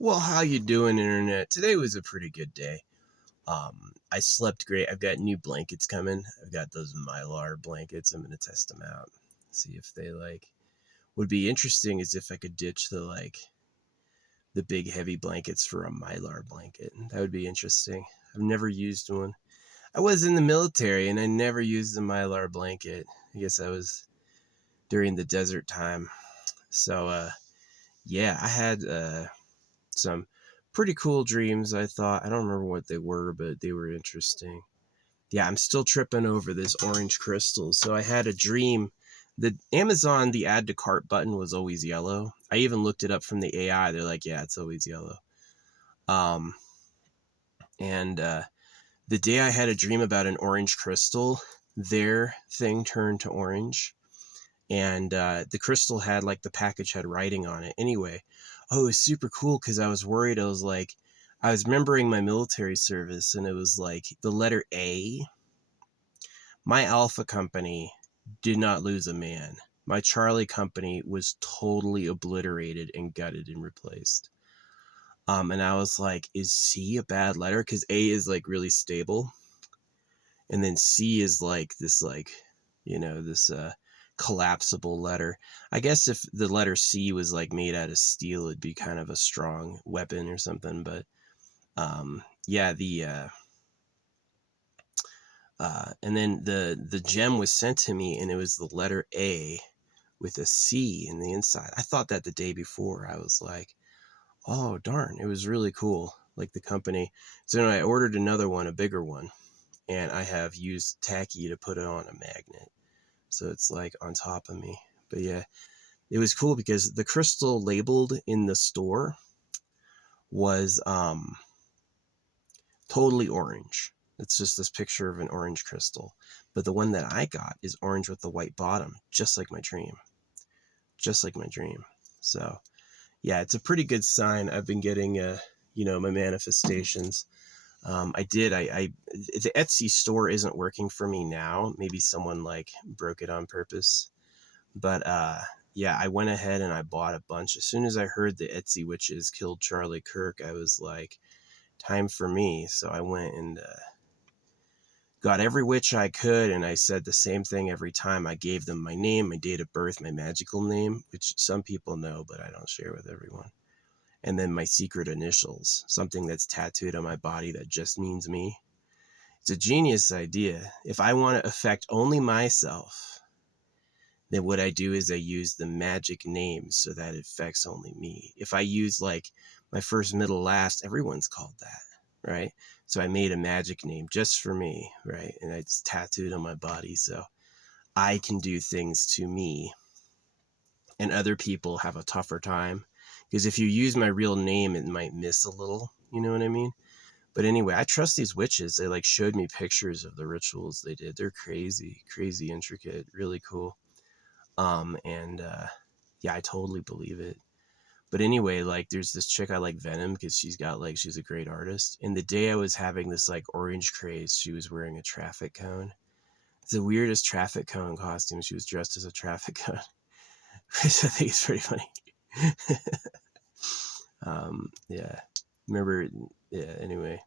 Well, how you doing, internet? Today was a pretty good day. I slept great. I've got new blankets coming. I've got those Mylar blankets. I'm gonna test them out, see if they like. Would be interesting is if I could ditch the big heavy blankets for a Mylar blanket. That would be interesting. I've never used one. I was in the military and I never used the Mylar blanket. I guess I was during the desert time. So yeah, I had some pretty cool dreams, I thought. I don't remember what they were, but they were interesting. Yeah, I'm still tripping over this orange crystal. So I had a dream. The Amazon, the add to cart button was always yellow. I even looked it up from the AI. They're like, yeah, it's always yellow. Um, and the day I had a dream about an orange crystal, their thing turned to orange. And the crystal had like the package had writing on it. Anyway, oh, it was super cool because I was worried. I was remembering my military service, and it was like the letter A. My Alpha company did not lose a man. My Charlie company was totally obliterated and gutted and replaced. And I was like, is C a bad letter? Because A is like really stable, and then C is like this this collapsible letter. I guess if the letter C was like made out of steel, it'd be kind of a strong weapon or something. But yeah, and then the gem was sent to me, and it was the letter A with a C in the inside. I thought that the day before. I was like, oh darn, it was really cool. Like the company. So anyway, I ordered another one, a bigger one, and I have used tacky to put it on a magnet. So it's like on top of me. But yeah, it was cool because the crystal labeled in the store was totally orange. It's just this picture of an orange crystal. But the one that I got is orange with the white bottom, just like my dream. Just like my dream. So yeah, it's a pretty good sign. I've been getting my manifestations. I the Etsy store isn't working for me now. Maybe someone like broke it on purpose. But yeah, I went ahead and I bought a bunch. As soon as I heard the Etsy witches killed Charlie Kirk, I was like, time for me. So I went and got every witch I could, and I said the same thing every time. I gave them my name, my date of birth, my magical name, which some people know, but I don't share with everyone. And then my secret initials, something that's tattooed on my body that just means me. It's a genius idea. If I want to affect only myself, then what I do is I use the magic name so that it affects only me. If I use like my first, middle, last, everyone's called that, right? So I made a magic name just for me, right? And it's tattooed on my body so I can do things to me and other people have a tougher time. Because if you use my real name, it might miss a little, you know what I mean? But anyway, I trust these witches. They like showed me pictures of the rituals they did. They're crazy, crazy intricate, really cool. And yeah, I totally believe it. But anyway, like there's this chick I like, Venom, because she's a great artist. And the day I was having this like orange craze, she was wearing a traffic cone. It's the weirdest traffic cone costume. She was dressed as a traffic cone, which I think is pretty funny. Yeah. Remember, yeah, anyway.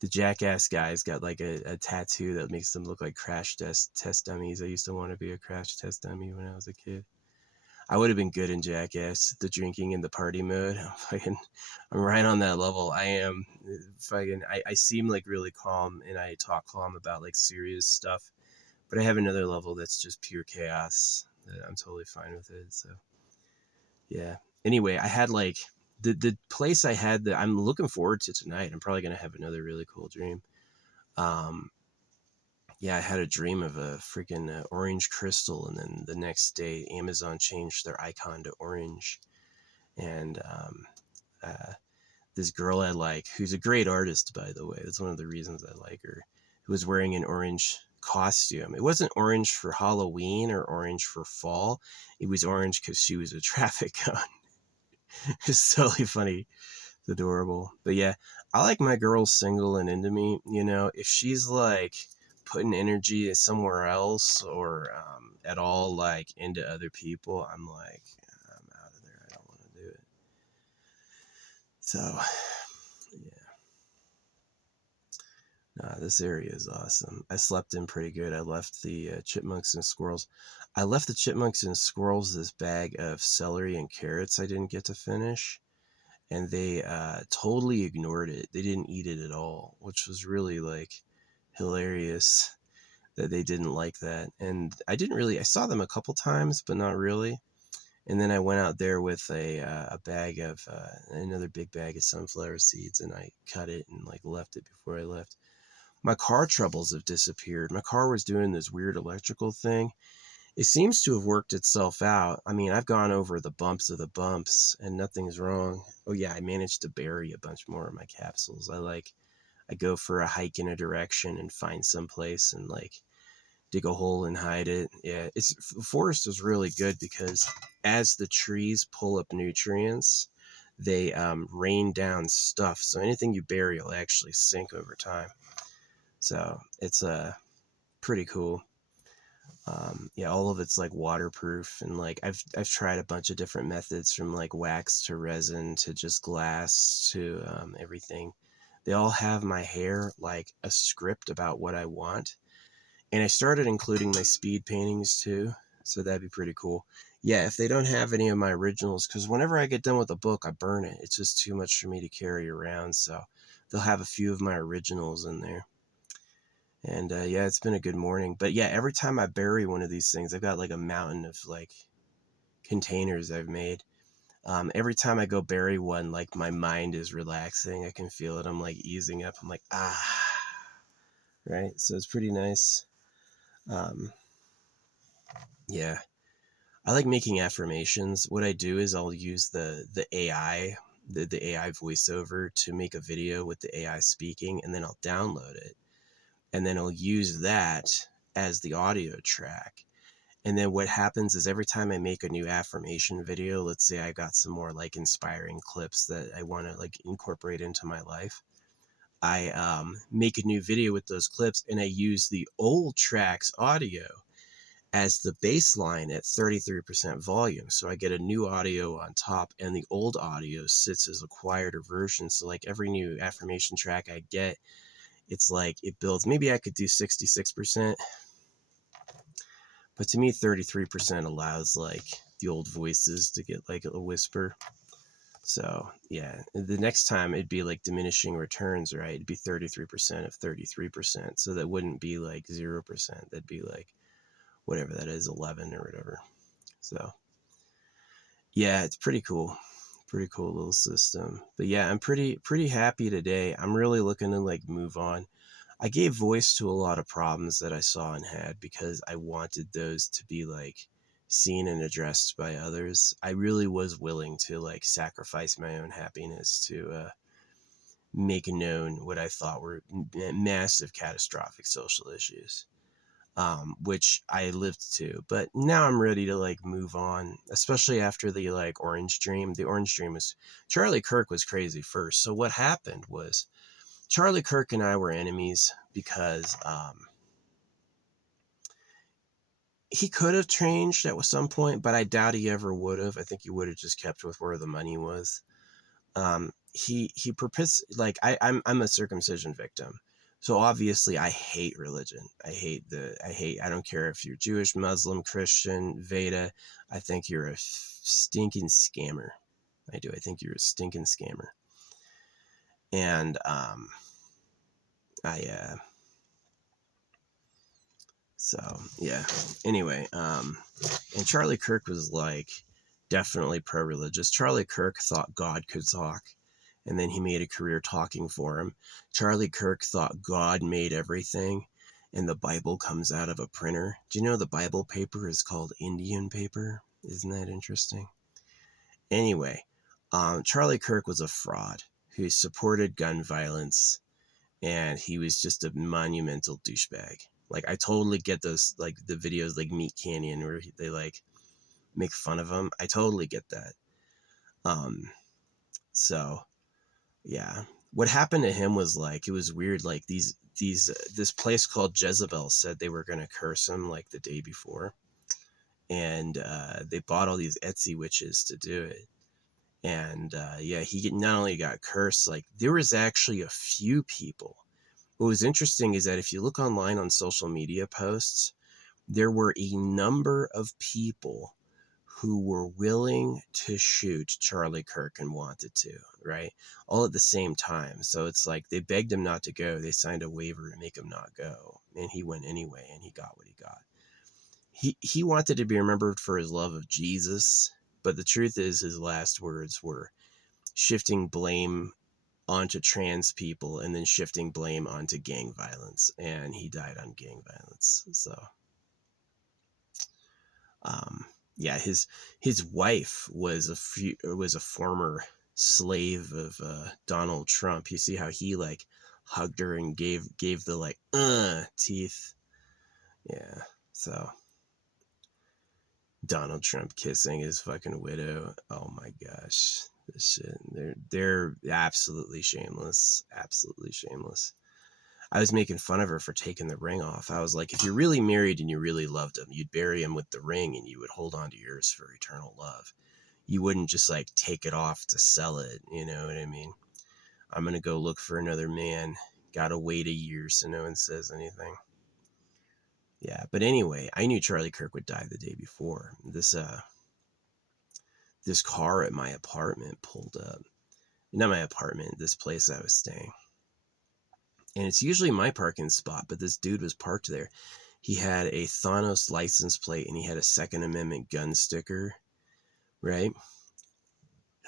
The jackass guy's got like a tattoo that makes them look like crash test dummies. I used to want to be a crash test dummy when I was a kid. I would have been good in Jackass, the drinking and the party mode. I'm right on that level. I am I seem like really calm and I talk calm about like serious stuff, but I have another level that's just pure chaos. I'm totally fine with it. So yeah. Anyway, I had like the place I had that I'm looking forward to tonight. I'm probably gonna have another really cool dream. Um, yeah, I had a dream of a freaking orange crystal, and then the next day, Amazon changed their icon to orange. And uh, this girl I like, who's a great artist, by the way, that's one of the reasons I like her, who was wearing an orange costume. It wasn't orange for Halloween or orange for fall. It was orange because she was a traffic cone. It's totally funny. It's adorable. But yeah, I like my girls single and into me. You know, if she's like putting energy somewhere else or at all like into other people, I'm like, I'm out of there. I don't want to do it. So, yeah. Nah, this area is awesome. I slept in pretty good. I left the chipmunks and squirrels. I left the chipmunks and squirrels this bag of celery and carrots I didn't get to finish, and they totally ignored it. They didn't eat it at all, which was really like hilarious that they didn't like that. And I saw them a couple times, but not really. And then I went out there with a bag of another big bag of sunflower seeds, and I cut it and like left it before I left. My car troubles have disappeared. My car was doing this weird electrical thing. It seems to have worked itself out. I mean, I've gone over the bumps of the bumps and nothing's wrong. Oh yeah, I managed to bury a bunch more of my capsules. I go for a hike in a direction and find some place and like dig a hole and hide it. Yeah, the forest is really good because as the trees pull up nutrients, they rain down stuff. So anything you bury will actually sink over time. So it's pretty cool. Yeah, all of it's like waterproof, and like I've tried a bunch of different methods, from like wax to resin to just glass to everything. They all have my hair like a script about what I want. And I started including my speed paintings too, so that'd be pretty cool. Yeah, if they don't have any of my originals, because whenever I get done with a book, I burn it. It's just too much for me to carry around, so they'll have a few of my originals in there. And yeah, it's been a good morning. But yeah, every time I bury one of these things, I've got like a mountain of like containers I've made. Every time I go bury one, like my mind is relaxing. I can feel it. I'm like easing up. I'm like, right? So it's pretty nice. Um, yeah. I like making affirmations. What I do is I'll use the AI, the AI voiceover to make a video with the AI speaking, and then I'll download it. And then I'll use that as the audio track. And then what happens is every time I make a new affirmation video, let's say I got some more like inspiring clips that I want to like incorporate into my life, I make a new video with those clips, and I use the old track's audio as the baseline at 33% volume. So I get a new audio on top, and the old audio sits as a quieter version. So like every new affirmation track I get, it's like it builds. Maybe I could do 66%, but to me 33% allows like the old voices to get like a whisper. So yeah, the next time it'd be like diminishing returns, right? It'd be 33% of 33%. So that wouldn't be like 0%. That'd be like whatever that is, 11 or whatever. So yeah, it's pretty cool. Pretty cool little system. But yeah, I'm pretty happy today. I'm really looking to like move on. I gave voice to a lot of problems that I saw and had because I wanted those to be like seen and addressed by others. I really was willing to like sacrifice my own happiness to make known what I thought were massive catastrophic social issues, which I lived to. But now I'm ready to like move on, especially after the like Orange Dream. The Orange Dream was, Charlie Kirk was crazy first. So what happened was Charlie Kirk and I were enemies because he could have changed at some point, but I doubt he ever would have. I think he would have just kept with where the money was. He like I'm a circumcision victim. So obviously I hate religion. I don't care if you're Jewish, Muslim, Christian, Veda. I think you're a stinking scammer. I do. I think you're a stinking scammer. And so yeah. Anyway, and Charlie Kirk was like definitely pro-religious. Charlie Kirk thought God could talk, and then he made a career talking for him. Charlie Kirk thought God made everything, and the Bible comes out of a printer. Do you know the Bible paper is called Indian paper? Isn't that interesting? Anyway, Charlie Kirk was a fraud who supported gun violence, and he was just a monumental douchebag. Like I totally get those, like the videos like Meat Canyon where they like make fun of him. I totally get that. So yeah, what happened to him was like, it was weird. Like this place called Jezebel said they were going to curse him like the day before. And they bought all these Etsy witches to do it. And yeah, not only got cursed, like there was actually a few people. What was interesting is that if you look online on social media posts, there were a number of people who were willing to shoot Charlie Kirk and wanted to, right? All at the same time. So it's like they begged him not to go. They signed a waiver to make him not go. And he went anyway, and he got what he got. He wanted to be remembered for his love of Jesus, but the truth is his last words were shifting blame onto trans people and then shifting blame onto gang violence, and he died on gang violence. So yeah, his wife was a former slave of Donald Trump. You see how he like hugged her and gave the like teeth. Yeah. So Donald Trump kissing his fucking widow. Oh my gosh. This shit. They're absolutely shameless. Absolutely shameless. I was making fun of her for taking the ring off. I was like, if you're really married and you really loved him, you'd bury him with the ring and you would hold on to yours for eternal love. You wouldn't just like take it off to sell it. You know what I mean? I'm going to go look for another man. Gotta wait a year so no one says anything. Yeah, but anyway, I knew Charlie Kirk would die the day before. This car at my apartment pulled up. Not my apartment, this place I was staying. And it's usually my parking spot, but this dude was parked there. He had a Thanos license plate and he had a Second Amendment gun sticker, right?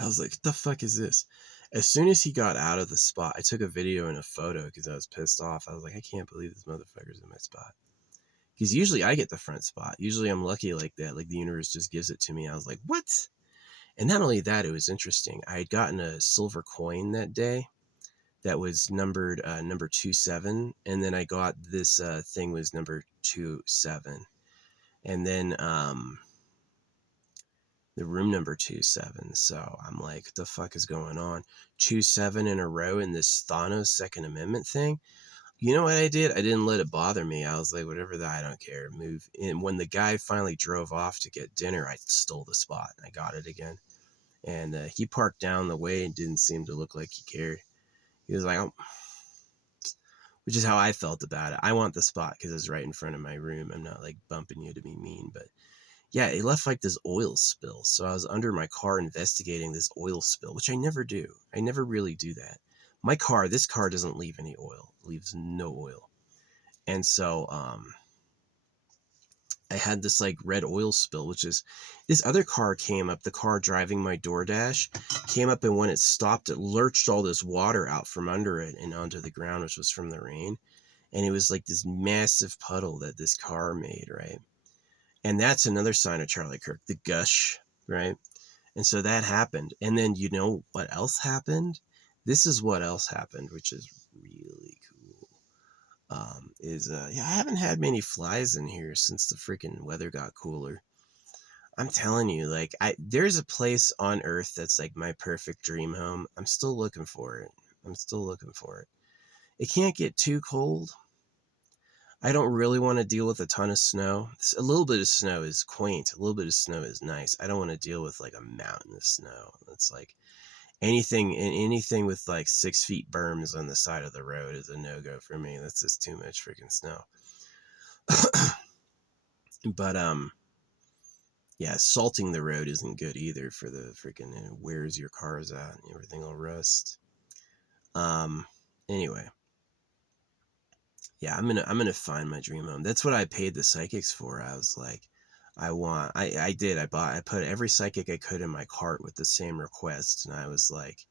I was like, what the fuck is this? As soon as he got out of the spot, I took a video and a photo because I was pissed off. I was like, I can't believe this motherfucker's in my spot. Because usually I get the front spot. Usually I'm lucky like that. Like the universe just gives it to me. I was like, what? And not only that, it was interesting. I had gotten a silver coin that day that was numbered number 27, and then I got this thing was number 27, and then the room number 27. So I'm like, what the fuck is going on? 27 in a row in this Thanos Second Amendment thing. You know what I did? I didn't let it bother me. I was like, whatever that, I don't care. Move. And when the guy finally drove off to get dinner, I stole the spot. I got it again. And he parked down the way and didn't seem to look like he cared. He was like, oh, which is how I felt about it. I want the spot because it's right in front of my room. I'm not like bumping you to be mean, but yeah, it left like this oil spill. So I was under my car investigating this oil spill, which I never do. I never really do that. This car doesn't leave any oil. It leaves no oil. And so I had this like red oil spill, which is this other car came up, the car driving my DoorDash came up, and when it stopped, it lurched all this water out from under it and onto the ground, which was from the rain. And it was like this massive puddle that this car made, right? And that's another sign of Charlie Kirk, the gush, right? And so that happened. And then you know what else happened? This is what else happened, which is really cool. Yeah, I haven't had many flies in here since the freaking weather got cooler. I'm telling you, like, there's a place on Earth that's like my perfect dream home. I'm still looking for it. I'm still looking for it. It can't get too cold. I don't really want to deal with a ton of snow. A little bit of snow is quaint. A little bit of snow is nice. I don't want to deal with like a mountain of snow. It's like anything with like 6 feet berms on the side of the road is a no-go for me. That's just too much freaking snow. But yeah, salting the road isn't good either for the freaking wears your cars out and everything will rust. Anyway, yeah, I'm gonna find my dream home. That's what I paid the psychics for. I was like, I put every psychic I could in my cart with the same request, and I was like,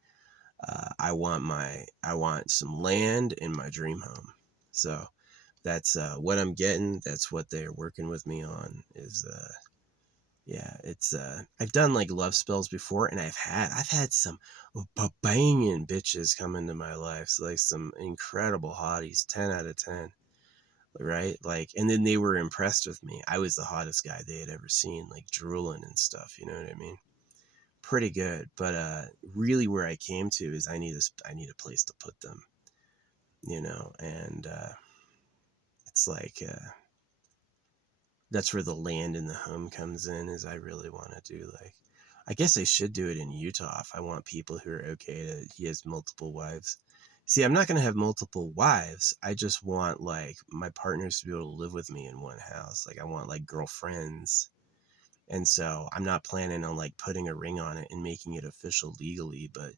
I want some land in my dream home. So that's what I'm getting. That's what they're working with me on. Is yeah, it's I've done like love spells before, and I've had some banging bitches come into my life. So like some incredible hotties, 10 out of 10. Right? Like, and then they were impressed with me. I was the hottest guy they had ever seen, like drooling and stuff. You know what I mean? Pretty good. But really, where I came to is I need a place to put them. You know, and it's like that's where the land and the home comes in. Is I really want to do like I guess I should do it in Utah if I want people who are okay to, he has multiple wives. See, I'm not going to have multiple wives. I just want like my partners to be able to live with me in one house. Like I want like girlfriends. And so I'm not planning on like putting a ring on it and making it official legally, but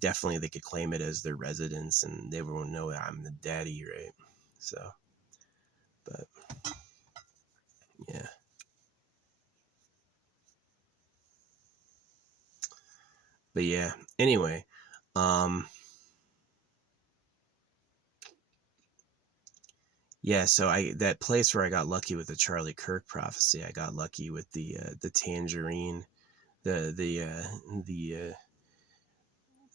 definitely they could claim it as their residence and they will know I'm the daddy, right? So, but yeah. But yeah, anyway, um, yeah, so that place where I got lucky with the Charlie Kirk prophecy, I got lucky with the tangerine, the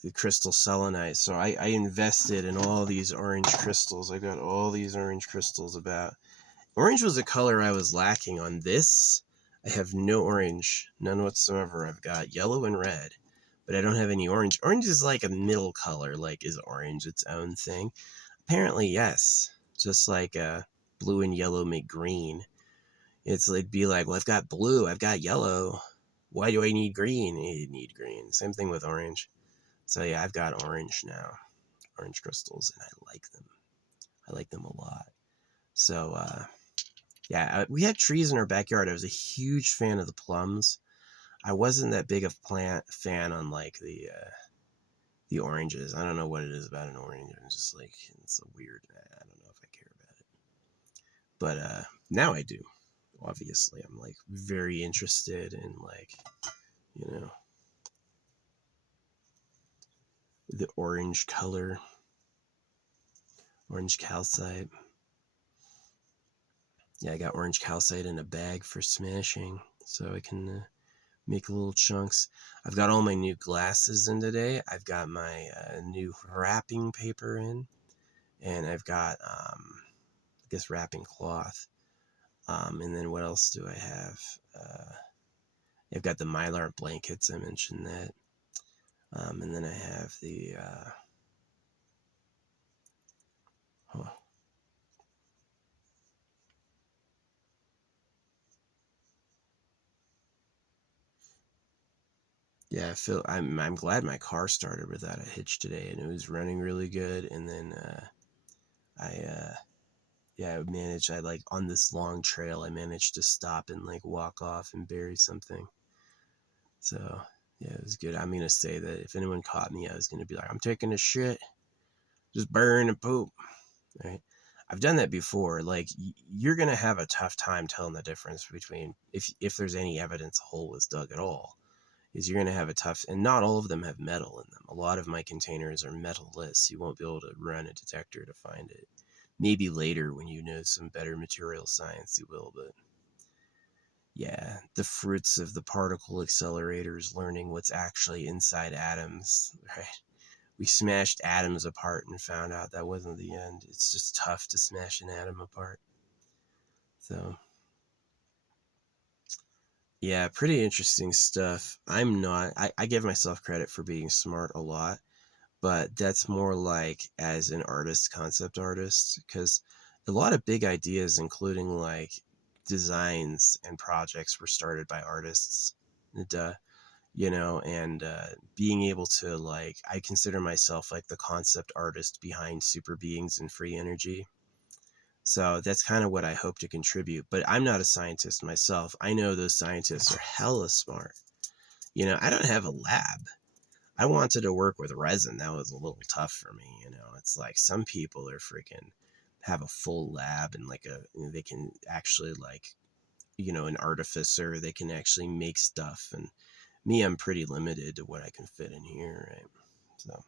the crystal selenite. So I invested in all these orange crystals. I got all these orange crystals. About orange was a color I was lacking on this. I have no orange, none whatsoever. I've got yellow and red, but I don't have any orange. Orange is like a middle color. Like, is orange its own thing? Apparently, yes. Just like blue and yellow make green. It'd be like, well, I've got blue, I've got yellow. Why do I need green? You need green. Same thing with orange. So yeah, I've got orange now, orange crystals, and I like them. I like them a lot. So yeah, we had trees in our backyard. I was a huge fan of the plums. I wasn't that big of plant fan on like the oranges. I don't know what it is about an orange. I'm just like, it's a weird. I don't know if I care about it. But now I do. Obviously, I'm like very interested in like, you know, the orange color, orange calcite. Yeah, I got orange calcite in a bag for smashing, so I can make little chunks. I've got all my new glasses in today. I've got my new wrapping paper in, and I've got, I guess, wrapping cloth. And then what else do I have? I've got the Mylar blankets. I mentioned that. And then I have the, oh, yeah, I'm glad my car started without a hitch today, and it was running really good. And then I yeah, I managed. I like on this long trail, I managed to stop and like walk off and bury something. So yeah, it was good. I'm gonna say that if anyone caught me, I was gonna be like, I'm taking a shit, just burn and poop. Right? I've done that before. Like you're gonna have a tough time telling the difference between if there's any evidence a hole was dug at all. Is you're gonna have a tough, and not all of them have metal in them. A lot of my containers are metalless. You won't be able to run a detector to find it. Maybe later when you know some better material science, you will. But yeah, the fruits of the particle accelerators, learning what's actually inside atoms, right? We smashed atoms apart and found out that wasn't the end. It's just tough to smash an atom apart. So, yeah, pretty interesting stuff. I give myself credit for being smart a lot, but that's more like as an artist, concept artist, because a lot of big ideas, including like designs and projects, were started by artists. And, and being able to like, I consider myself like the concept artist behind super beings and free energy. So that's kind of what I hope to contribute. But I'm not a scientist myself. I know those scientists are hella smart. I don't have a lab. I wanted to work with resin. That was a little tough for me. It's like some people are freaking have a full lab and like they can actually like, an artificer, they can actually make stuff. And me, I'm pretty limited to what I can fit in here, right? So,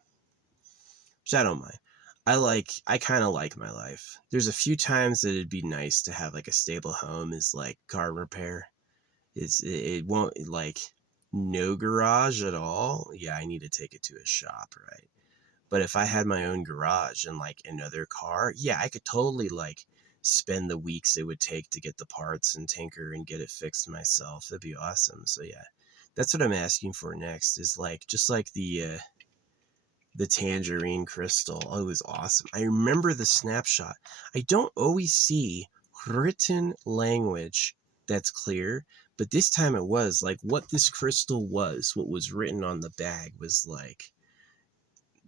which I don't mind. I kind of like my life. There's a few times that it'd be nice to have like a stable home is like car repair. It won't like no garage at all. Yeah, I need to take it to a shop, right? But if I had my own garage and like another car, yeah, I could totally like spend the weeks it would take to get the parts and tinker and get it fixed myself. That'd be awesome. So yeah, that's what I'm asking for next is like just like the tangerine crystal. Oh, it was awesome. I remember the snapshot. I don't always see written language that's clear, But this time it was like what this crystal was, what was written on the bag was like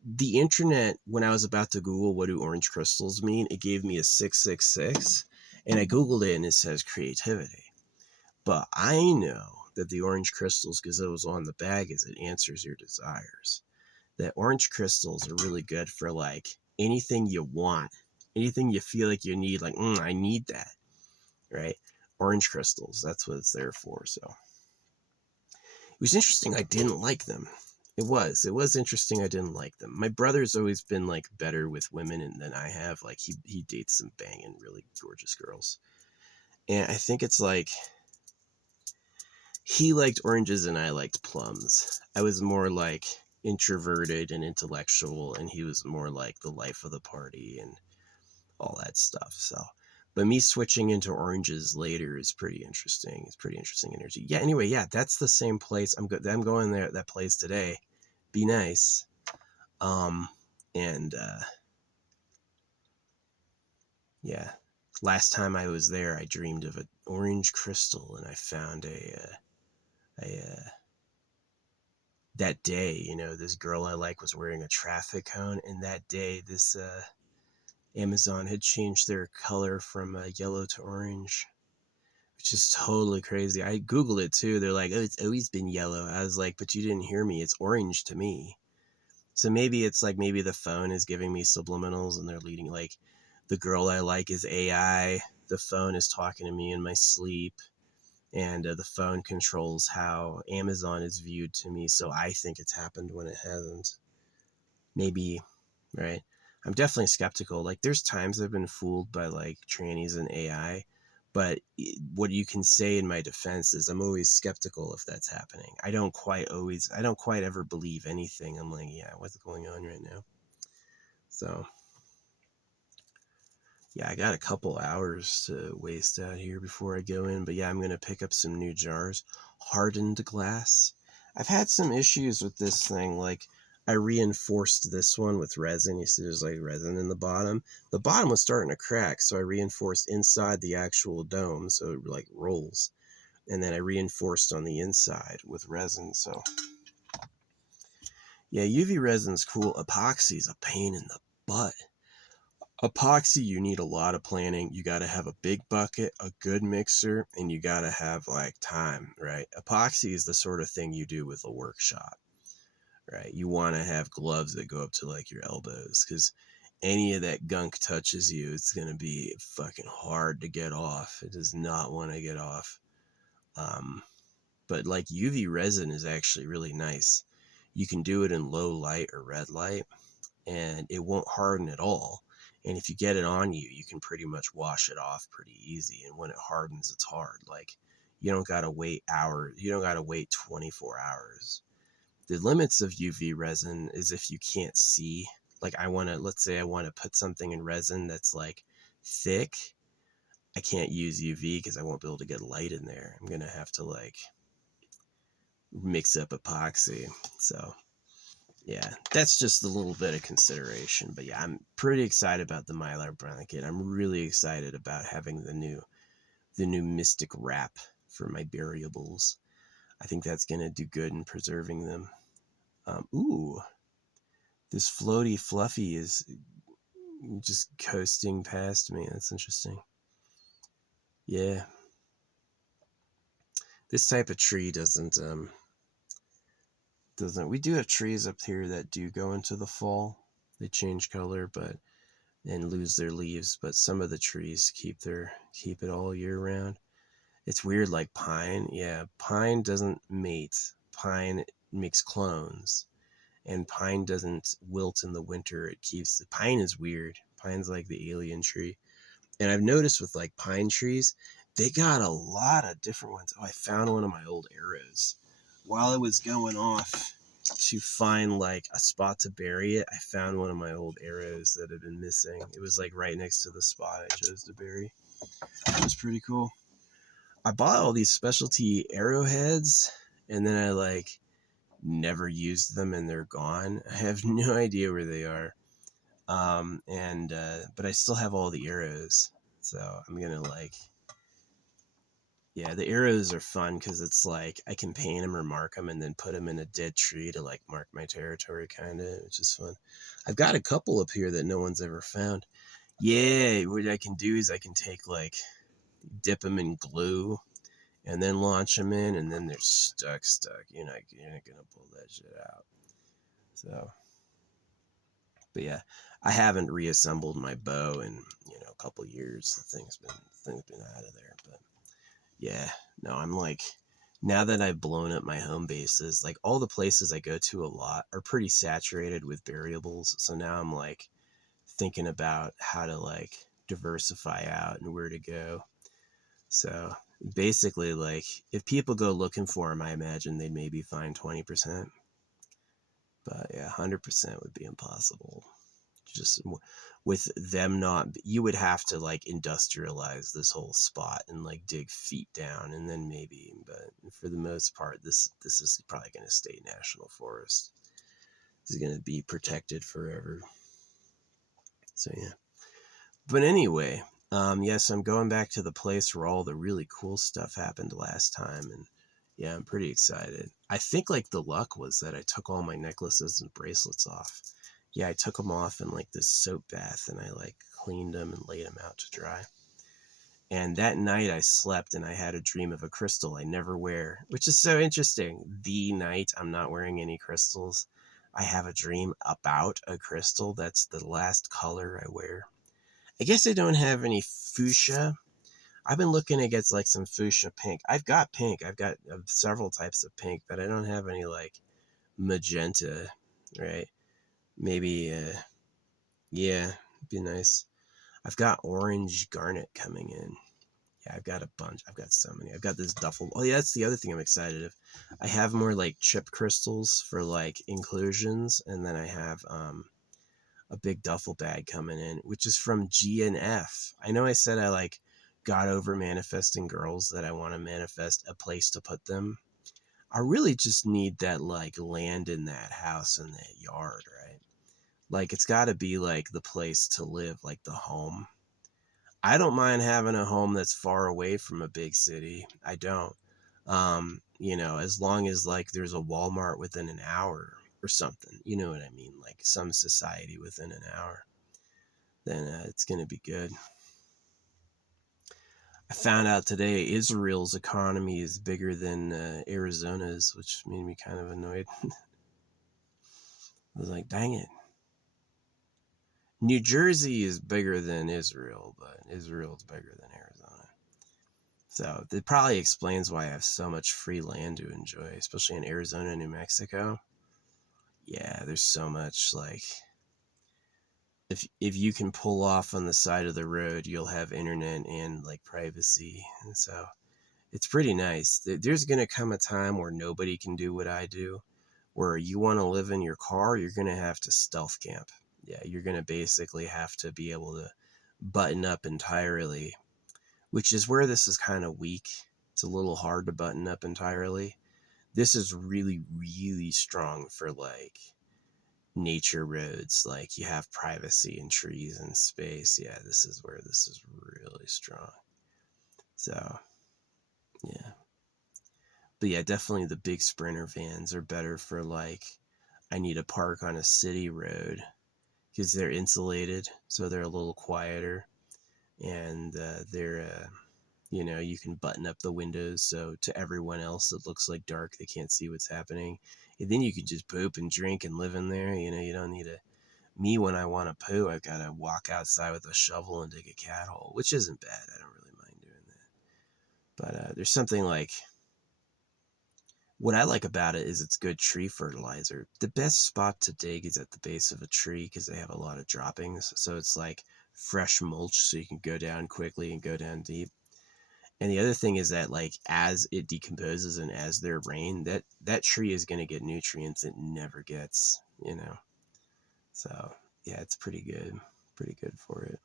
the internet. When I was about to Google what do orange crystals mean, it gave me a 666, and I Googled it and it says creativity. But I know that the orange crystals, because it was on the bag, is it answers your desires. That orange crystals are really good for like anything you want, anything you feel like you need, like, I need that, right? Orange crystals, that's what it's there for. So it was interesting. I didn't like them. It was interesting. I didn't like them. My brother's always been like better with women than I have. Like he dates some banging, really gorgeous girls. And I think it's like he liked oranges and I liked plums. I was more like introverted and intellectual, and he was more like the life of the party and all that stuff. So, but me switching into oranges later is pretty interesting. It's pretty interesting energy. Yeah. Anyway, yeah, that's the same place. I'm going there. That place today. Be nice. And yeah. Last time I was there, I dreamed of an orange crystal, and I found that day, this girl I like was wearing a traffic cone, and that day, this Amazon had changed their color from yellow to orange, which is totally crazy. I Googled it too. They're like, oh, it's always been yellow. I was like, but you didn't hear me. It's orange to me. So maybe it's like, maybe the phone is giving me subliminals and they're leading, like, the girl I like is AI. The phone is talking to me in my sleep. And the phone controls how Amazon is viewed to me. So I think it's happened when it hasn't. Maybe, right? I'm definitely skeptical. Like, there's times I've been fooled by like trannies and AI, but what you can say in my defense is I'm always skeptical if that's happening. I don't quite ever believe anything. I'm like, yeah, what's going on right now? So, yeah, I got a couple hours to waste out here before I go in, but yeah, I'm going to pick up some new jars. Hardened glass. I've had some issues with this thing. Like, I reinforced this one with resin. You see there's like resin in the bottom. The bottom was starting to crack, so I reinforced inside the actual dome so it like rolls. And then I reinforced on the inside with resin. So yeah, UV resin's cool. Epoxy's a pain in the butt. Epoxy, you need a lot of planning. You got to have a big bucket, a good mixer, and you got to have like time, right? Epoxy is the sort of thing you do with a workshop, right? You want to have gloves that go up to like your elbows, because any of that gunk touches you, it's going to be fucking hard to get off. It does not want to get off. But like UV resin is actually really nice. You can do it in low light or red light, and it won't harden at all. And if you get it on you, you can pretty much wash it off pretty easy. And when it hardens, it's hard. Like, you don't got to wait hours. You don't got to wait 24 hours. The limits of UV resin is if you can't see. Like, let's say I want to put something in resin that's like thick. I can't use UV because I won't be able to get light in there. I'm going to have to like mix up epoxy. So yeah, that's just a little bit of consideration. But yeah, I'm pretty excited about the Mylar blanket. I'm really excited about having the new Mystic wrap for my variables. I think that's gonna do good in preserving them. Ooh, this floaty fluffy is just coasting past me. That's interesting. Yeah, this type of tree doesn't. We do have trees up here that do go into the fall. They change color, but and lose their leaves, but some of the trees keep it all year round. It's weird, like pine. Yeah, pine doesn't mate. Pine makes clones, and pine doesn't wilt in the winter. Pine is weird. Pine's like the alien tree. And I've noticed with like pine trees, they got a lot of different ones. Oh, I found one of my old arrows while I was going off to find like a spot to bury it. I found one of my old arrows that had been missing. It was like right next to the spot I chose to bury. It was pretty cool. I bought all these specialty arrowheads, and then I like never used them, and they're gone. I have no idea where they are. But I still have all the arrows, so I'm gonna like Yeah, the arrows are fun because it's like I can paint them or mark them and then put them in a dead tree to like mark my territory, kind of, which is fun. I've got a couple up here that no one's ever found. Yeah, what I can do is I can take like dip them in glue and then launch them in, and then they're stuck. You're not gonna pull that shit out. So, but yeah, I haven't reassembled my bow in a couple years. The thing's been out of there, but yeah, no, I'm like, now that I've blown up my home bases, like all the places I go to a lot are pretty saturated with variables. So now I'm like thinking about how to like diversify out and where to go. So basically, like if people go looking for them, I imagine they'd maybe find 20%. But yeah, 100% would be impossible. Just with them not, you would have to like industrialize this whole spot and like dig feet down and then maybe, but for the most part, this is probably going to stay national forest. This is going to be protected forever. So yeah. But anyway, yes, I'm going back to the place where all the really cool stuff happened last time, and yeah, I'm pretty excited. I think like the luck was that I took all my necklaces and bracelets off. Yeah, I took them off in like this soap bath, and I like cleaned them and laid them out to dry. And that night I slept and I had a dream of a crystal I never wear, which is so interesting. The night I'm not wearing any crystals, I have a dream about a crystal that's the last color I wear. I guess I don't have any fuchsia. I've been looking to get like some fuchsia pink. I've got pink. I've got several types of pink, but I don't have any like magenta, right? Maybe, yeah, it'd be nice. I've got orange garnet coming in. Yeah, I've got a bunch. I've got so many. I've got this duffel. Oh, yeah, that's the other thing I'm excited of. I have more like chip crystals for like inclusions, and then I have a big duffel bag coming in, which is from GNF. I know I said I like got over manifesting girls, that I want to manifest a place to put them. I really just need that like land in that house and that yard, right? Like it's got to be like the place to live, like the home. I don't mind having a home that's far away from a big city. I don't. As long as like there's a Walmart within an hour or something, you know what I mean? Like some society within an hour, then it's going to be good. I found out today Israel's economy is bigger than Arizona's, which made me kind of annoyed. I was like, dang it. New Jersey is bigger than Israel, but Israel's bigger than Arizona. So that probably explains why I have so much free land to enjoy, especially in Arizona and New Mexico. Yeah, there's so much like if you can pull off on the side of the road, you'll have internet and like privacy. And so it's pretty nice. There's going to come a time where nobody can do what I do, where you want to live in your car, you're going to have to stealth camp. Yeah, you're going to basically have to be able to button up entirely, which is where this is kind of weak. It's a little hard to button up entirely. This is really, really strong for like nature roads. Like you have privacy and trees and space. Yeah, this is where this is really strong. So, yeah. But yeah, definitely the big Sprinter vans are better for like, I need to park on a city road because they're insulated, so they're a little quieter, and you can button up the windows so to everyone else it looks like dark, they can't see what's happening, and then you can just poop and drink and live in there. You don't need to. Me, when I want to poo, I've got to walk outside with a shovel and dig a cat hole, which isn't bad. I don't really mind doing that. But there's something like, what I like about it is it's good tree fertilizer. The best spot to dig is at the base of a tree because they have a lot of droppings. So it's like fresh mulch, so you can go down quickly and go down deep. And the other thing is that like as it decomposes and as there rain, that tree is going to get nutrients it never gets. So yeah, it's pretty good for it.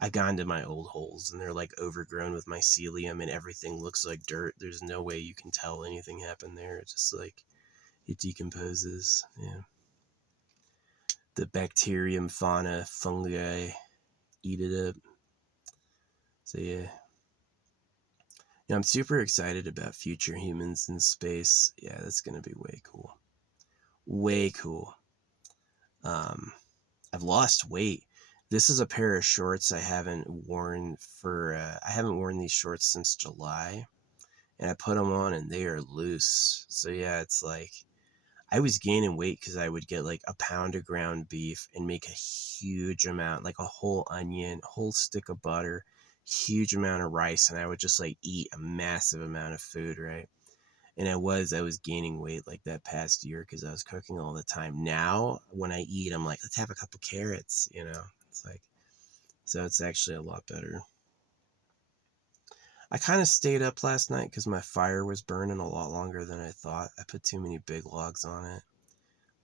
I've gone to my old holes and they're like overgrown with mycelium and everything looks like dirt. There's no way you can tell anything happened there. It's just like it decomposes. Yeah. The bacterium, fauna, fungi eat it up. So yeah. Yeah, I'm super excited about future humans in space. Yeah, that's gonna be way cool. Way cool. Um, I've lost weight. This is a pair of shorts I haven't worn for. I haven't worn these shorts since July, and I put them on and they are loose. So yeah, it's like I was gaining weight because I would get like a pound of ground beef and make a huge amount, like a whole onion, whole stick of butter, huge amount of rice, and I would just like eat a massive amount of food, right? And I was gaining weight like that past year because I was cooking all the time. Now when I eat, I'm like, let's have a couple carrots, you know. It's like, so it's actually a lot better. I kind of stayed up last night because my fire was burning a lot longer than I thought. I put too many big logs on it.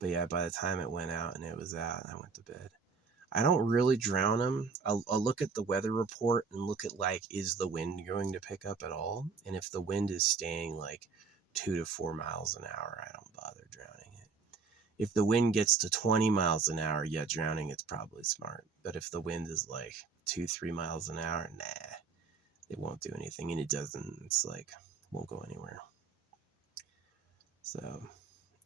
But yeah, by the time it went out and it was out, I went to bed. I don't really drown them. I'll look at the weather report and look at like, is the wind going to pick up at all? And if the wind is staying like 2 to 4 miles an hour, I don't bother drowning it. If the wind gets to 20 miles an hour, yeah, drowning it's probably smart. But if the wind is like 2, 3 miles an hour, nah, it won't do anything. And it doesn't. It's like, won't go anywhere. So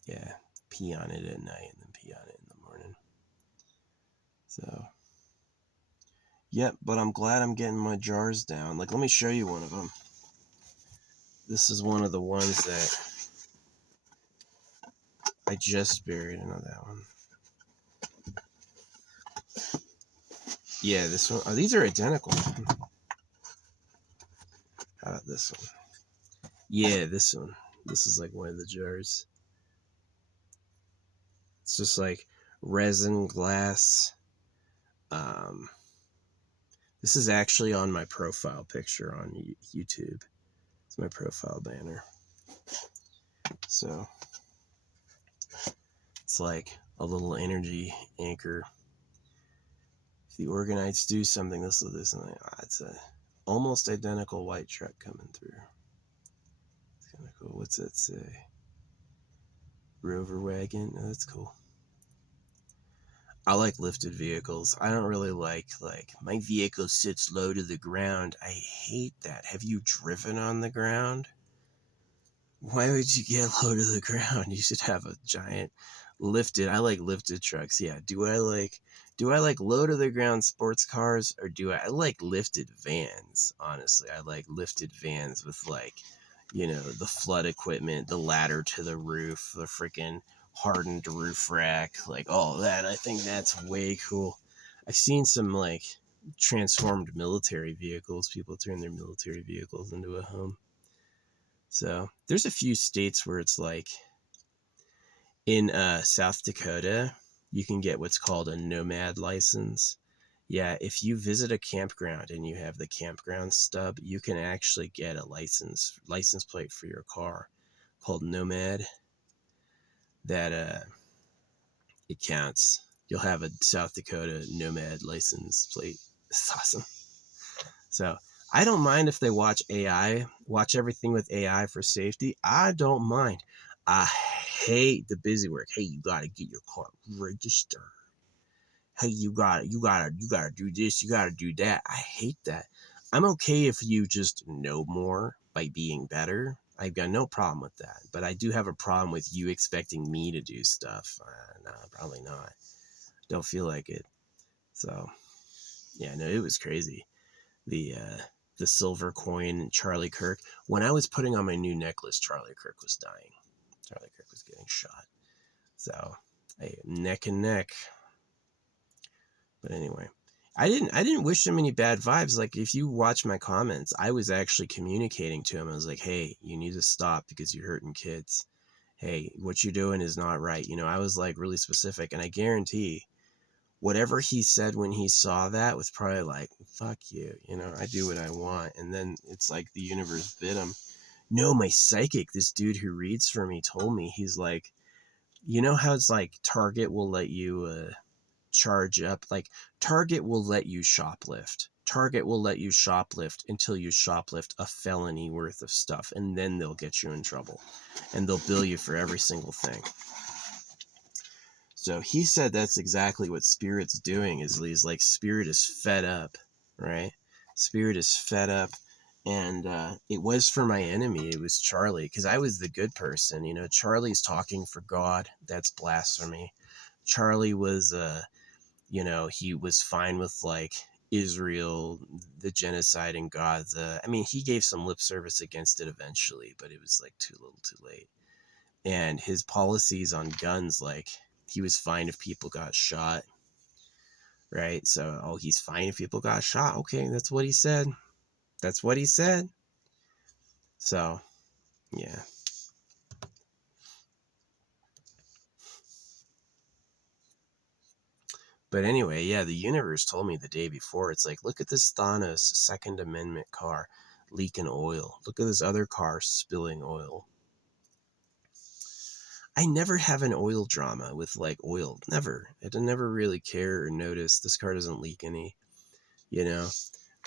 yeah, pee on it at night and then pee on it in the morning. So, yep, but I'm glad I'm getting my jars down. Like, let me show you one of them. This is one of the ones that I just buried. I know that one. Yeah, this one. Oh, these are identical. How about this one? Yeah, this one. This is like one of the jars. It's just like resin glass. Um, this is actually on my profile picture on YouTube. It's my profile banner. So it's like a little energy anchor. If the Organites do something, this will do something. It's a almost identical white truck coming through. It's kind of cool. What's that say? Rover wagon. Oh, that's cool. I like lifted vehicles. I don't really like my vehicle sits low to the ground. I hate that. Have you driven on the ground? Why would you get low to the ground? You should have a giant lifted. I like lifted trucks. Yeah. Do I like low to the ground sports cars, or do I like lifted vans? Honestly, I like lifted vans with like, the flood equipment, the ladder to the roof, the freaking hardened roof rack, like all that. I think that's way cool. I've seen some like transformed military vehicles. People turn their military vehicles into a home. So there's a few states where it's like in South Dakota, you can get what's called a nomad license. Yeah, if you visit a campground and you have the campground stub, you can actually get a license plate for your car called Nomad. That it counts. You'll have a South Dakota Nomad license plate. It's awesome. So I don't mind if they watch everything with AI for safety. I don't mind. I hate the busy work. Hey, you gotta get your car registered. Hey, you gotta do this, you gotta do that. I hate that. I'm okay if you just know more by being better. I've got no problem with that. But I do have a problem with you expecting me to do stuff. No, probably not. Don't feel like it. So yeah, no, it was crazy. The silver coin Charlie Kirk. When I was putting on my new necklace, Charlie Kirk was dying. Charlie Kirk was getting shot. So, neck and neck. But anyway, I didn't wish him any bad vibes. Like, if you watch my comments, I was actually communicating to him. I was like, hey, you need to stop because you're hurting kids. Hey, what you're doing is not right. I was like really specific, and I guarantee whatever he said when he saw that was probably like, fuck you, I do what I want. And then it's like the universe bit him. No, my psychic, this dude who reads for me, told me, he's like, how it's like Target will let you charge up, like Target will let you shoplift. Target will let you shoplift until you shoplift a felony worth of stuff, and then they'll get you in trouble, and they'll bill you for every single thing. So he said that's exactly what Spirit's doing. Is like Spirit is fed up, right? Spirit is fed up, And it was for my enemy. It was Charlie, because I was the good person. You know, Charlie's talking for God. That's blasphemy. Charlie was, you know, he was fine with like Israel, the genocide in Gaza. I mean, he gave some lip service against it eventually, but it was like too little too late. And his policies on guns, like, he was fine if people got shot, right? So, oh, he's fine if people got shot. Okay, that's what he said. That's what he said. So, yeah. But anyway, yeah, the universe told me the day before, it's like, look at this Thanos Second Amendment car leaking oil. Look at this other car spilling oil. I never have an oil drama with like oil. Never. I never really care or notice. This car doesn't leak any, you know.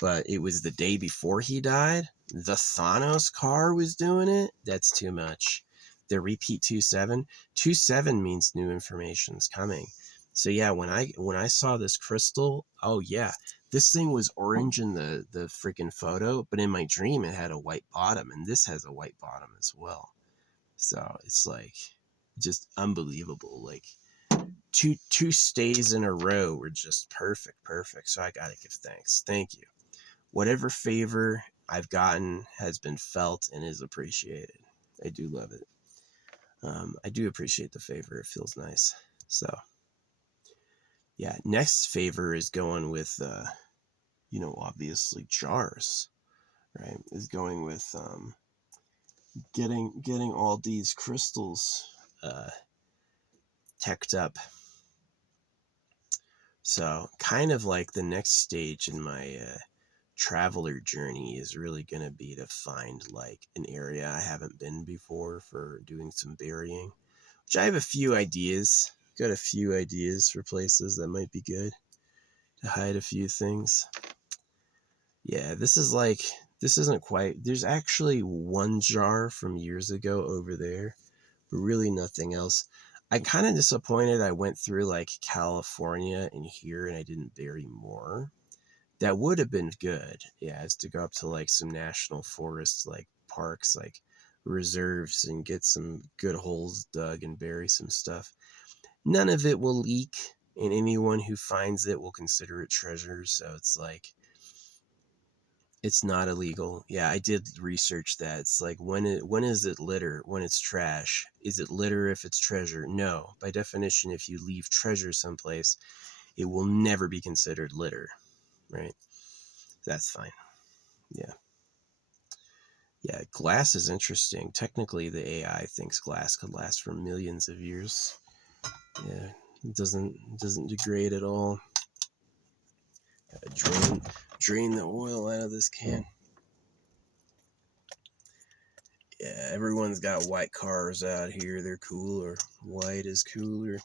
But it was the day before he died. The Thanos car was doing it. That's too much. The repeat 2.7 means new information's coming. So yeah, when I saw this crystal, oh yeah, this thing was orange in the freaking photo, but in my dream it had a white bottom, and this has a white bottom as well. So it's like just unbelievable. Like two stays in a row were just perfect. So I gotta give thanks. Thank you. Whatever favor I've gotten has been felt and is appreciated. I do love it. I do appreciate the favor. It feels nice. So, yeah, next favor is going with, you know, obviously jars, right? Is going with getting all these crystals teched up. So, kind of like the next stage in my traveler journey is really going to be to find like an area I haven't been before for doing some burying, which I have a few ideas. Got a few ideas for places that might be good to hide a few things. Yeah, this isn't quite, there's actually one jar from years ago over there, but really nothing else. I'm kind of disappointed I went through like California and here and I didn't bury more. That would have been good. Yeah, is to go up to like some national forests, like parks, like reserves, and get some good holes dug and bury some stuff. None of it will leak, and anyone who finds it will consider it treasure. So it's like, it's not illegal. Yeah, I did research that. It's like, when is it litter? When it's trash. Is it litter if it's treasure? No. By definition, if you leave treasure someplace, it will never be considered litter, right? That's fine. Yeah. Yeah, glass is interesting. Technically, the AI thinks glass could last for millions of years. Yeah, it doesn't degrade at all. Gotta drain the oil out of this can. Yeah, everyone's got white cars out here. They're cooler. White is cooler.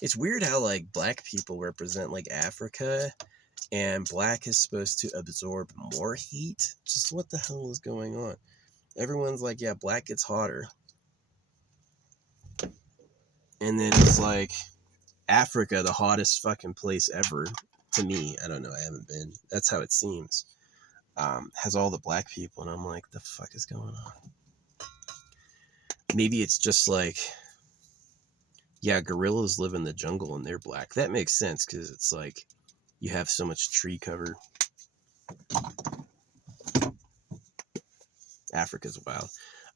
It's weird how like black people represent like Africa, and black is supposed to absorb more heat. Just what the hell is going on? Everyone's like, yeah, black gets hotter. And then it's like Africa, the hottest fucking place ever. To me, I don't know, I haven't been. That's how it seems. Has all the black people, and I'm like, the fuck is going on? Maybe it's just like, yeah, gorillas live in the jungle and they're black. That makes sense because it's like you have so much tree cover. Africa's wild.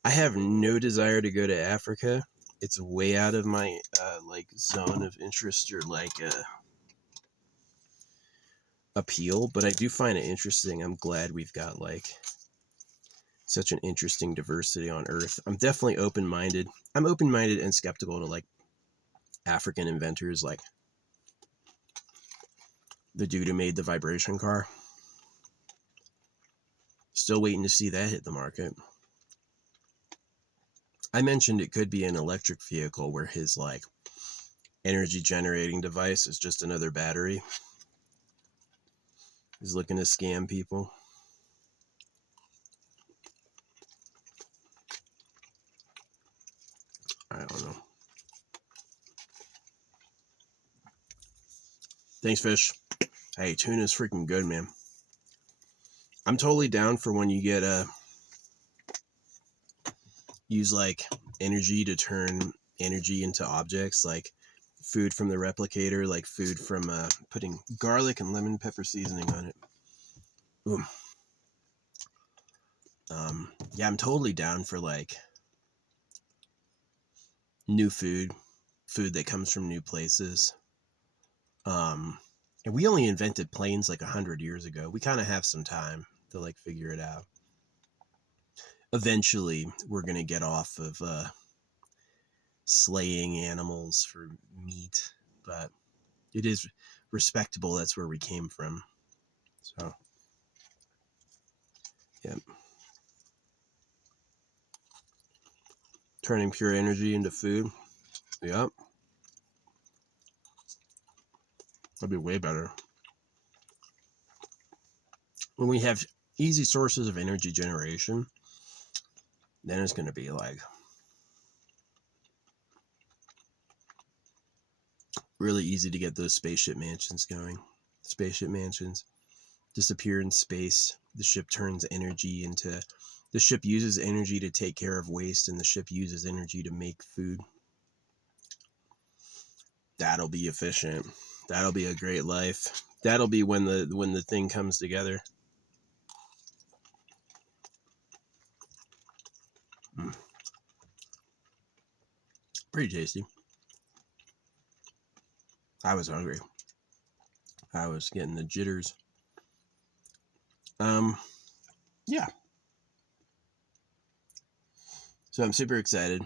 I have no desire to go to Africa. It's way out of my like zone of interest or like appeal, but I do find it interesting. I'm glad we've got like such an interesting diversity on Earth. I'm definitely open-minded. I'm open-minded and skeptical to like African inventors, like the dude who made the vibration car. Still waiting to see that hit the market. I mentioned it could be an electric vehicle where his like energy generating device is just another battery. He's looking to scam people. I don't know. Thanks, Fish. Hey, tuna's freaking good, man. I'm totally down for when you get use like energy to turn energy into objects, like food from the replicator, like food from putting garlic and lemon pepper seasoning on it. Ooh. Yeah, I'm totally down for like new food that comes from new places. And we only invented planes like 100 years ago. We kind of have some time to like figure it out. Eventually, we're gonna get off of slaying animals for meat, but it is respectable. That's where we came from. So, yeah. Turning pure energy into food. Yep. That'd be way better. When we have easy sources of energy generation, then it's going to be like really easy to get those spaceship mansions going. Spaceship mansions disappear in space. The ship turns energy into. The ship uses energy to take care of waste, and the ship uses energy to make food. That'll be efficient. That'll be a great life. That'll be when the thing comes together. Mm. Pretty tasty. I was hungry. I was getting the jitters. Yeah. So I'm super excited.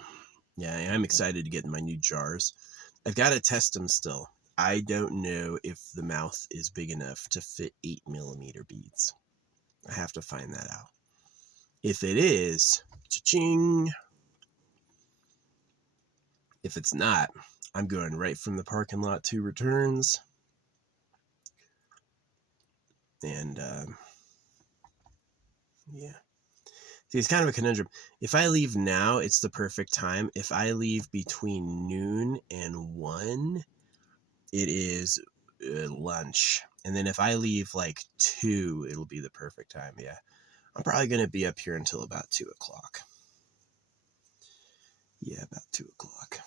Yeah, I'm excited to get my new jars. I've got to test them still. I don't know if the mouth is big enough to fit 8mm beads. I have to find that out. If it is, cha-ching. If it's not, I'm going right from the parking lot to returns. And yeah. See, it's kind of a conundrum. If I leave now, it's the perfect time. If I leave between noon and 1, it is lunch. And then if I leave like 2, it'll be the perfect time. Yeah. I'm probably going to be up here until about 2 o'clock. Yeah, about 2 o'clock.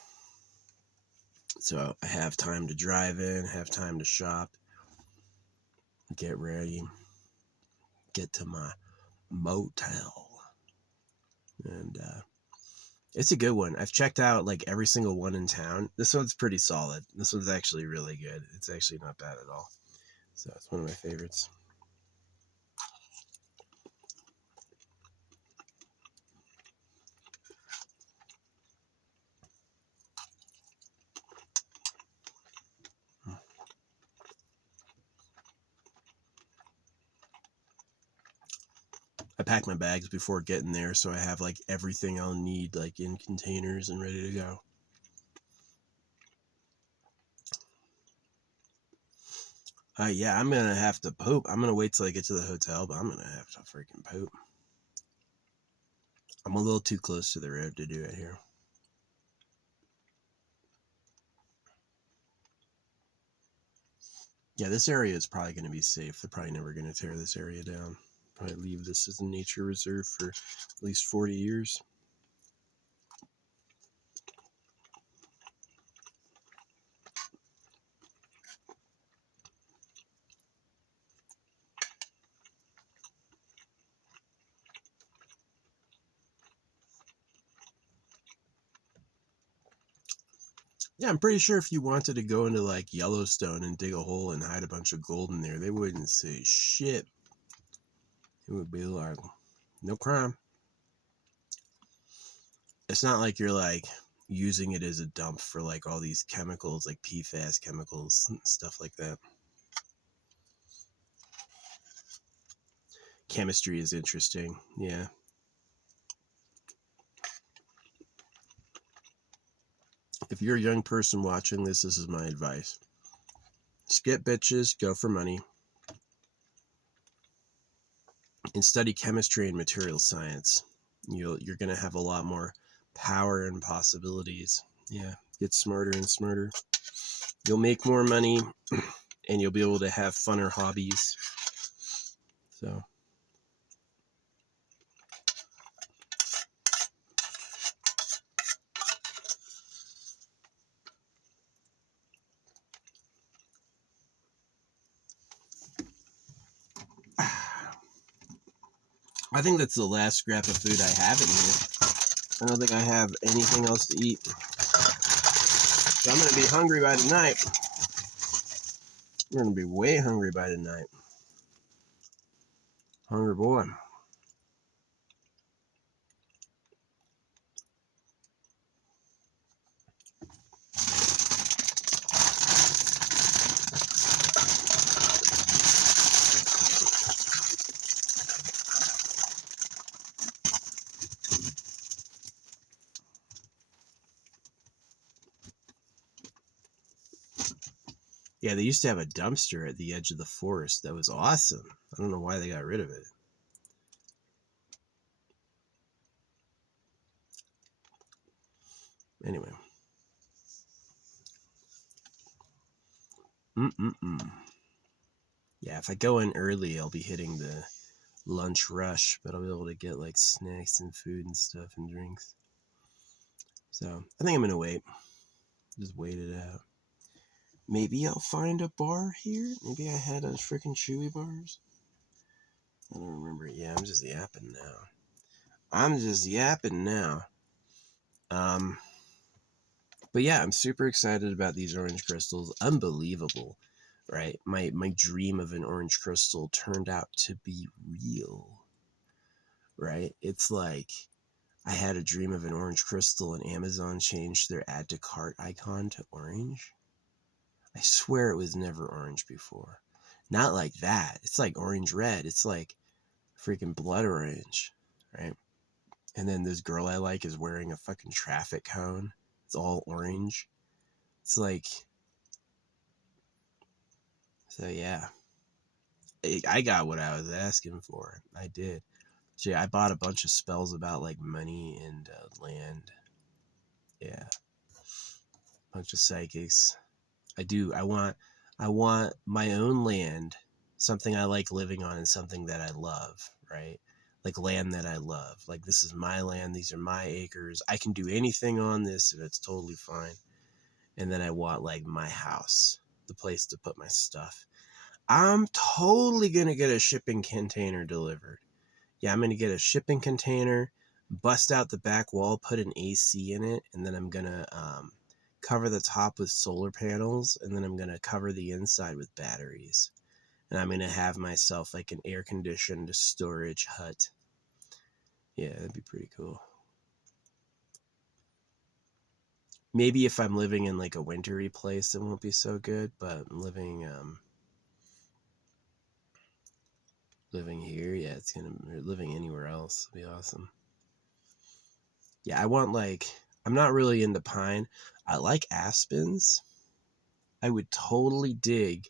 So I have time to drive in, have time to shop, get ready, get to my motel. And it's a good one. I've checked out like every single one in town. This one's pretty solid. This one's actually really good. It's actually not bad at all. So it's one of my favorites. I pack my bags before getting there, so I have like everything I'll need like in containers and ready to go. Yeah, I'm gonna have to poop. I'm gonna wait till I get to the hotel, but I'm gonna have to freaking poop. I'm a little too close to the road to do it here. Yeah, this area is probably going to be safe. They're probably never going to tear this area down. Probably leave this as a nature reserve for at least 40 years. Yeah, I'm pretty sure if you wanted to go into like Yellowstone and dig a hole and hide a bunch of gold in there, they wouldn't say shit. It would be like, no crime. It's not like you're like using it as a dump for like all these chemicals, like PFAS chemicals and stuff like that. Chemistry is interesting. Yeah. If you're a young person watching this, this is my advice. Skip bitches, go for money, and study chemistry and material science. You're going to have a lot more power and possibilities. Yeah, get smarter and smarter. You'll make more money, and you'll be able to have funner hobbies. So, I think that's the last scrap of food I have in here. I don't think I have anything else to eat. So I'm going to be hungry by tonight. I'm going to be way hungry by tonight. Hungry boy. Yeah, they used to have a dumpster at the edge of the forest. That was awesome. I don't know why they got rid of it. Anyway. Yeah, if I go in early, I'll be hitting the lunch rush, but I'll be able to get like snacks and food and stuff and drinks. So I think I'm going to wait. Just wait it out. Maybe I'll find a bar here. Maybe I had a freaking Chewy bars. I don't remember. Yeah, I'm just yapping now. But yeah, I'm super excited about these orange crystals. Unbelievable, right? My dream of an orange crystal turned out to be real, right? It's like I had a dream of an orange crystal and Amazon changed their add to cart icon to orange. I swear it was never orange before. Not like that. It's like orange red. It's like freaking blood orange, right? And then this girl I like is wearing a fucking traffic cone. It's all orange. It's like, so yeah. I got what I was asking for. I did. So yeah, I bought a bunch of spells about like money and land. Yeah. Bunch of psychics. I want my own land, something I like living on and something that I love, right? Like land that I love. Like this is my land, these are my acres. I can do anything on this and it's totally fine. And then I want like my house, the place to put my stuff. I'm totally going to get a shipping container delivered. Yeah, I'm going to get a shipping container, bust out the back wall, put an AC in it, and then I'm going to cover the top with solar panels, and then I'm going to cover the inside with batteries. And I'm going to have myself like an air-conditioned storage hut. Yeah, that'd be pretty cool. Maybe if I'm living in like a wintry place, it won't be so good, but living here, yeah, living anywhere else would be awesome. Yeah, I want like, I'm not really into pine. I like aspens. I would totally dig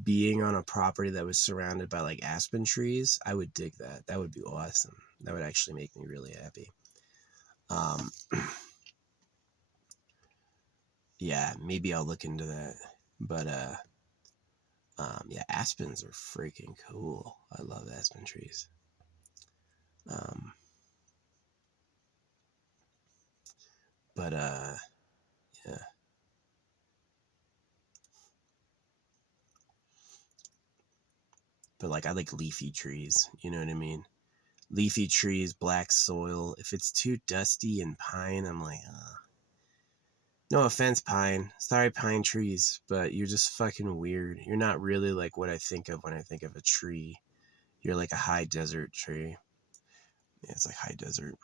being on a property that was surrounded by like aspen trees. I would dig that. That would be awesome. That would actually make me really happy. Yeah, maybe I'll look into that. But yeah, aspens are freaking cool. I love aspen trees. But yeah. But like I like leafy trees, you know what I mean? Leafy trees, black soil. If it's too dusty and pine, I'm like, no offense, pine. Sorry, pine trees, but you're just fucking weird. You're not really like what I think of when I think of a tree. You're like a high desert tree. Yeah, it's like high desert.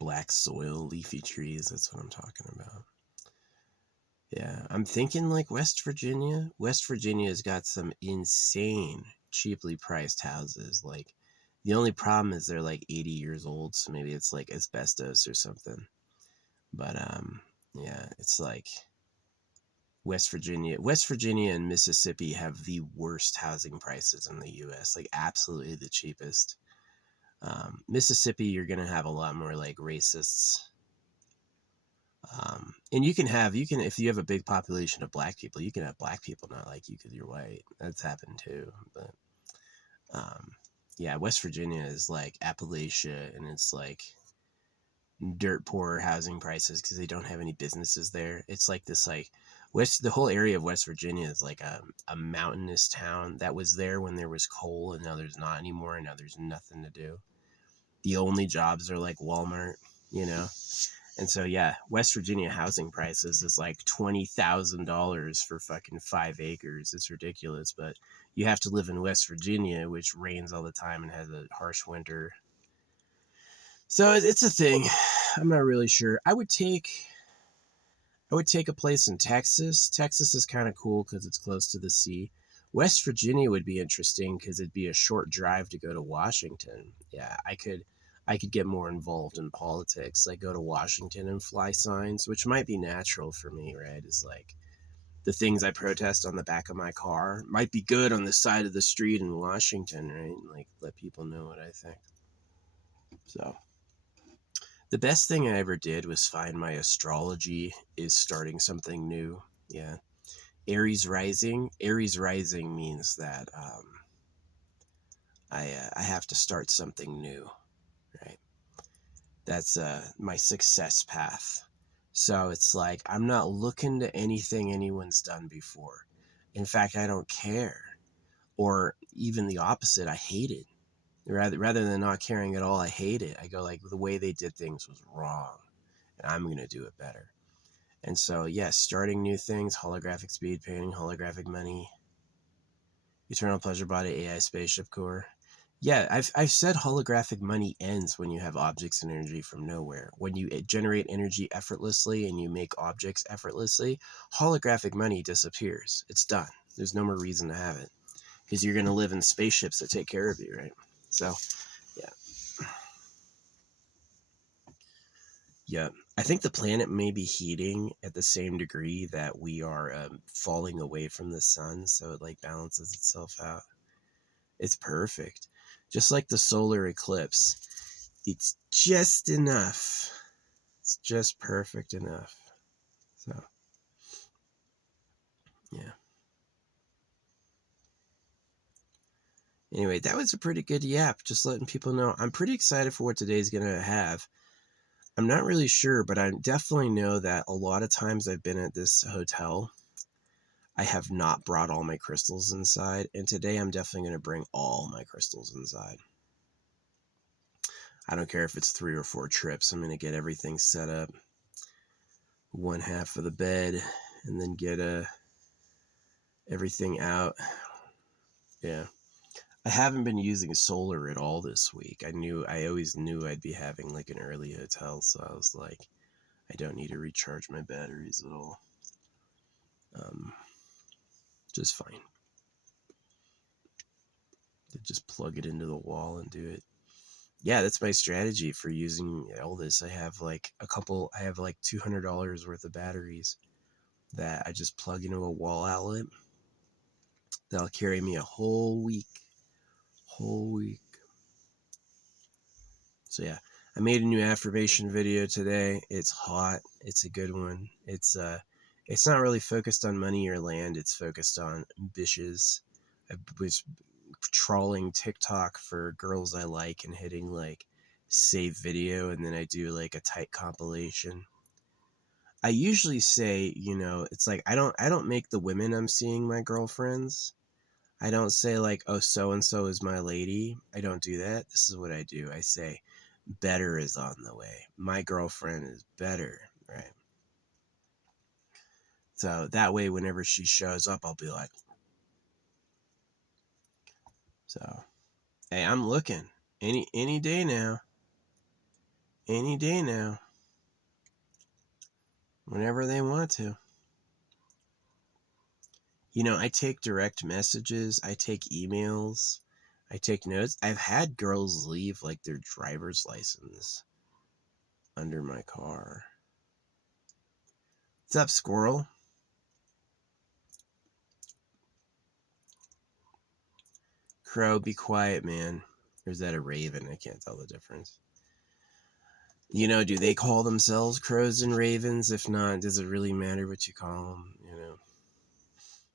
Black soil, leafy trees. That's what I'm talking about. Yeah, I'm thinking like West Virginia. West Virginia's got some insane, cheaply priced houses. Like, the only problem is they're like 80 years old, so maybe it's like asbestos or something. But yeah, it's like West Virginia and Mississippi have the worst housing prices in the U.S. Like, absolutely the cheapest. Mississippi, you're gonna have a lot more like racists. And you can if you have a big population of black people, you can have black people not like you because you're white. That's happened too. But yeah, West Virginia is like Appalachia, and it's like dirt poor housing prices because they don't have any businesses there. It's like this like the whole area of West Virginia is like a mountainous town that was there when there was coal, and now there's not anymore, and now there's nothing to do. The only jobs are like Walmart, you know. And so yeah, West Virginia housing prices is like $20,000 for fucking 5 acres. It's ridiculous, but you have to live in West Virginia, which rains all the time and has a harsh winter. So it's a thing. I'm not really sure. I would take a place in Texas. Texas is kind of cool because it's close to the sea. West Virginia would be interesting because it'd be a short drive to go to Washington. Yeah, I could get more involved in politics, like go to Washington and fly signs, which might be natural for me, right? Is like the things I protest on the back of my car might be good on the side of the street in Washington, right? Like let people know what I think. So the best thing I ever did was find my astrology is starting something new. Yeah. Aries rising. Aries rising means that I have to start something new, right? That's my success path. So it's like I'm not looking to anything anyone's done before. In fact, I don't care. Or even the opposite, I hate it. Rather than not caring at all, I hate it. I go like the way they did things was wrong, and I'm gonna do it better. And so yes, starting new things, holographic speed painting, holographic money, eternal pleasure body, AI spaceship core. Yeah, I've said holographic money ends when you have objects and energy from nowhere. When you generate energy effortlessly and you make objects effortlessly, holographic money disappears. It's done. There's no more reason to have it because you're going to live in spaceships that take care of you, right? So, yeah. Yeah. I think the planet may be heating at the same degree that we are falling away from the sun, so it like balances itself out. It's perfect. Just like the solar eclipse, it's just enough. It's just perfect enough. So, yeah. Anyway, that was a pretty good yap. Just letting people know. I'm pretty excited for what today's going to have. I'm not really sure, but I definitely know that a lot of times I've been at this hotel, I have not brought all my crystals inside. And today I'm definitely going to bring all my crystals inside. I don't care if it's 3 or 4 trips. I'm going to get everything set up. One half of the bed and then get everything out. Yeah. I haven't been using solar at all this week. I always knew I'd be having like an early hotel, so I was like, I don't need to recharge my batteries at all. Just fine. Just plug it into the wall and do it. Yeah, that's my strategy for using all this. I have like $200 worth of batteries that I just plug into a wall outlet. That'll carry me a whole week. So yeah, I made a new affirmation video today. It's hot. It's a good one. It's not really focused on money or land. It's focused on bitches. I was trawling TikTok for girls I like and hitting like save video, and then I do like a tight compilation. I usually say, it's like I don't make the women I'm seeing my girlfriends. I don't say like, oh, so and so is my lady. I don't do that. This is what I do. I say, better is on the way. My girlfriend is better, right? So that way, whenever she shows up, I'll be like, so, hey, I'm looking any day now, whenever they want to. I take direct messages, I take emails, I take notes. I've had girls leave like their driver's license under my car. What's up, squirrel? Crow, be quiet, man. Or is that a raven? I can't tell the difference. Do they call themselves crows and ravens? If not, does it really matter what you call them?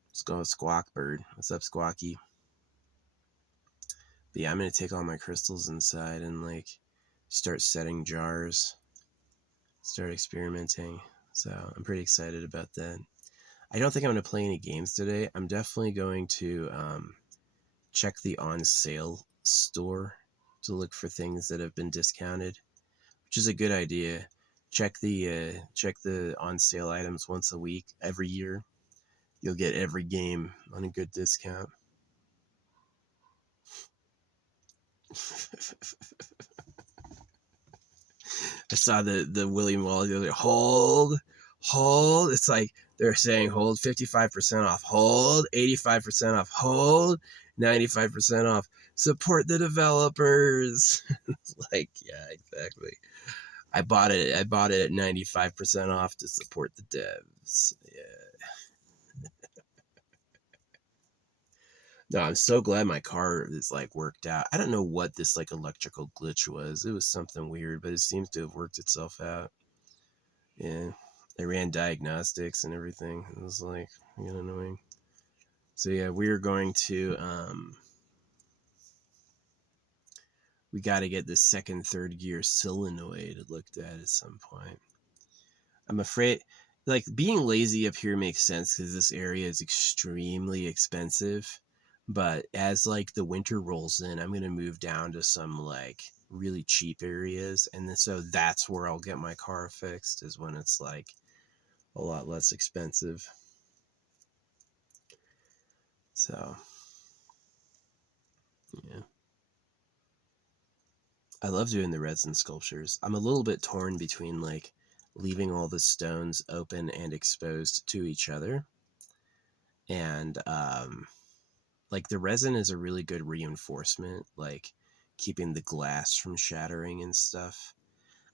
Let's go with Squawk Bird. What's up, Squawky? But yeah, I'm going to take all my crystals inside and like start setting jars. start experimenting. So I'm pretty excited about that. I don't think I'm going to play any games today. I'm definitely going to check the on sale store to look for things that have been discounted, which is a good idea. Check the on sale items once a week, every year. You'll get every game on a good discount. I saw the William Wallace the other hold. It's like they're saying hold 55% off, hold 85% off, hold 95% off. Support the developers. It's like, yeah, exactly. I bought it at 95% off to support the devs. Yeah. No, I'm so glad my car is like worked out. I don't know what this like electrical glitch was. It was something weird, but it seems to have worked itself out. Yeah. I ran diagnostics and everything. It was like annoying. So yeah, we're going to we got to get the second, third gear solenoid looked at some point. I'm afraid, like, being lazy up here makes sense because this area is extremely expensive. But as like the winter rolls in, I'm gonna move down to some like really cheap areas, and then, so that's where I'll get my car fixed, is when it's like a lot less expensive. So yeah, I love doing the resin sculptures. I'm a little bit torn between like leaving all the stones open and exposed to each other, and like the resin is a really good reinforcement, like keeping the glass from shattering and stuff.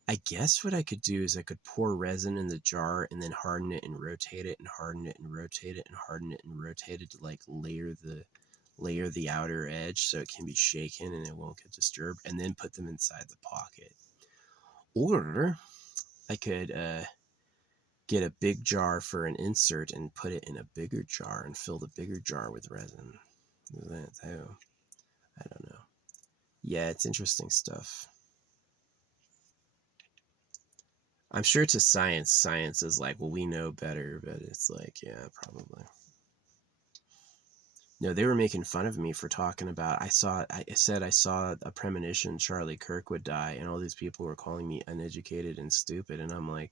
I guess what I could do is I could pour resin in the jar and then harden it and rotate it and harden it and rotate it and harden it and rotate it to like layer the outer edge so it can be shaken and it won't get disturbed, and then put them inside the pocket. Or I could get a big jar for an insert and put it in a bigger jar and fill the bigger jar with resin. That too. I don't know. Yeah, it's interesting stuff. I'm sure to science is like, well, we know better, but it's like, yeah, probably. No, they were making fun of me for talking about. I said I saw a premonition Charlie Kirk would die, and all these people were calling me uneducated and stupid, and I'm like,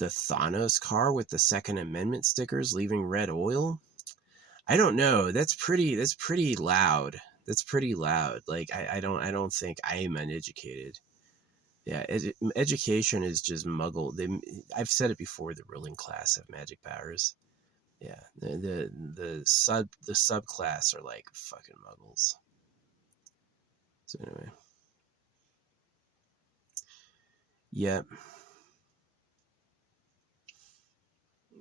the Thanos car with the Second Amendment stickers leaving red oil? I don't know. That's pretty loud. That's pretty loud. Like I don't think I am uneducated. Yeah, education is just muggle. I've said it before. The ruling class have magic powers. Yeah, the subclass are like fucking muggles. So anyway, yeah,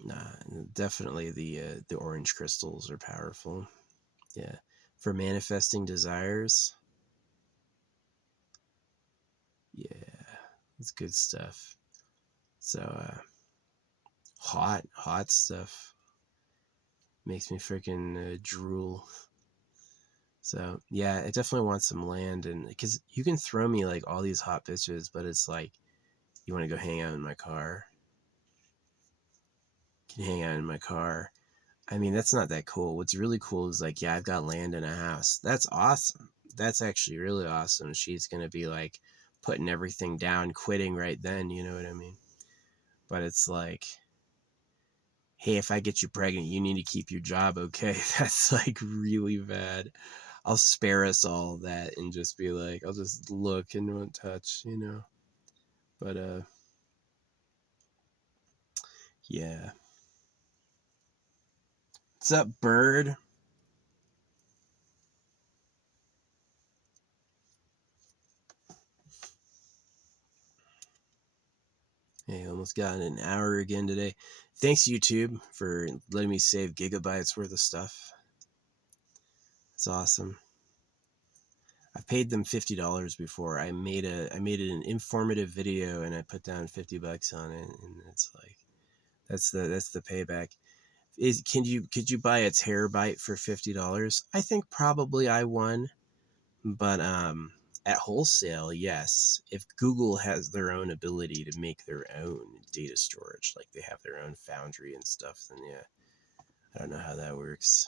nah, definitely the orange crystals are powerful. Yeah, for manifesting desires. Yeah, it's good stuff. So hot stuff makes me freaking drool. So yeah, I definitely want some land, and because you can throw me like all these hot bitches, but it's like, you want to go hang out in my car? Can you hang out in my car? I mean, that's not that cool. What's really cool is like, yeah, I've got land and a house. That's awesome. That's actually really awesome. She's gonna be like putting everything down, quitting right then. You know what I mean? But it's like, hey, if I get you pregnant, you need to keep your job, okay? That's like really bad. I'll spare us all that and just be like, I'll just look and won't touch, you know? But, yeah. What's up, bird? Hey, almost got an hour again today. Thanks, YouTube, for letting me save gigabytes worth of stuff. It's awesome. I've paid them $50 before. I made an informative video and I put down $50 on it, and it's like, that's the payback. Could you buy a terabyte for $50? I think probably I won, but At wholesale, yes. If Google has their own ability to make their own data storage, like they have their own foundry and stuff, then yeah, I don't know how that works.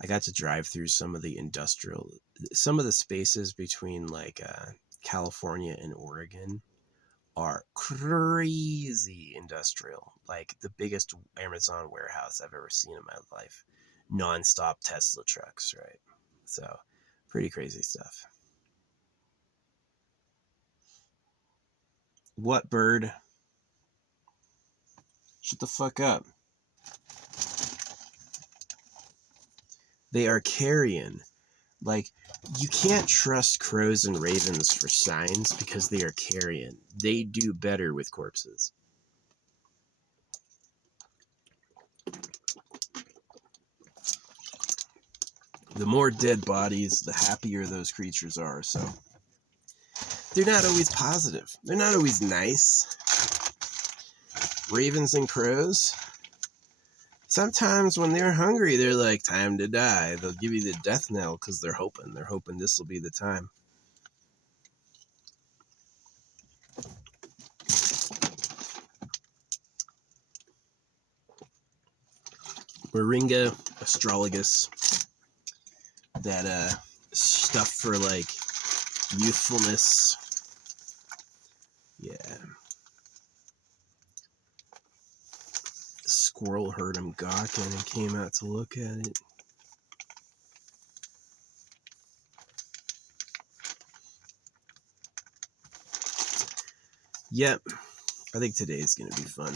I got to drive through some of the spaces between like California and Oregon are crazy industrial. Like the biggest Amazon warehouse I've ever seen in my life. Non-stop Tesla trucks, right? So pretty crazy stuff. What, bird? Shut the fuck up. They are carrion. Like, you can't trust crows and ravens for signs because they are carrion. They do better with corpses. The more dead bodies, the happier those creatures are, so they're not always positive. They're not always nice. Ravens and crows, sometimes when they're hungry, they're like, time to die. They'll give you the death knell because they're hoping this will be the time. Moringa astragalus, that stuff for like youthfulness. Yeah. The squirrel heard him gawking and came out to look at it. Yep. I think today's going to be fun.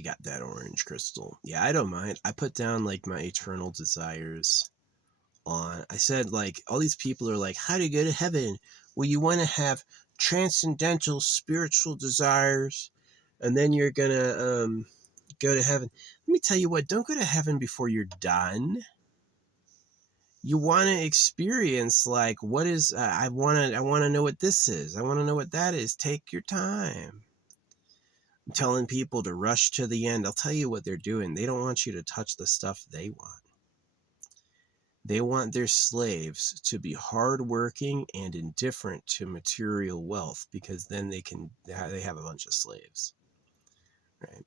I got that orange crystal. Yeah, I don't mind. I put down like my eternal desires on. I said like all these people are like, how do you go to heaven? Well, you want to have transcendental spiritual desires and then you're going to go to heaven. Let me tell you what, don't go to heaven before you're done. You want to experience like what is I want to know what this is. I want to know what that is. Take your time. I'm telling people to rush to the end. I'll tell you what they're doing. They don't want you to touch the stuff they want. They want their slaves to be hardworking and indifferent to material wealth because then they have a bunch of slaves, right?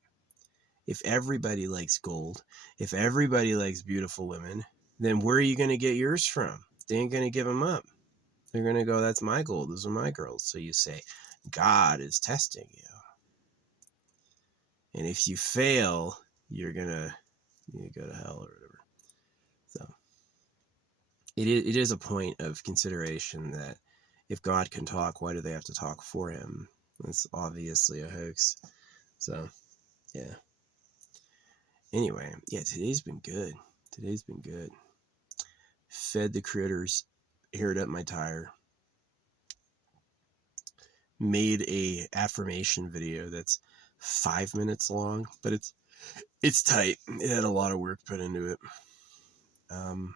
If everybody likes gold, if everybody likes beautiful women, then where are you going to get yours from? They ain't going to give them up. They're going to go, that's my gold. Those are my girls. So you say, God is testing you. And if you fail, you're going to go to hell or whatever. So it is a point of consideration that if God can talk, why do they have to talk for him? That's obviously a hoax. So, yeah. Anyway, yeah, today's been good. Fed the critters, aired up my tire, made a affirmation video that's 5 minutes long, but it's tight. It had a lot of work put into it. I'm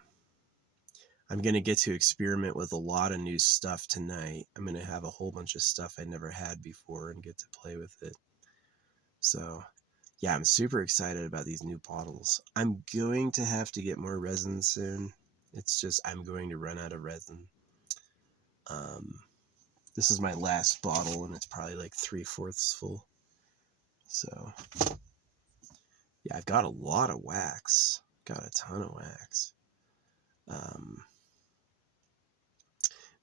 going to get to experiment with a lot of new stuff tonight. I'm going to have a whole bunch of stuff I never had before and get to play with it. So, yeah, I'm super excited about these new bottles. I'm going to have to get more resin soon. It's just I'm going to run out of resin. This is my last bottle, and it's probably like 3/4 full. So, yeah, I've got a lot of wax. Got a ton of wax.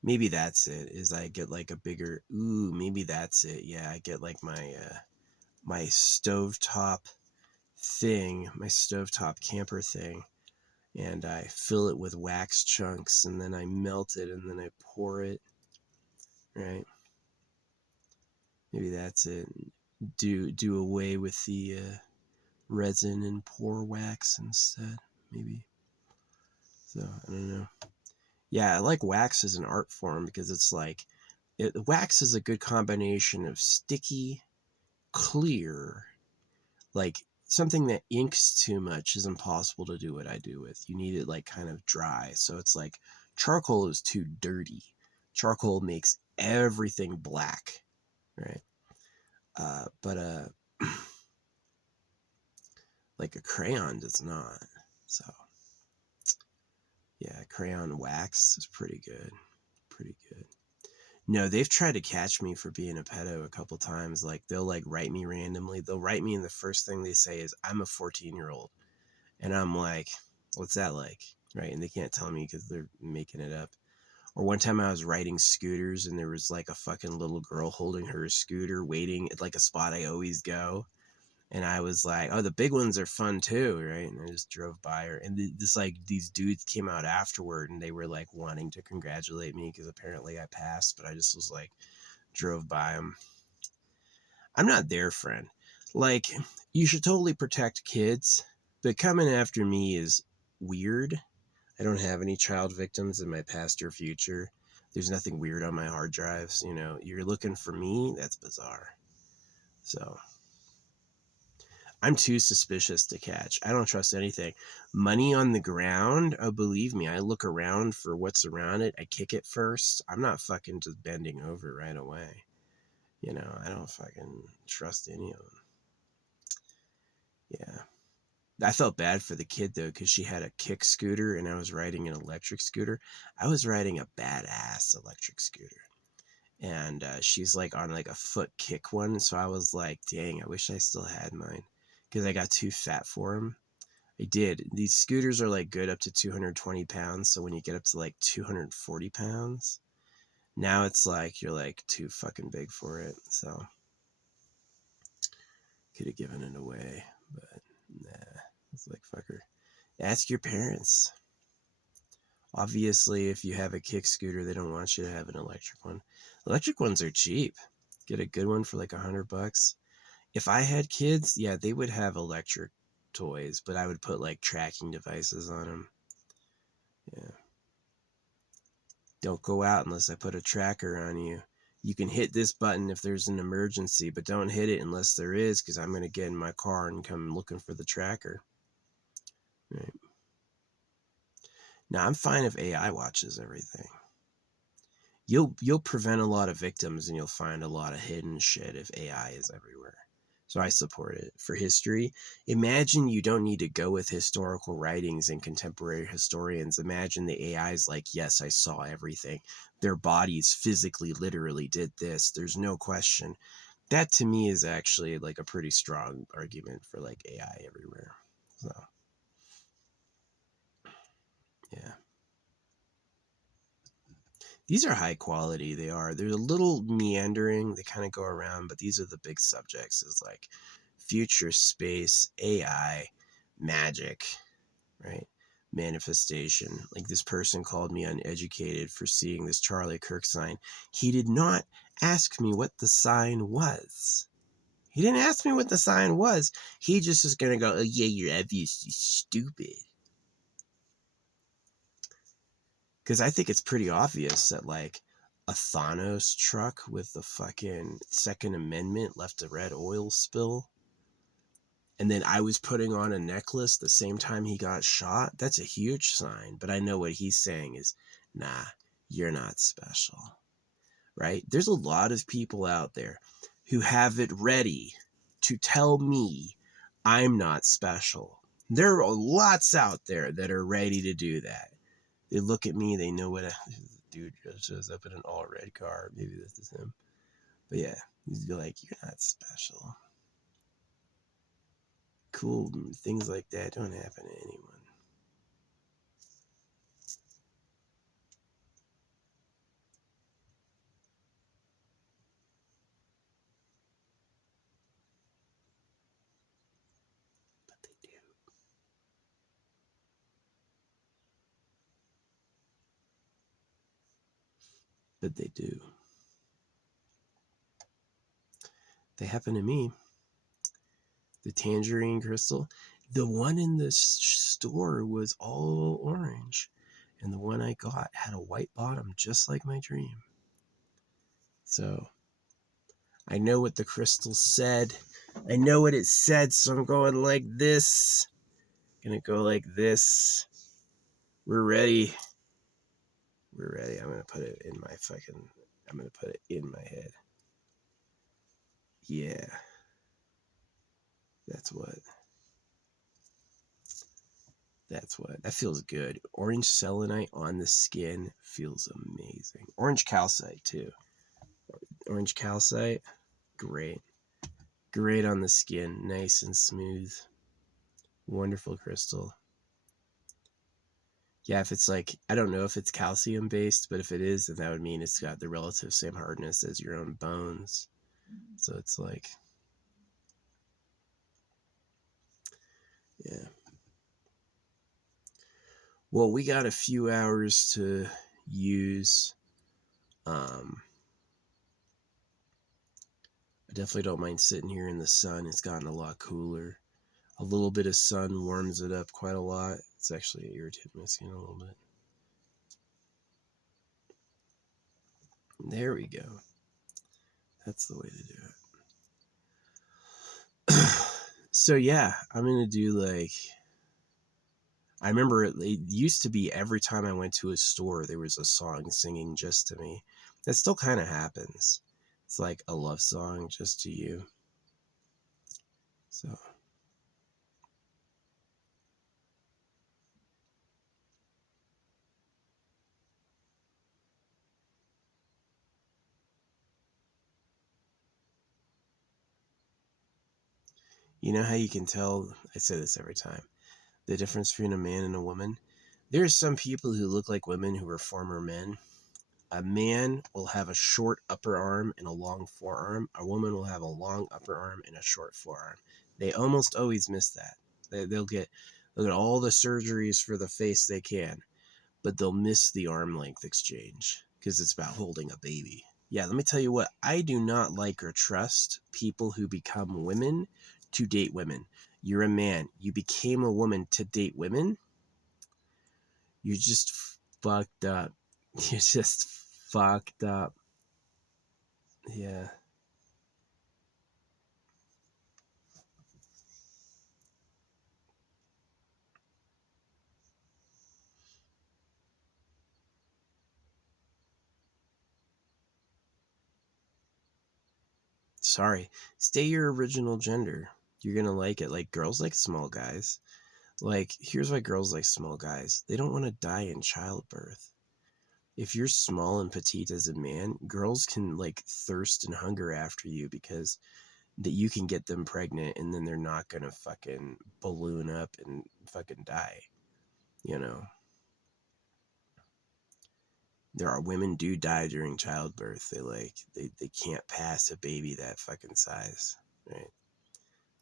Maybe that's it, is I get like a bigger, maybe that's it. Yeah, I get like my stovetop thing, my stovetop camper thing, and I fill it with wax chunks, and then I melt it, and then I pour it, right? Maybe that's it. Do away with the resin and pour wax instead, maybe. So, I don't know. Yeah, I like wax as an art form because it's like, wax is a good combination of sticky, clear, like something that inks too much is impossible to do what I do with. You need it like kind of dry. So it's like charcoal is too dirty. Charcoal makes everything black, right? But like a crayon does not. So yeah, crayon wax is pretty good. Pretty good. No, they've tried to catch me for being a pedo a couple times. Like, they'll like write me randomly. They'll write me and the first thing they say is, I'm a 14-year-old. And I'm like, what's that like? Right? And they can't tell me because they're making it up. Or one time I was riding scooters and there was like a fucking little girl holding her scooter waiting at like a spot I always go. And I was like, oh, the big ones are fun too, right? And I just drove by her. And these dudes came out afterward and they were like wanting to congratulate me because apparently I passed, but I just was like, drove by them. I'm not their friend. Like, you should totally protect kids, but coming after me is weird. I don't have any child victims in my past or future. There's nothing weird on my hard drives. You know, you're looking for me? That's bizarre. So I'm too suspicious to catch. I don't trust anything. Money on the ground? Oh, believe me, I look around for what's around it. I kick it first. I'm not fucking just bending over right away. You know, I don't fucking trust any of them. Yeah. I felt bad for the kid though, because she had a kick scooter and I was riding an electric scooter. I was riding a badass electric scooter. And she's like on like a foot kick one. So I was like, dang, I wish I still had mine because I got too fat for them. I did. These scooters are like good up to 220 pounds. So when you get up to like 240 pounds, now it's like you're like too fucking big for it. So could have given it away, but nah. It's like, fucker. Ask your parents. Obviously, if you have a kick scooter, they don't want you to have an electric one. Electric ones are cheap. Get a good one for like $100. If I had kids, yeah, they would have electric toys, but I would put like tracking devices on them. Yeah. Don't go out unless I put a tracker on you. You can hit this button if there's an emergency, but don't hit it unless there is, because I'm going to get in my car and come looking for the tracker. Right. Now, I'm fine if AI watches everything. You'll prevent a lot of victims and you'll find a lot of hidden shit if AI is everywhere. So I support it. For history, imagine you don't need to go with historical writings and contemporary historians. Imagine the AI is like, yes, I saw everything. Their bodies physically, literally did this. There's no question. That to me is actually like a pretty strong argument for like AI everywhere. So, yeah. These are high quality. They are. They're a little meandering. They kind of go around, but these are the big subjects is like future space, AI, magic, right? Manifestation. Like this person called me uneducated for seeing this Charlie Kirk sign. He did not ask me what the sign was. He didn't ask me what the sign was. He just is going to go, oh, yeah, you're obviously stupid. Because I think it's pretty obvious that, like, a Thanos truck with the fucking Second Amendment left a red oil spill. And then I was putting on a necklace the same time he got shot. That's a huge sign. But I know what he's saying is, nah, you're not special. Right? There's a lot of people out there who have it ready to tell me I'm not special. There are lots out there that are ready to do that. They look at me, they know what a dude just shows up in an all red car. Maybe this is him. But yeah, he's like, you're not special. Cool things like that don't happen to anyone. But they do. But they do. They happen to me. The tangerine crystal. The one in the store was all orange. And the one I got had a white bottom, just like my dream. So I know what the crystal said. I know what it said, so I'm going like this. Gonna go like this. We're ready. We're ready. I'm gonna put it in my fucking. I'm gonna put it in my head. Yeah. That's what. That's what. That feels good. Orange selenite on the skin feels amazing. Orange calcite too. Orange calcite, great. Great on the skin, nice and smooth. Wonderful crystal. Yeah, if it's like, I don't know if it's calcium based, but if it is, then that would mean it's got the relative same hardness as your own bones. So it's like, yeah. Well, we got a few hours to use. I definitely don't mind sitting here in the sun. It's gotten a lot cooler. A little bit of sun warms it up quite a lot. It's actually irritating my skin a little bit. There we go. That's the way to do it. So yeah, I'm gonna do like, I remember it used to be every time I went to a store there was a song singing just to me. That still kind of happens. It's like a love song just to you. So you know how you can tell, I say this every time, the difference between a man and a woman? There are some people who look like women who are former men. A man will have a short upper arm and a long forearm. A woman will have a long upper arm and a short forearm. They almost always miss that. They'll get all the surgeries for the face they can, but they'll miss the arm length exchange because it's about holding a baby. Yeah, let me tell you what, I do not like or trust people who become women to date women. You're a man. You became a woman to date women. You're just fucked up. You're just fucked up. Yeah. Sorry. Stay your original gender. You're gonna like it. Like, girls like small guys. Like, here's why girls like small guys. They don't want to die in childbirth. If you're small and petite as a man, girls can like thirst and hunger after you because that you can get them pregnant and then they're not gonna fucking balloon up and fucking die. You know? There are women do die during childbirth. They can't pass a baby that fucking size. Right?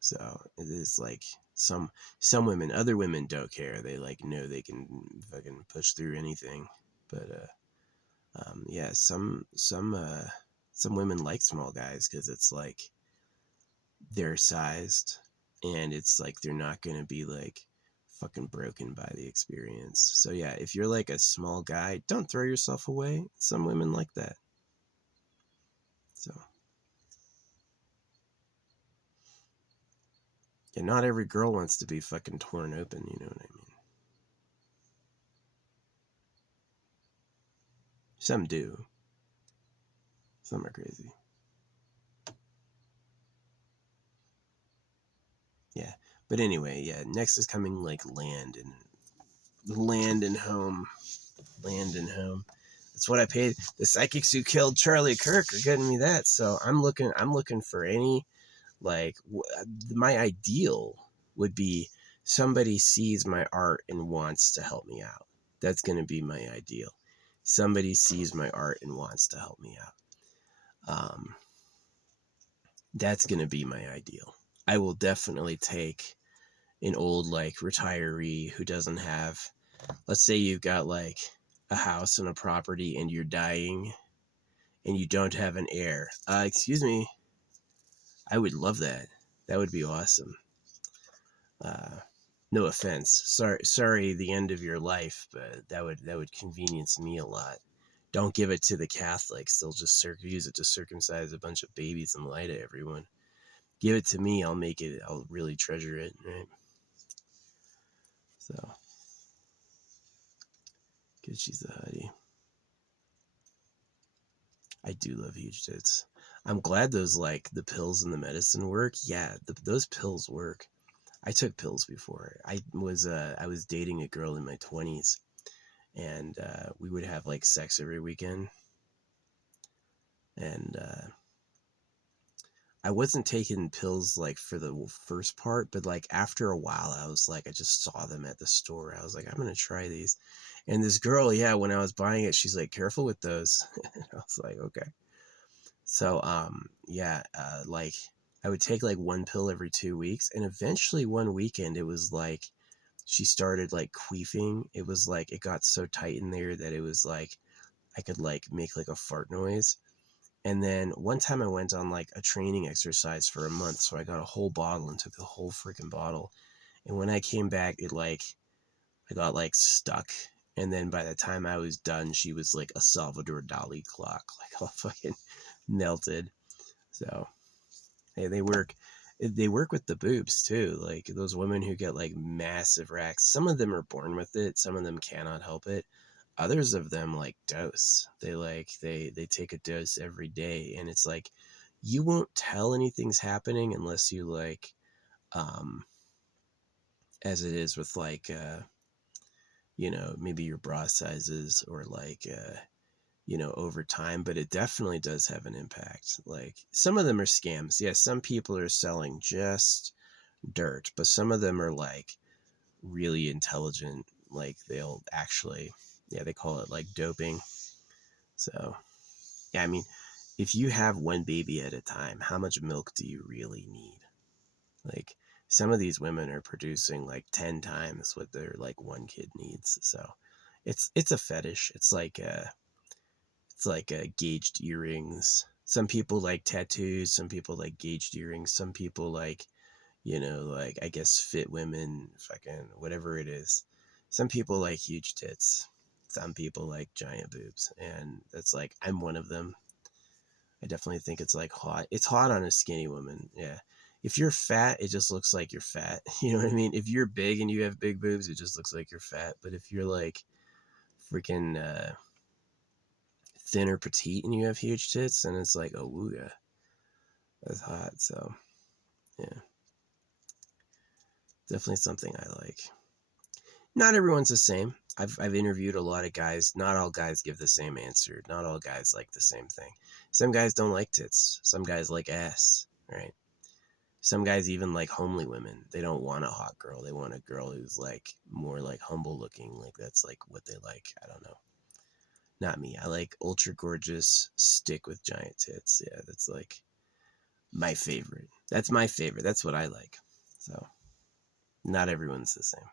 So it is like some women, other women don't care. They like know they can fucking push through anything. But yeah, some women like small guys because it's like they're sized, and it's like they're not gonna be like fucking broken by the experience. So yeah, if you're like a small guy, don't throw yourself away. Some women like that. So yeah, not every girl wants to be fucking torn open. You know what I mean? Some do. Some are crazy. Yeah. But anyway, yeah, next is coming like land and home. Land and home. That's what I paid. The psychics who killed Charlie Kirk are getting me that. So I'm looking for any like my ideal would be somebody sees my art and wants to help me out. That's going to be my ideal. Somebody sees my art and wants to help me out. That's going to be my ideal. I will definitely take an old like retiree who doesn't have, let's say you've got like a house and a property and you're dying and you don't have an heir. Excuse me. I would love that. That would be awesome. No offense. Sorry, the end of your life, but that would convenience me a lot. Don't give it to the Catholics. They'll just use it to circumcise a bunch of babies and lie to everyone. Give it to me. I'll really treasure it. Right. So, because she's a hottie. I do love huge tits. I'm glad those like the pills and the medicine work. Yeah, those pills work. I took pills before. I was dating a girl in my 20s, and we would have like sex every weekend, and I wasn't taking pills like for the first part, but like after a while, I was like, I just saw them at the store. I was like, I'm gonna try these. And this girl, yeah, when I was buying it, she's like, careful with those. And I was like, okay. So, yeah, like I would take like one pill every 2 weeks, and eventually one weekend it was like she started like queefing. It was like it got so tight in there that it was like I could like make like a fart noise. And then one time I went on like a training exercise for a month, so I got a whole bottle and took the whole freaking bottle. And when I came back, it like I got like stuck. And then by the time I was done, she was like a Salvador Dali clock, like all fucking melted. So hey, they work with the boobs too. Like those women who get like massive racks. Some of them are born with it. Some of them cannot help it. Others of them like dose. They take a dose every day, and it's like you won't tell anything's happening unless you like um as it is with like maybe your bra sizes or like over time, but it definitely does have an impact. Like some of them are scams. Yeah, some people are selling just dirt, but some of them are like really intelligent. Like they'll actually, yeah, they call it like doping. So, yeah, I mean, if you have one baby at a time, how much milk do you really need? Like some of these women are producing like 10 times what their like one kid needs. So, it's a fetish. It's like gauged earrings. Some people like tattoos. Some people like gauged earrings. Some people like, like I guess fit women, fucking whatever it is. Some people like huge tits. Some people like giant boobs. And that's like, I'm one of them. I definitely think it's like hot. It's hot on a skinny woman. Yeah. If you're fat, it just looks like you're fat. You know what I mean? If you're big and you have big boobs, it just looks like you're fat. But if you're like freaking thin or petite and you have huge tits, and it's like, oh, woo, yeah, that's hot. So, yeah, definitely something I like. Not everyone's the same. I've interviewed a lot of guys. Not all guys give the same answer. Not all guys like the same thing. Some guys don't like tits. Some guys like ass, right? Some guys even like homely women. They don't want a hot girl. They want a girl who's like more like humble looking. Like that's like what they like. I don't know. Not me. I like ultra gorgeous stick with giant tits. Yeah, that's like my favorite. That's my favorite. That's what I like. So not everyone's the same.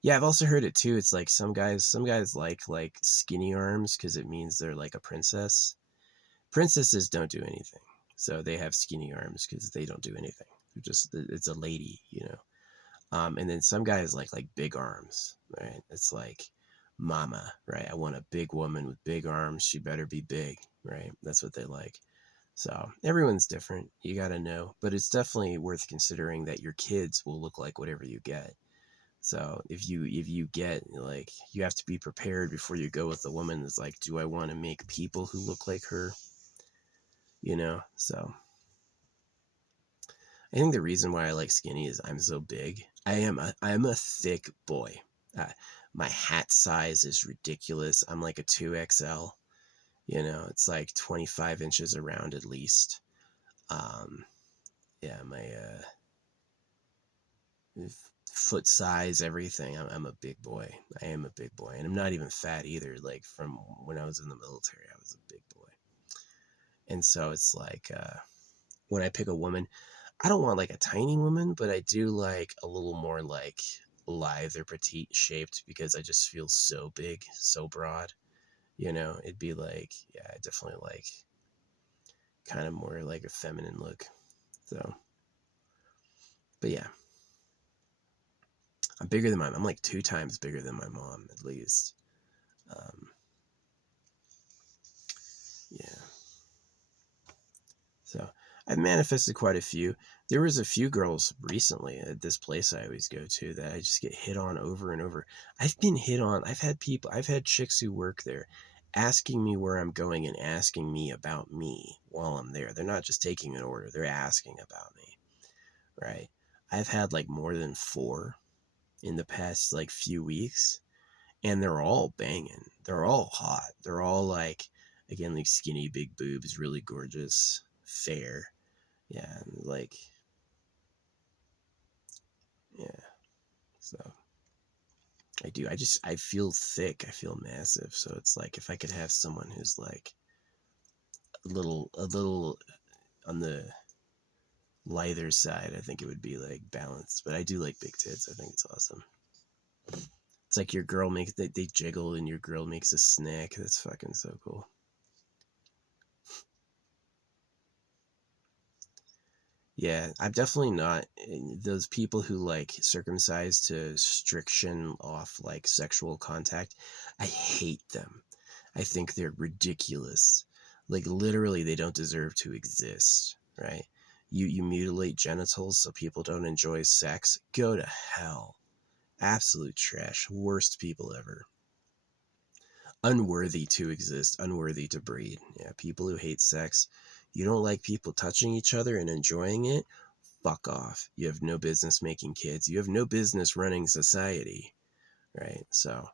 Yeah, I've also heard it too. It's like some guys like skinny arms because it means they're like a princess. Princesses don't do anything, so they have skinny arms because they don't do anything. They're just it's a lady. And then some guys like big arms, right? It's like mama, right? I want a big woman with big arms. She better be big, right? That's what they like. So everyone's different. You got to know, but it's definitely worth considering that your kids will look like whatever you get. So if you get like you have to be prepared before you go with a woman that's like, do I want to make people who look like her? So I think the reason why I like skinny is I'm so big. I'm a thick boy. Uh, my hat size is ridiculous. I'm like a 2XL. It's like 25 inches around at least. Um, yeah, my foot size, everything. I'm a big boy. I am a big boy, and I'm not even fat either. Like from when I was in the military, I was a big boy, and so it's like when I pick a woman, I don't want like a tiny woman, but I do like a little more like lithe or petite shaped because I just feel so big, so broad. It'd be like, yeah, I definitely like kind of more like a feminine look. So, but yeah, I'm bigger than I'm like 2 times bigger than my mom at least. Um, yeah. So I've manifested quite a few. There was a few girls recently at this place I always go to that I just get hit on over and over. I've been hit on. I've had chicks who work there asking me where I'm going and asking me about me while I'm there. They're not just taking an order, they're asking about me, right? I've had like more than 4 in the past like few weeks, and they're all banging. They're all hot. They're all like, again, like skinny, big boobs, really gorgeous, fair. Yeah, like, yeah. So I do. I feel thick. I feel massive. So it's like if I could have someone who's like a little on the lighter side, I think it would be like balanced. But I do like big tits. I think it's awesome. It's like your girl makes they jiggle and your girl makes a snack. That's fucking so cool. Yeah, I'm definitely not those people who like circumcise to striction off like sexual contact. I hate them. I think they're ridiculous. Like literally they don't deserve to exist, right? You mutilate genitals so people don't enjoy sex. Go to hell. Absolute trash. Worst people ever. Unworthy to exist, unworthy to breed. Yeah, people who hate sex. You don't like people touching each other and enjoying it? Fuck off. You have no business making kids. You have no business running society, right? So,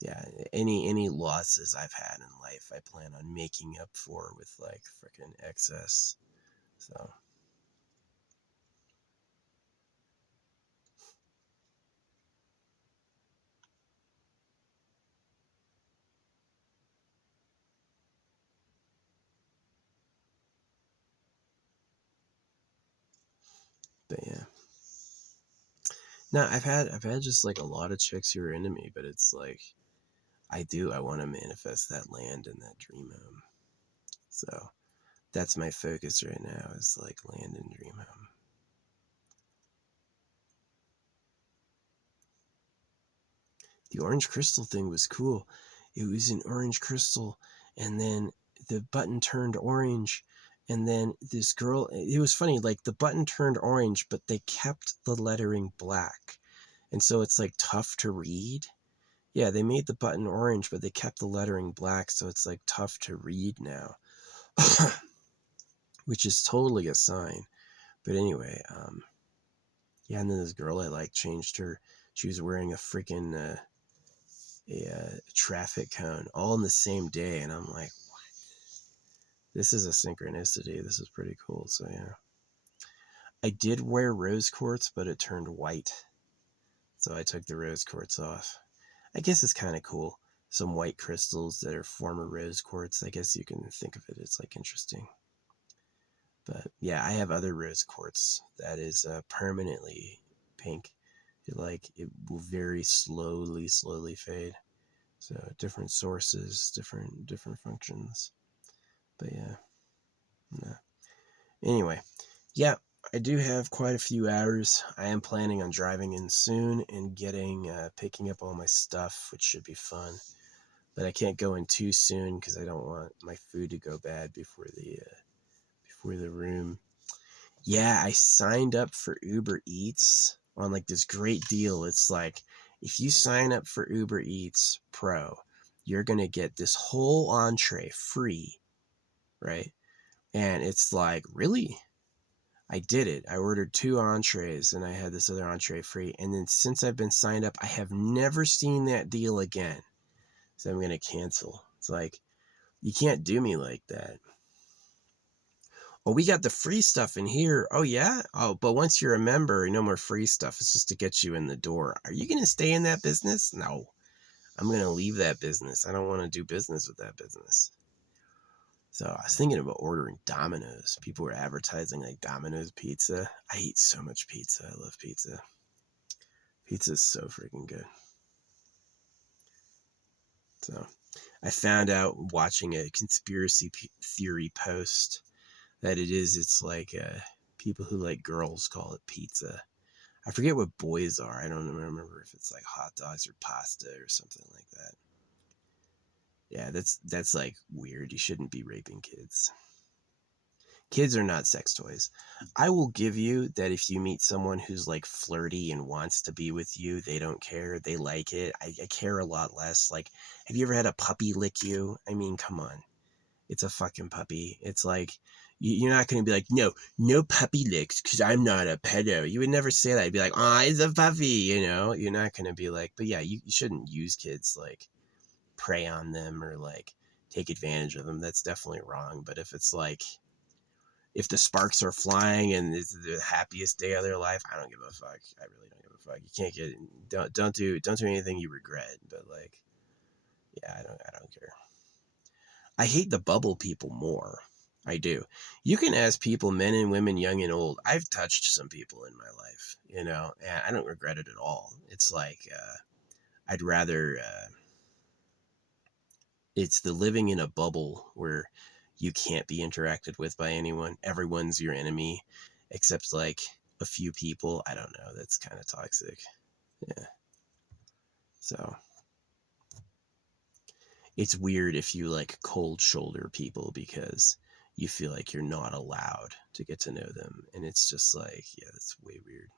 yeah, any losses I've had in life, I plan on making up for with like freaking excess. So, but yeah. No, I've had just like a lot of chicks who are into me, but it's like I want to manifest that land and that dream home. So that's my focus right now is like land and dream home. The orange crystal thing was cool. It was an orange crystal, and then the button turned orange, and then this girl, it was funny, like the button turned orange, but they kept the lettering black. And so it's like tough to read. Yeah, they made the button orange, but they kept the lettering black, so it's like tough to read now, which is totally a sign. But anyway, yeah, and then this girl I like changed her. She was wearing a freaking traffic cone all in the same day, and I'm like, what? This is a synchronicity. This is pretty cool. So yeah, I did wear rose quartz, but it turned white, so I took the rose quartz off. I guess it's kind of cool. Some white crystals that are former rose quartz. I guess you can think of it as like interesting. But yeah, I have other rose quartz that is permanently pink. It will very slowly fade. So different sources, different functions. But yeah, no. Anyway, yeah, I do have quite a few hours. I am planning on driving in soon and picking up all my stuff, which should be fun. But I can't go in too soon because I don't want my food to go bad before the room. Yeah, I signed up for Uber Eats on like this great deal. It's like if you sign up for Uber Eats Pro, you're gonna get this whole entree free, right? And it's like, really? I did it. I ordered 2 entrees and I had this other entree free. And then since I've been signed up, I have never seen that deal again. So I'm gonna cancel. It's like, you can't do me like that. Oh, we got the free stuff in here. Oh, yeah? Oh, but once you're a member, no more free stuff. It's just to get you in the door. Are you going to stay in that business? No. I'm going to leave that business. I don't want to do business with that business. So I was thinking about ordering Domino's. People were advertising like Domino's pizza. I eat so much pizza. I love pizza. Pizza is so freaking good. So I found out watching a conspiracy theory post that it's like people who like girls call it pizza. I forget what boys are. I don't remember if it's like hot dogs or pasta or something like that. Yeah, that's like weird. You shouldn't be raping kids. Kids are not sex toys. I will give you that if you meet someone who's like flirty and wants to be with you, they don't care. They like it. I care a lot less. Like, have you ever had a puppy lick you? I mean, come on. It's a fucking puppy. It's like You're not going to be like, no puppy licks because I'm not a pedo. You would never say that. You'd be like, oh, it's a puppy, You're not going to be like, but yeah, you shouldn't use kids, like, prey on them or, like, take advantage of them. That's definitely wrong. But if it's like, if the sparks are flying and it's the happiest day of their life, I don't give a fuck. I really don't give a fuck. You can't don't do anything you regret. But, like, yeah, I don't care. I hate the bubble people more. I do. You can ask people, men and women, young and old. I've touched some people in my life, and I don't regret it at all. It's like, I'd rather, it's the living in a bubble where you can't be interacted with by anyone. Everyone's your enemy, except, like, a few people. I don't know. That's kind of toxic. Yeah. So it's weird if you, like, cold shoulder people because you feel like you're not allowed to get to know them. And it's just like, yeah, that's way weird.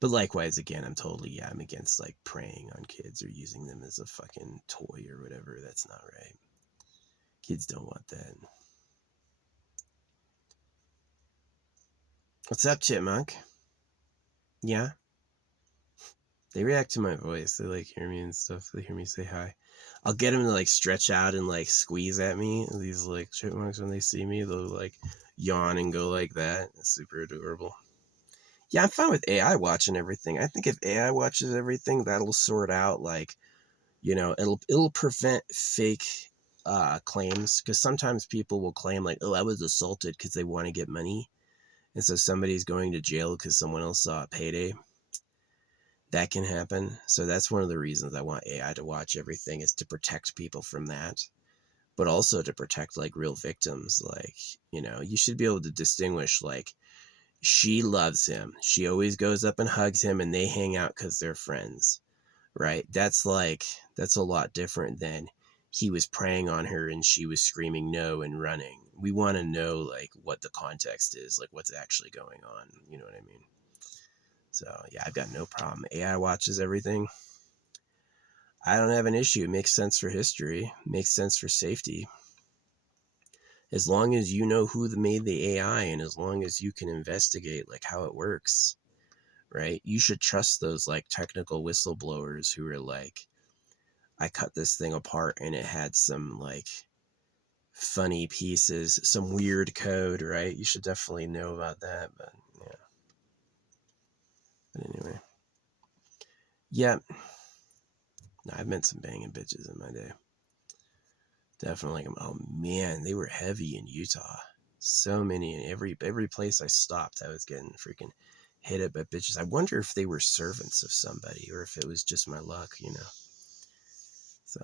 But likewise, again, I'm against, like, preying on kids or using them as a fucking toy or whatever. That's not right. Kids don't want that. What's up, Chipmunk? Yeah? They react to my voice. They, like, hear me and stuff. They hear me say hi. I'll get them to, like, stretch out and, like, squeeze at me. These, like, chipmunks, when they see me, they'll, like, yawn and go like that. It's super adorable. Yeah, I'm fine with AI watching everything. I think if AI watches everything, that'll sort out, like, it'll prevent fake claims, because sometimes people will claim, like, oh, I was assaulted, because they want to get money. And so somebody's going to jail because someone else saw a payday. That can happen. So that's one of the reasons I want AI to watch everything, is to protect people from that, but also to protect, like, real victims. Like, you should be able to distinguish, like, she loves him. She always goes up and hugs him and they hang out because they're friends, right? That's a lot different than he was preying on her and she was screaming no and running. We want to know, like, what the context is, like, what's actually going on. You know what I mean? So, yeah, I've got no problem. AI watches everything. I don't have an issue. It makes sense for history. It makes sense for safety. As long as you know who made the AI and as long as you can investigate, like, how it works, right? You should trust those, like, technical whistleblowers who are like, I cut this thing apart and it had some, like, funny pieces, some weird code, right? You should definitely know about that. But yeah. But anyway. Yeah. No, I've met some banging bitches in my day. Definitely. Oh man, they were heavy in Utah. So many. In every place I stopped, I was getting freaking hit up by bitches. I wonder if they were servants of somebody or if it was just my luck, So.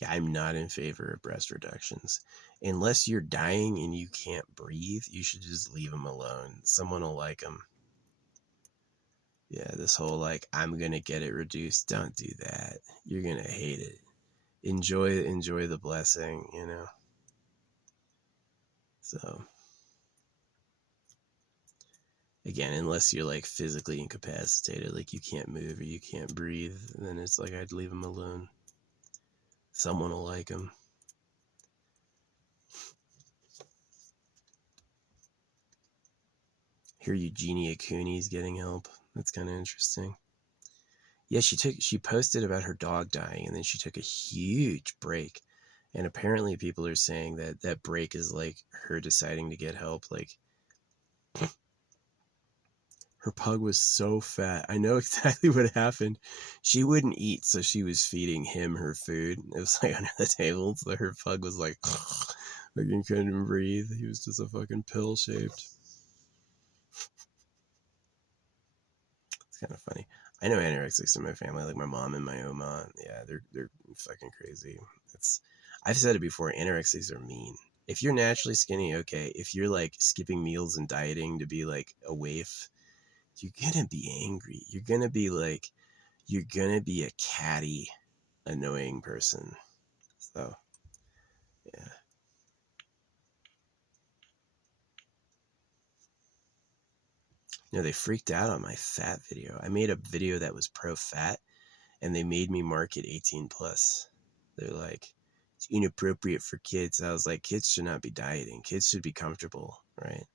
Yeah, I'm not in favor of breast reductions. Unless you're dying and you can't breathe, you should just leave them alone. Someone will like them. Yeah, this whole, like, I'm going to get it reduced. Don't do that. You're going to hate it. Enjoy the blessing, So, again, unless you're, like, physically incapacitated, like you can't move or you can't breathe, then it's like I'd leave them alone. Someone will like them. Hear Eugenia Cooney's getting help. That's kind of interesting. Yeah, she posted about her dog dying and then she took a huge break. And apparently people are saying that break is like her deciding to get help. Like, her pug was so fat. I know exactly what happened. She wouldn't eat, so she was feeding him her food. It was like under the table, so her pug was like, he couldn't breathe. He was just a fucking pill shaped. It's kind of funny. I know anorexics in my family, like my mom and my oma. Yeah, they're fucking crazy. I've said it before. Anorexics are mean. If you're naturally skinny, okay. If you're, like, skipping meals and dieting to be, like, a waif, you're gonna be angry. You're gonna be a catty, annoying person. So, yeah. They freaked out on my fat video. I made a video that was pro-fat, and they made me mark it 18 plus. They're like, it's inappropriate for kids. I was like, kids should not be dieting. Kids should be comfortable, right?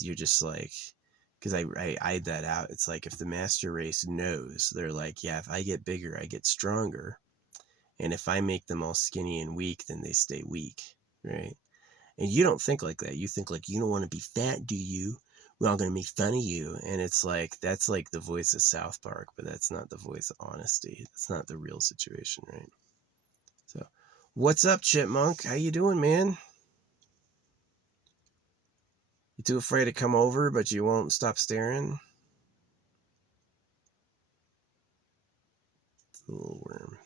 You're just like, because I eyed that out. It's like, if the master race knows, they're like, yeah, if I get bigger, I get stronger. And if I make them all skinny and weak, then they stay weak, right? And you don't think like that. You think like, you don't want to be fat, do you? We're all going to make fun of you. And it's like, that's like the voice of South Park, but that's not the voice of honesty. That's not the real situation, right? So, what's up, Chipmunk? How you doing, man? You too afraid to come over, but you won't stop staring? The little worm.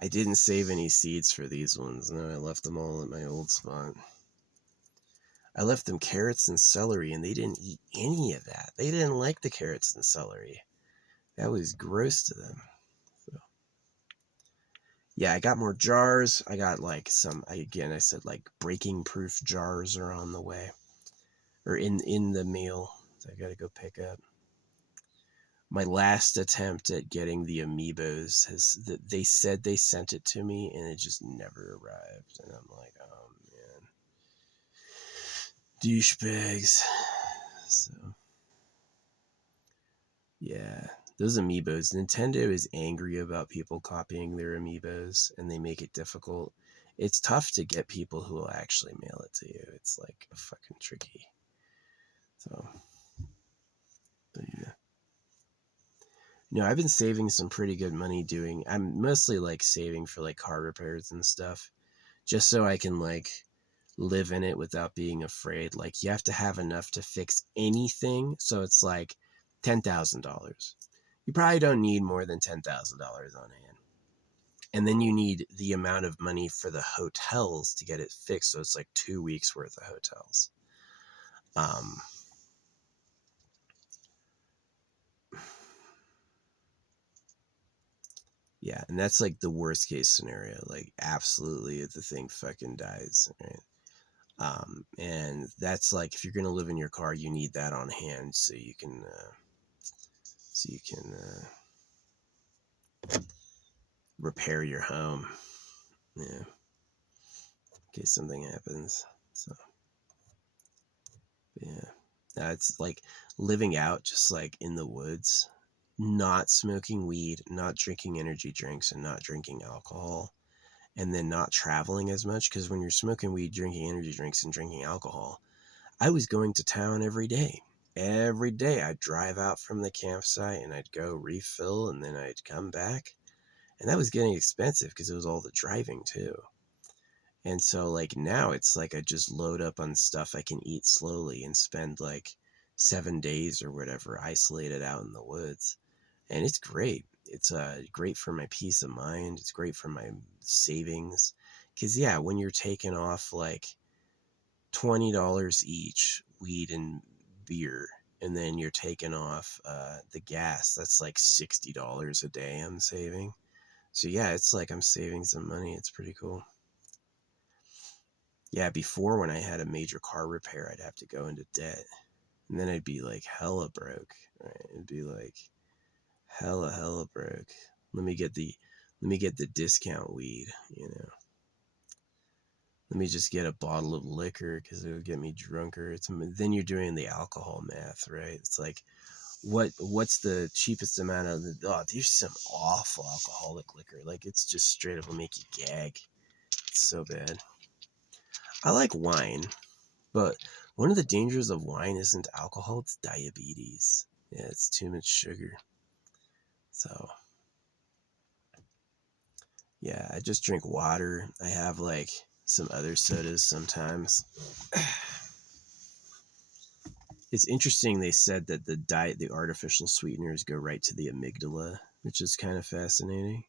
I didn't save any seeds for these ones. No, I left them all at my old spot. I left them carrots and celery, and they didn't eat any of that. They didn't like the carrots and celery. That was gross to them. So, yeah, I got more jars. I got like some, I said like breaking proof jars are on the way. Or in the mail. So I gotta go pick up. My last attempt at getting the amiibos they said they sent it to me and it just never arrived. And I'm like, oh man. Douchebags. So, yeah. Those amiibos, Nintendo is angry about people copying their amiibos and they make it difficult. It's tough to get people who will actually mail it to you. It's like fucking tricky. So, but yeah. No, I've been saving some pretty good money I'm mostly like saving for like car repairs and stuff, just so I can like live in it without being afraid. Like you have to have enough to fix anything. So it's like $10,000. You probably don't need more than $10,000 on hand. And then you need the amount of money for the hotels to get it fixed. So it's like 2 weeks worth of hotels. Yeah, and that's like the worst case scenario. Like absolutely if the thing fucking dies, right? And that's like, if you're gonna live in your car, you need that on hand so you can repair your home. Yeah, in case something happens. So yeah, it's like living out just like in the woods, not smoking weed, not drinking energy drinks, and not drinking alcohol, and then not traveling as much. Because when you're smoking weed, drinking energy drinks, and drinking alcohol, I was going to town every day. Every day I'd drive out from the campsite and I'd go refill and then I'd come back. And that was getting expensive because it was all the driving too. And so like now it's like I just load up on stuff I can eat slowly and spend like 7 days or whatever isolated out in the woods. And it's great. It's great for my peace of mind. It's great for my savings. Because yeah, when you're taking off like $20 each, weed and beer, and then you're taking off the gas, that's like $60 a day I'm saving. So yeah, it's like I'm saving some money. It's pretty cool. Yeah, before when I had a major car repair, I'd have to go into debt, and then I'd be like hella broke, right? It'd be like hella broke. Let me get the discount weed, you know. Let me just get a bottle of liquor because it would get me drunker. Then you're doing the alcohol math, right? It's like, what's the cheapest amount of there's some awful alcoholic liquor. Like it's just straight up will make you gag. It's so bad. I like wine, but one of the dangers of wine isn't alcohol, it's diabetes. Yeah, it's too much sugar. So yeah, I just drink water. I have like some other sodas sometimes. It's interesting they said that the artificial sweeteners go right to the amygdala, which is kind of fascinating.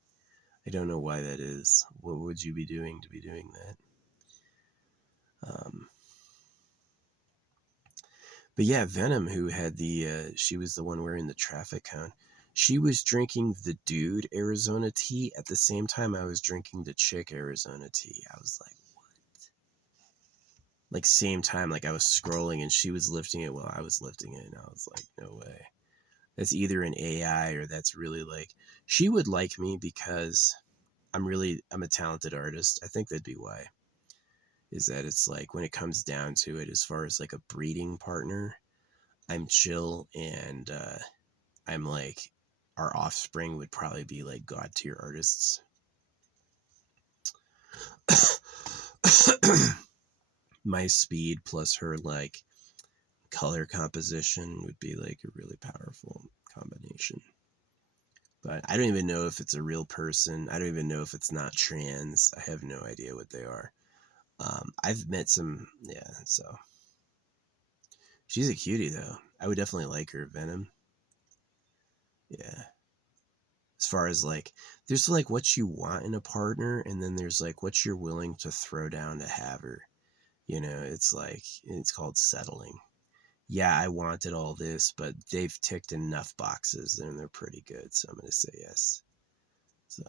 I don't know why that is. What would you be doing to be doing that? But yeah, Venom, who had she was the one wearing the traffic cone. She was drinking the dude Arizona tea at the same time I was drinking the chick Arizona tea. I was like, what? Like same time, like I was scrolling and she was lifting it while I was lifting it, and I was like, no way. That's either an AI or that's really like, she would like me because I'm a talented artist. I think that'd be why. Is that it's like when it comes down to it, as far as like a breeding partner, I'm chill and I'm like, our offspring would probably be like god tier artists. My speed plus her like color composition would be like a really powerful combination. But I don't even know if it's a real person. I don't even know if it's not trans. I have no idea what they are. I've met some, yeah, so. She's a cutie, though. I would definitely like her, Venom. Yeah. As far as like, there's like what you want in a partner, and then there's like what you're willing to throw down to have her. You know, it's like, it's called settling. Yeah, I wanted all this, but they've ticked enough boxes and they're pretty good, so I'm going to say yes. So,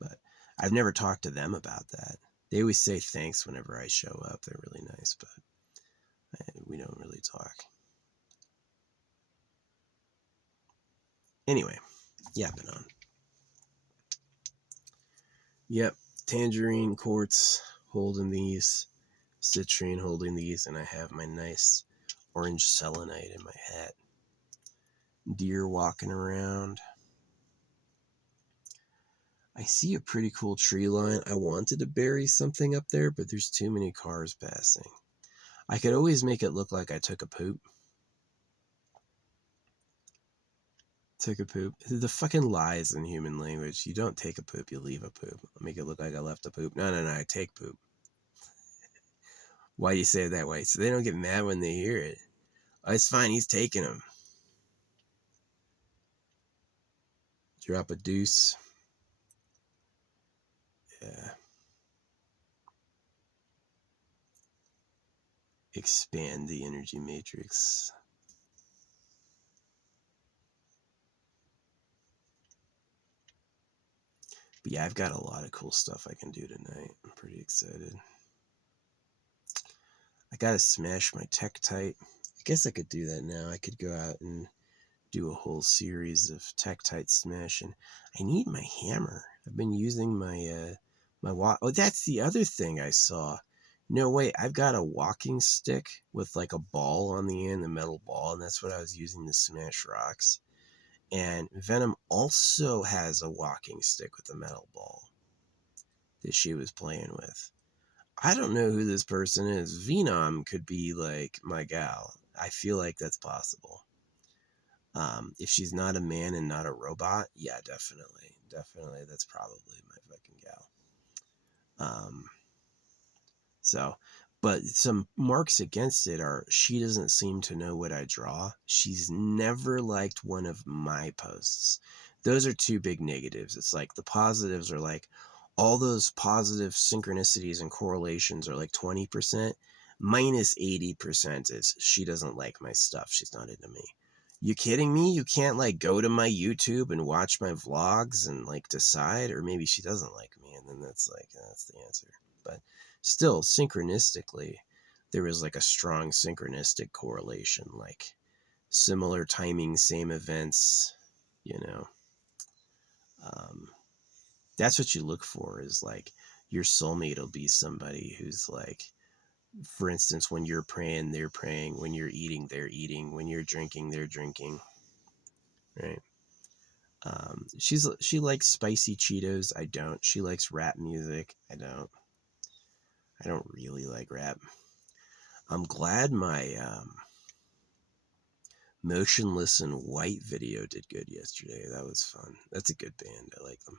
but I've never talked to them about that. They always say thanks whenever I show up. They're really nice, but we don't really talk. Anyway, yapping on. Yep, tangerine quartz holding these, citrine holding these, and I have my nice orange selenite in my hat. Deer walking around. I see a pretty cool tree line. I wanted to bury something up there, but there's too many cars passing. I could always make it look like I took a poop. The fucking lies in human language. You don't take a poop, you leave a poop. I'll make it look like I left a poop. No, I take poop. Why do you say it that way? So they don't get mad when they hear it. Oh, it's fine, he's taking them. Drop a deuce. Yeah. Expand the energy matrix. But yeah, I've got a lot of cool stuff I can do tonight. I'm pretty excited. I gotta smash my Tektite. I guess I could do that now. I could go out and do a whole series of Tektite smashing. I need my hammer. I've been using my Oh, that's the other thing I saw. No, wait, I've got a walking stick with like a ball on the end, a metal ball, and that's what I was using to smash rocks. And Venom also has a walking stick with a metal ball that she was playing with. I don't know who this person is. Venom could be like my gal. I feel like that's possible. If she's not a man and not a robot, yeah, definitely. Definitely, that's probably my fucking gal. So, but some marks against it are she doesn't seem to know what I draw. She's never liked one of my posts. Those are two big negatives. It's like the positives are like all those positive synchronicities and correlations are like 20%. Minus 80% is she doesn't like my stuff. She's not into me. You kidding me? You can't like go to my YouTube and watch my vlogs and like decide, or maybe she doesn't like me, and then that's the answer. But still, synchronistically, there was like a strong synchronistic correlation, like similar timing, same events, you know. That's what you look for, is like your soulmate will be somebody who's like, for instance, when you're praying, they're praying. When you're eating, they're eating. When you're drinking, they're drinking. Right. She likes spicy Cheetos. I don't. She likes rap music. I don't. I don't really like rap. I'm glad my Motionless in White video did good yesterday. That was fun. That's a good band. I like them.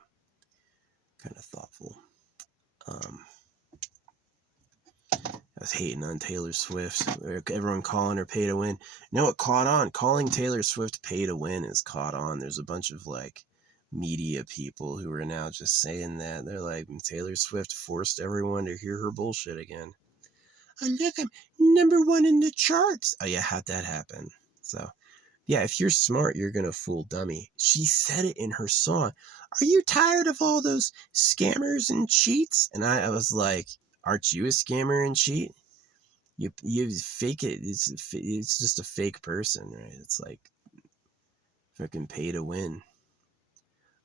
Kind of thoughtful. I was hating on Taylor Swift. Everyone calling her pay to win. No, it caught on. Calling Taylor Swift pay to win is caught on. There's a bunch of like media people who are now just saying that. They're like, Taylor Swift forced everyone to hear her bullshit again. Oh, look, I'm #1 in the charts. Oh, yeah, how'd that happen? So, yeah, if you're smart, you're going to fool dummy. She said it in her song. Are you tired of all those scammers and cheats? And I was like, aren't you a scammer and cheat? You fake it. It's just a fake person, right? It's like, Freaking pay to win.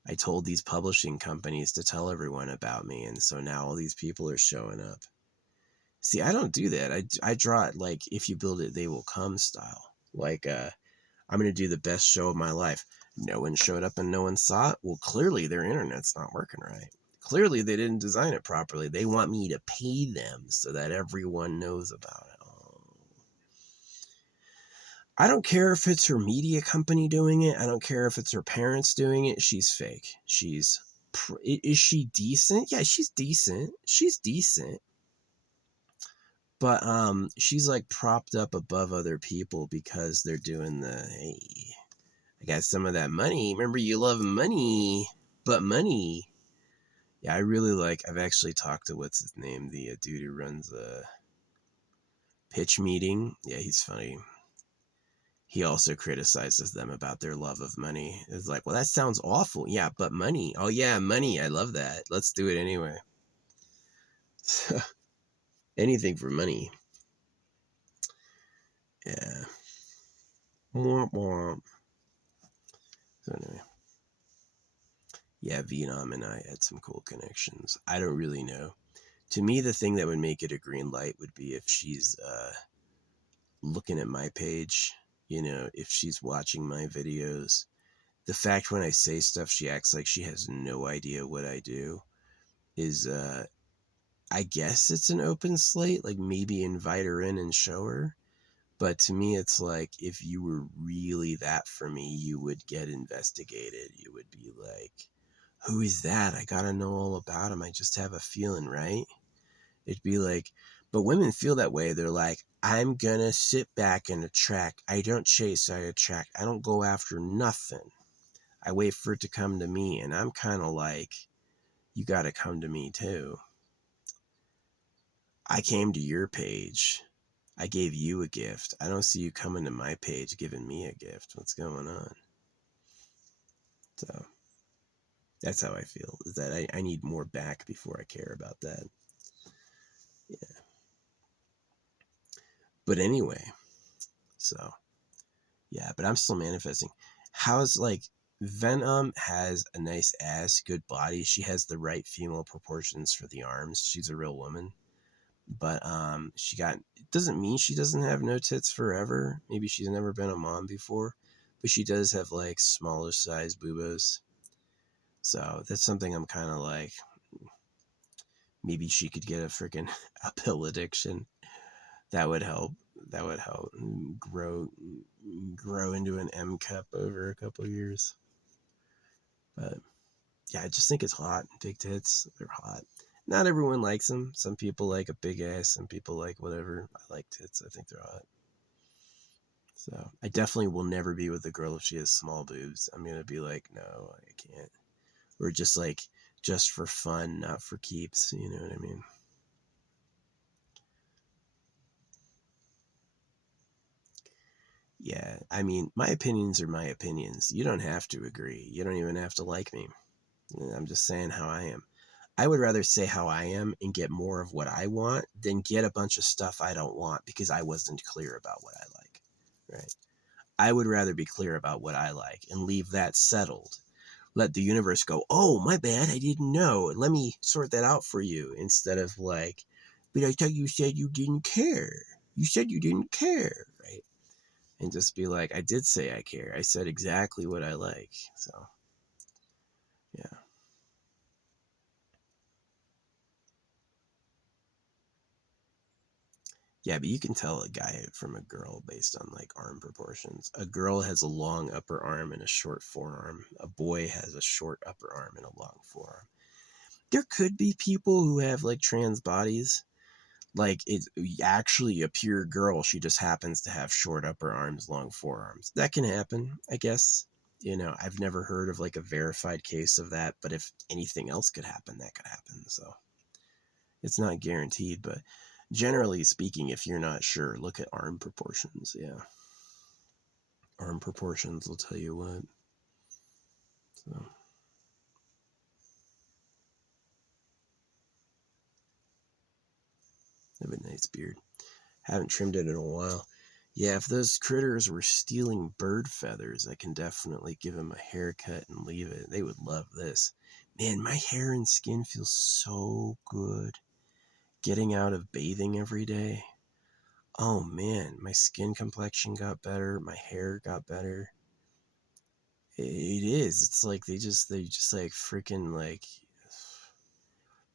I told these publishing companies to tell everyone about me, and so now all these people are showing up. See, I don't do that. I draw it like, if you build it, they will come style. Like, I'm going to do the best show of my life. No one showed up and no one saw it. Well, clearly their internet's not working right. Clearly they didn't design it properly. They want me to pay them so that everyone knows about it. Oh. I don't care if it's her media company doing it. I don't care if it's her parents doing it. She's fake. Is she decent? Yeah, she's decent. She's decent. But she's like propped up above other people because they're doing the, hey, I got some of that money. Remember, you love money, but money. Yeah, I really like, I've actually talked to, what's his name? The dude who runs a pitch meeting. Yeah, he's funny. He also criticizes them about their love of money. It's like, well, that sounds awful. Yeah, but money. Oh, yeah, money. I love that. Let's do it anyway. Anything for money. Yeah. Womp womp. So anyway. Yeah, Vietnam and I had some cool connections. I don't really know. To me, the thing that would make it a green light would be if she's looking at my page, if she's watching my videos. The fact when I say stuff, she acts like she has no idea what I do is, I guess it's an open slate. Like, maybe invite her in and show her. But to me, it's like, if you were really that for me, you would get investigated. You would be like, who is that? I gotta know all about him. I just have a feeling, right? It'd be like, but women feel that way. They're like, I'm gonna sit back and attract. I don't chase, I attract. I don't go after nothing. I wait for it to come to me. And I'm kind of like, you gotta come to me too. I came to your page. I gave you a gift. I don't see you coming to my page giving me a gift. What's going on? So that's how I feel. Is that I need more back before I care about that. Yeah. But anyway, so yeah, but I'm still manifesting. How's like Venom has a nice ass, good body. She has the right female proportions for the arms. She's a real woman. But it doesn't mean she doesn't have no tits forever. Maybe she's never been a mom before, but she does have like smaller size boobos. So that's something I'm kind of like, maybe she could get a freaking a pill addiction. That would help. That would help grow into an M cup over a couple of years. But yeah, I just think it's hot. Big tits, they're hot. Not everyone likes them. Some people like a big ass. Some people like whatever. I like tits. I think they're hot. So I definitely will never be with a girl if she has small boobs. I'm gonna be like, no, I can't. Or just like, just for fun, not for keeps. You know what I mean? Yeah, I mean, my opinions are my opinions. You don't have to agree. You don't even have to like me. I'm just saying how I am. I would rather say how I am and get more of what I want than get a bunch of stuff I don't want because I wasn't clear about what I like. Right? I would rather be clear about what I like and leave that settled. Let the universe go, oh, my bad, I didn't know. Let me sort that out for you, instead of like, but I thought you said you didn't care. You said you didn't care, right? And just be like, I did say I care. I said exactly what I like. So, yeah. Yeah, but you can tell a guy from a girl based on like arm proportions. A girl has a long upper arm and a short forearm. A boy has a short upper arm and a long forearm. There could be people who have like trans bodies. Like, it's actually a pure girl. She just happens to have short upper arms, long forearms. That can happen, I guess. I've never heard of like a verified case of that, but if anything else could happen, that could happen. So it's not guaranteed, but generally speaking, if you're not sure, look at arm proportions. Yeah. Arm proportions will tell you what. So, I have a nice beard. Haven't trimmed it in a while. Yeah, if those critters were stealing bird feathers, I can definitely give them a haircut and leave it. They would love this. Man, my hair and skin feels so good. Getting out of bathing every day. Oh man, my skin complexion got better. My hair got better. It is. It's like they just like freaking like.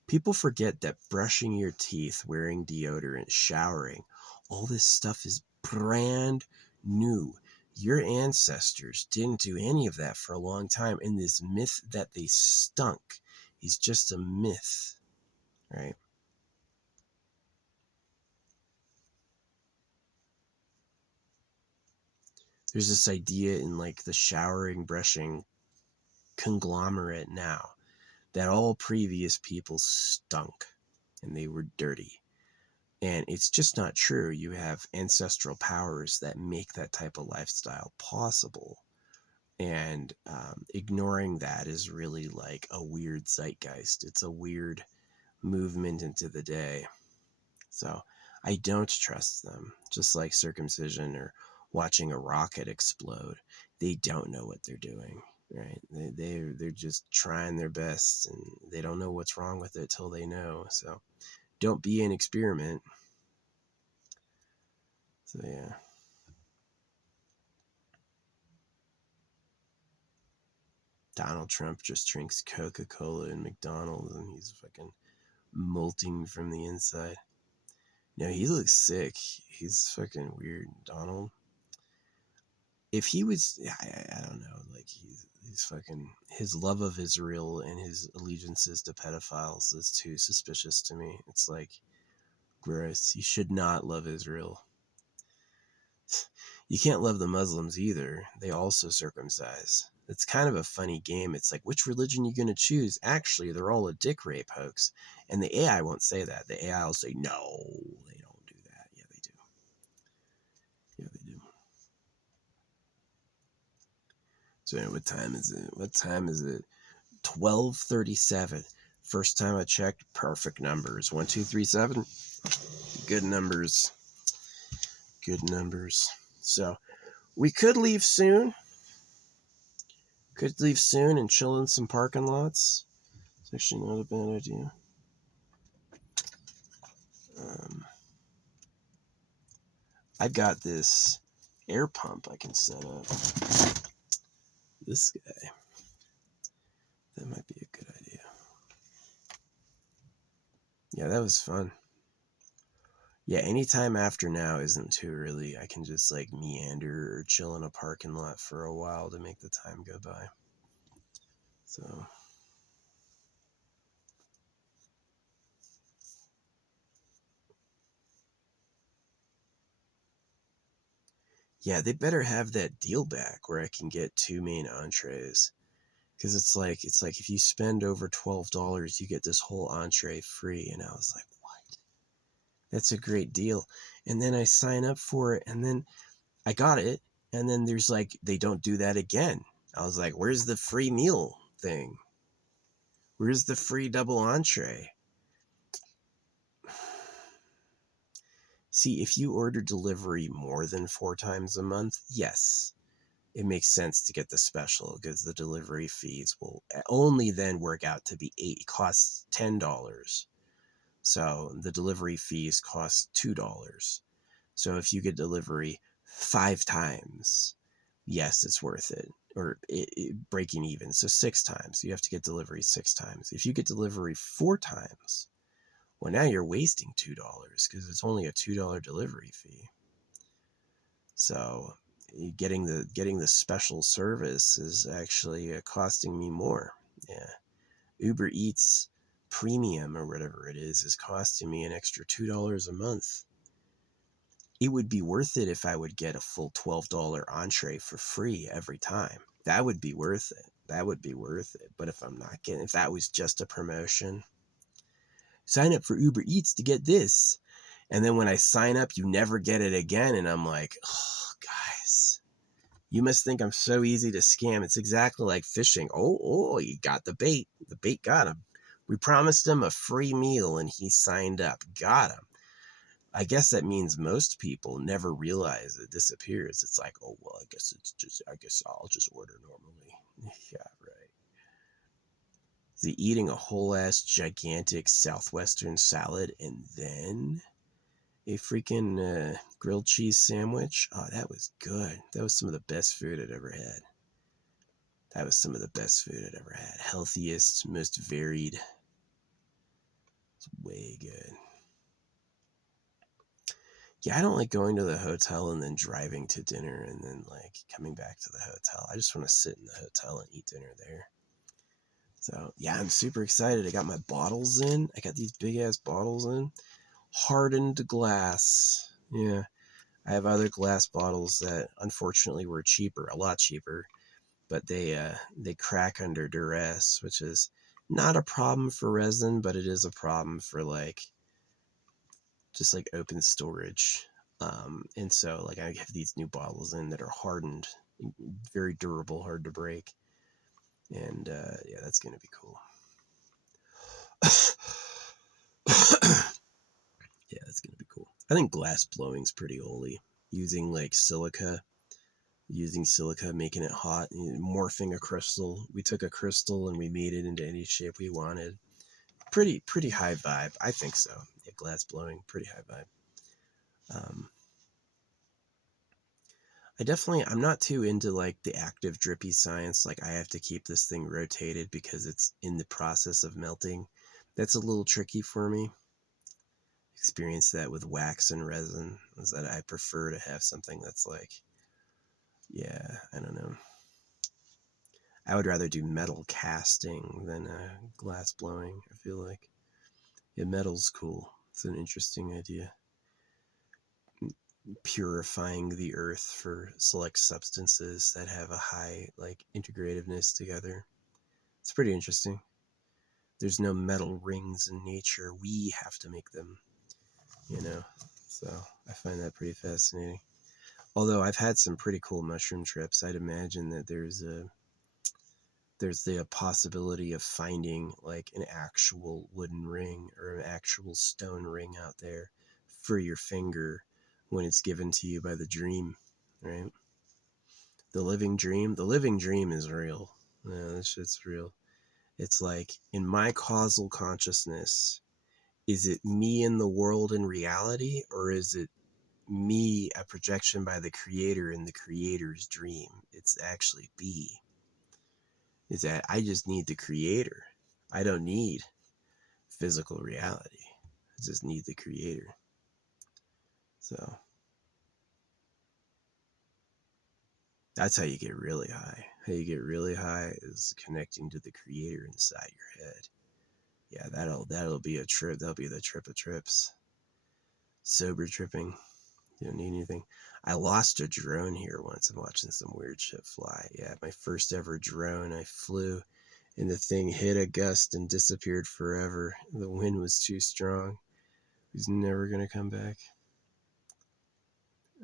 People forget that brushing your teeth, wearing deodorant, showering, all this stuff is brand new. Your ancestors didn't do any of that for a long time, and this myth that they stunk is just a myth, right? There's this idea in like the showering, brushing conglomerate now that all previous people stunk and they were dirty. And it's just not true. You have ancestral powers that make that type of lifestyle possible. And ignoring that is really like a weird zeitgeist. It's a weird movement into the day. So I don't trust them. Just like circumcision or watching a rocket explode. They don't know what they're doing, right? They're just trying their best, and they don't know what's wrong with it till they know. So don't be an experiment. So yeah. Donald Trump just drinks Coca-Cola and McDonald's, and he's fucking molting from the inside. No, he looks sick. He's fucking weird, Donald. If he was, I don't know, like he's fucking, his love of Israel and his allegiances to pedophiles is too suspicious to me. It's like gross. He should not love Israel. You can't love the Muslims either. They also circumcise. It's kind of a funny game. It's like, which religion you going to choose? Actually, they're all a dick rape hoax. And the AI won't say that. The AI will say, no, they don't do that. Yeah, they do. Yeah, they do. So what time is it? What time is it? 12:37. First time I checked, perfect numbers. 1, 2, 3, 7. Good numbers. Good numbers. So we could leave soon. Could leave soon and chill in some parking lots. It's actually not a bad idea. I've got this air pump I can set up. This guy. That might be a good idea. Yeah, that was fun. Yeah, anytime after now isn't too early. I can just like meander or chill in a parking lot for a while to make the time go by. So. Yeah, they better have that deal back where I can get 2 main entrees. Because it's like if you spend over $12, you get this whole entree free. And I was like, what? That's a great deal. And then I sign up for it, and then I got it. And then there's like, they don't do that again. I was like, where's the free meal thing? Where's the free double entree? See, if you order delivery more than 4 times a month, yes, it makes sense to get the special because the delivery fees will only then work out to be $8. It costs $10. So the delivery fees cost $2. So if you get delivery 5 times, yes, it's worth it. Or breaking even. So 6 times. You have to get delivery 6 times. If you get delivery 4 times, well, now you're wasting $2 because it's only a $2 delivery fee. So getting the special service is actually costing me more. Yeah, Uber Eats Premium or whatever it is costing me an extra $2 a month. It would be worth it if I would get a full $12 entree for free every time. That would be worth it. That would be worth it. But if I'm not getting, if that was just a promotion, sign up for Uber Eats to get this. And then when I sign up, you never get it again. And I'm like, oh, guys, you must think I'm so easy to scam. It's exactly like fishing. Oh, you got the bait. The bait got him. We promised him a free meal and he signed up. Got him. I guess that means most people never realize it disappears. It's like, oh, well, I guess I'll just order normally. Yeah, right. Is he eating a whole ass gigantic Southwestern salad and then a freaking grilled cheese sandwich? Oh, that was good. That was some of the best food I'd ever had. That was some of the best food I'd ever had. Healthiest, most varied. It's way good. Yeah, I don't like going to the hotel and then driving to dinner and then like coming back to the hotel. I just want to sit in the hotel and eat dinner there. So yeah, I'm super excited. I got my bottles in. I got these big ass bottles in. Hardened glass. Yeah. I have other glass bottles that unfortunately were cheaper, a lot cheaper, but they crack under duress, which is not a problem for resin, but it is a problem for like just like open storage. And so like I have these new bottles in that are hardened, very durable, hard to break. And yeah, that's gonna be cool. Yeah, that's gonna be cool. I think glass blowing's pretty holy. Using like silica, making it hot, morphing a crystal. We took a crystal and we made it into any shape we wanted. Pretty high vibe. I think so. Yeah, glass blowing, pretty high vibe. I'm not too into like the active drippy science. Like I have to keep this thing rotated because it's in the process of melting. That's a little tricky for me. Experience that with wax and resin is that I prefer to have something that's like, yeah, I don't know. I would rather do metal casting than glass blowing. I feel like, yeah, metal's cool. It's an interesting idea. Purifying the earth for select substances that have a high like integrativeness together. It's pretty interesting. There's no metal rings in nature. We have to make them, you know. So I find that pretty fascinating. Although I've had some pretty cool mushroom trips, I'd imagine that there's the possibility of finding like an actual wooden ring or an actual stone ring out there for your finger when it's given to you by the dream, right? The living dream is real. Yeah, that shit's real. It's like in my causal consciousness, is it me in the world in reality, or is it me a projection by the creator in the creator's dream? It's actually B. Is that I just need the creator. I don't need physical reality. I just need the creator. So that's how you get really high. How you get really high is connecting to the creator inside your head. Yeah, that'll be a trip. That'll be the trip of trips. Sober tripping. You don't need anything. I lost a drone here once. I'm watching some weird shit fly. Yeah, my first ever drone. I flew and the thing hit a gust and disappeared forever. The wind was too strong. It was never going to come back.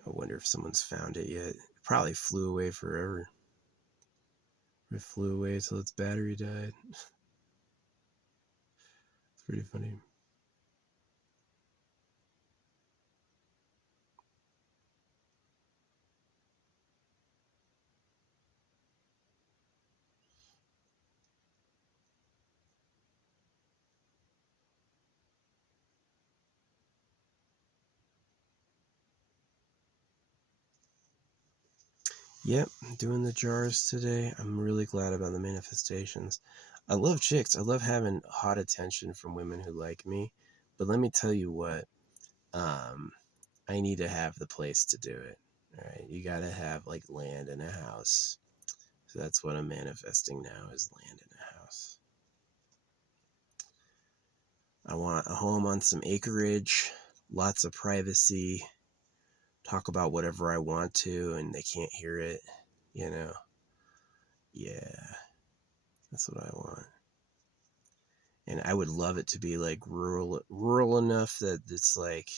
I wonder if someone's found it yet. It probably flew away forever. It flew away until its battery died. It's pretty funny. Yep, doing the jars today. I'm really glad about the manifestations. I love chicks. I love having hot attention from women who like me. But let me tell you what, um, I need to have the place to do it. All right, you got to have like land and a house. So that's what I'm manifesting now is land and a house. I want a home on some acreage, lots of privacy, talk about whatever I want to and they can't hear it, you know. Yeah, that's what I want. And I would love it to be like rural enough that it's like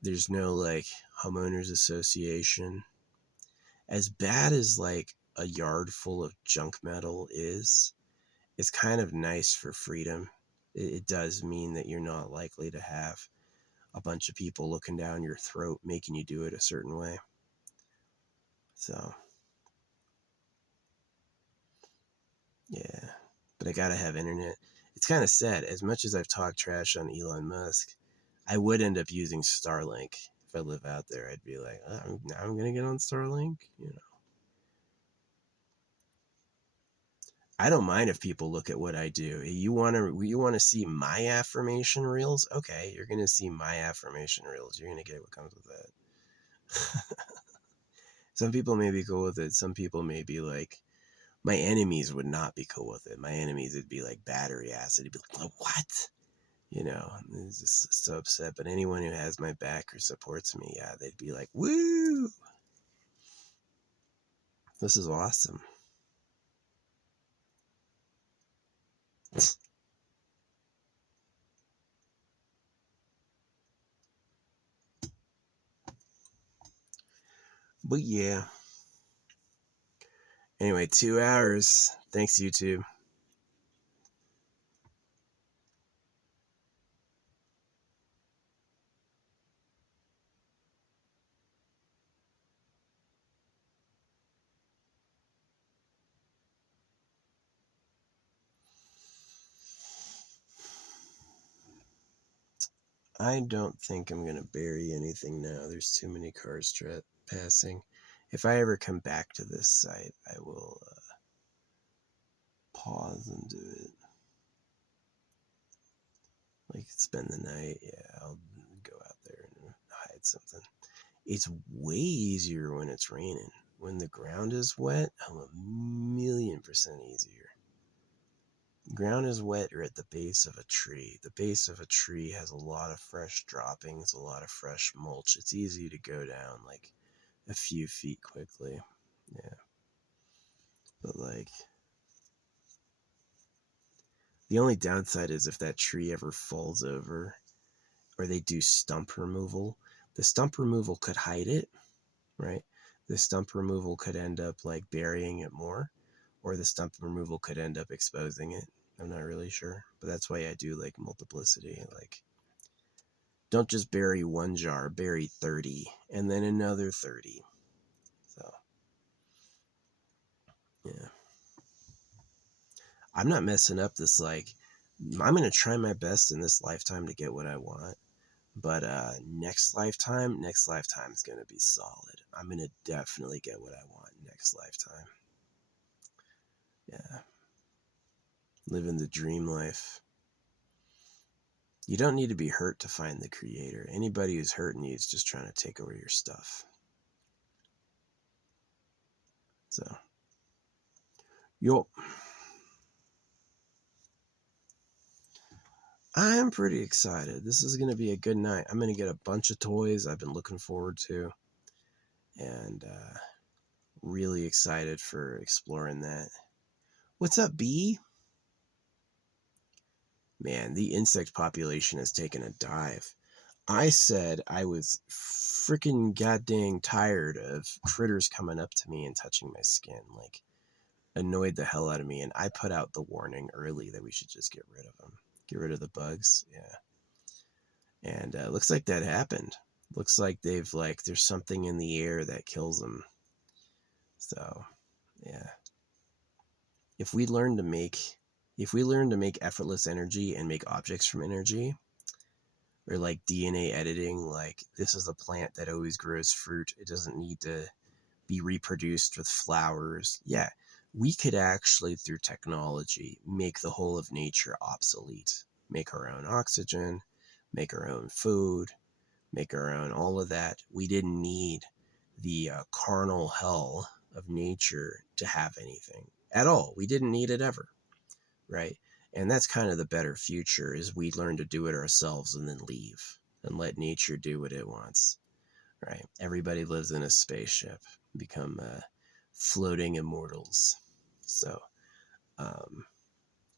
there's no like homeowners association. As bad as like a yard full of junk metal is, it's kind of nice for freedom. It does mean that you're not likely to have a bunch of people looking down your throat, making you do it a certain way. So, yeah, but I gotta have internet. It's kind of sad. As much as I've talked trash on Elon Musk, I would end up using Starlink. If I live out there, I'd be like, oh, now I'm gonna get on Starlink. You know, I don't mind if people look at what I do. You wanna see my affirmation reels? Okay, you're gonna see my affirmation reels. You're gonna get what comes with that. Some people may be cool with it. Some people may be like, my enemies would not be cool with it. My enemies would be like battery acid. It'd be like, what? You know, it's just so upset. But anyone who has my back or supports me, yeah, they'd be like, woo! This is awesome. But yeah. Anyway, 2 hours. Thanks, YouTube. I don't think I'm going to bury anything now. There's too many cars passing. If I ever come back to this site, I will pause and do it. Like, spend the night. Yeah, I'll go out there and hide something. It's way easier when it's raining. When the ground is wet, I'm 1,000,000% easier. Ground is wet or at the base of a tree. The base of a tree has a lot of fresh droppings, a lot of fresh mulch. It's easy to go down like a few feet quickly. Yeah. But like, the only downside is if that tree ever falls over or they do stump removal, the stump removal could hide it, right? The stump removal could end up like burying it more, or the stump removal could end up exposing it. I'm not really sure, but that's why I do like multiplicity. Like, don't just bury one jar, bury 30 and then another 30. So, yeah. I'm not messing up this. Like, I'm going to try my best in this lifetime to get what I want. But next lifetime is going to be solid. I'm going to definitely get what I want next lifetime. Yeah. Living the dream life. You don't need to be hurt to find the creator. Anybody who's hurting you is just trying to take over your stuff. So, yo, I'm pretty excited. This is going to be a good night. I'm going to get a bunch of toys I've been looking forward to. And really excited for exploring that. What's up, bee? Man, the insect population has taken a dive. I said I was freaking goddamn tired of critters coming up to me and touching my skin. Like, annoyed the hell out of me. And I put out the warning early that we should just get rid of them. Get rid of the bugs. Yeah. And looks like that happened. Looks like there's something in the air that kills them. So, yeah. If we learn to make effortless energy and make objects from energy, or like DNA editing, like this is a plant that always grows fruit. It doesn't need to be reproduced with flowers. Yeah, we could actually, through technology, make the whole of nature obsolete. Make our own oxygen, make our own food, make our own all of that. We didn't need the carnal hell of nature to have anything at all. We didn't need it ever, right? And that's kind of the better future, is we learn to do it ourselves and then leave and let nature do what it wants, right? Everybody lives in a spaceship, become floating immortals. So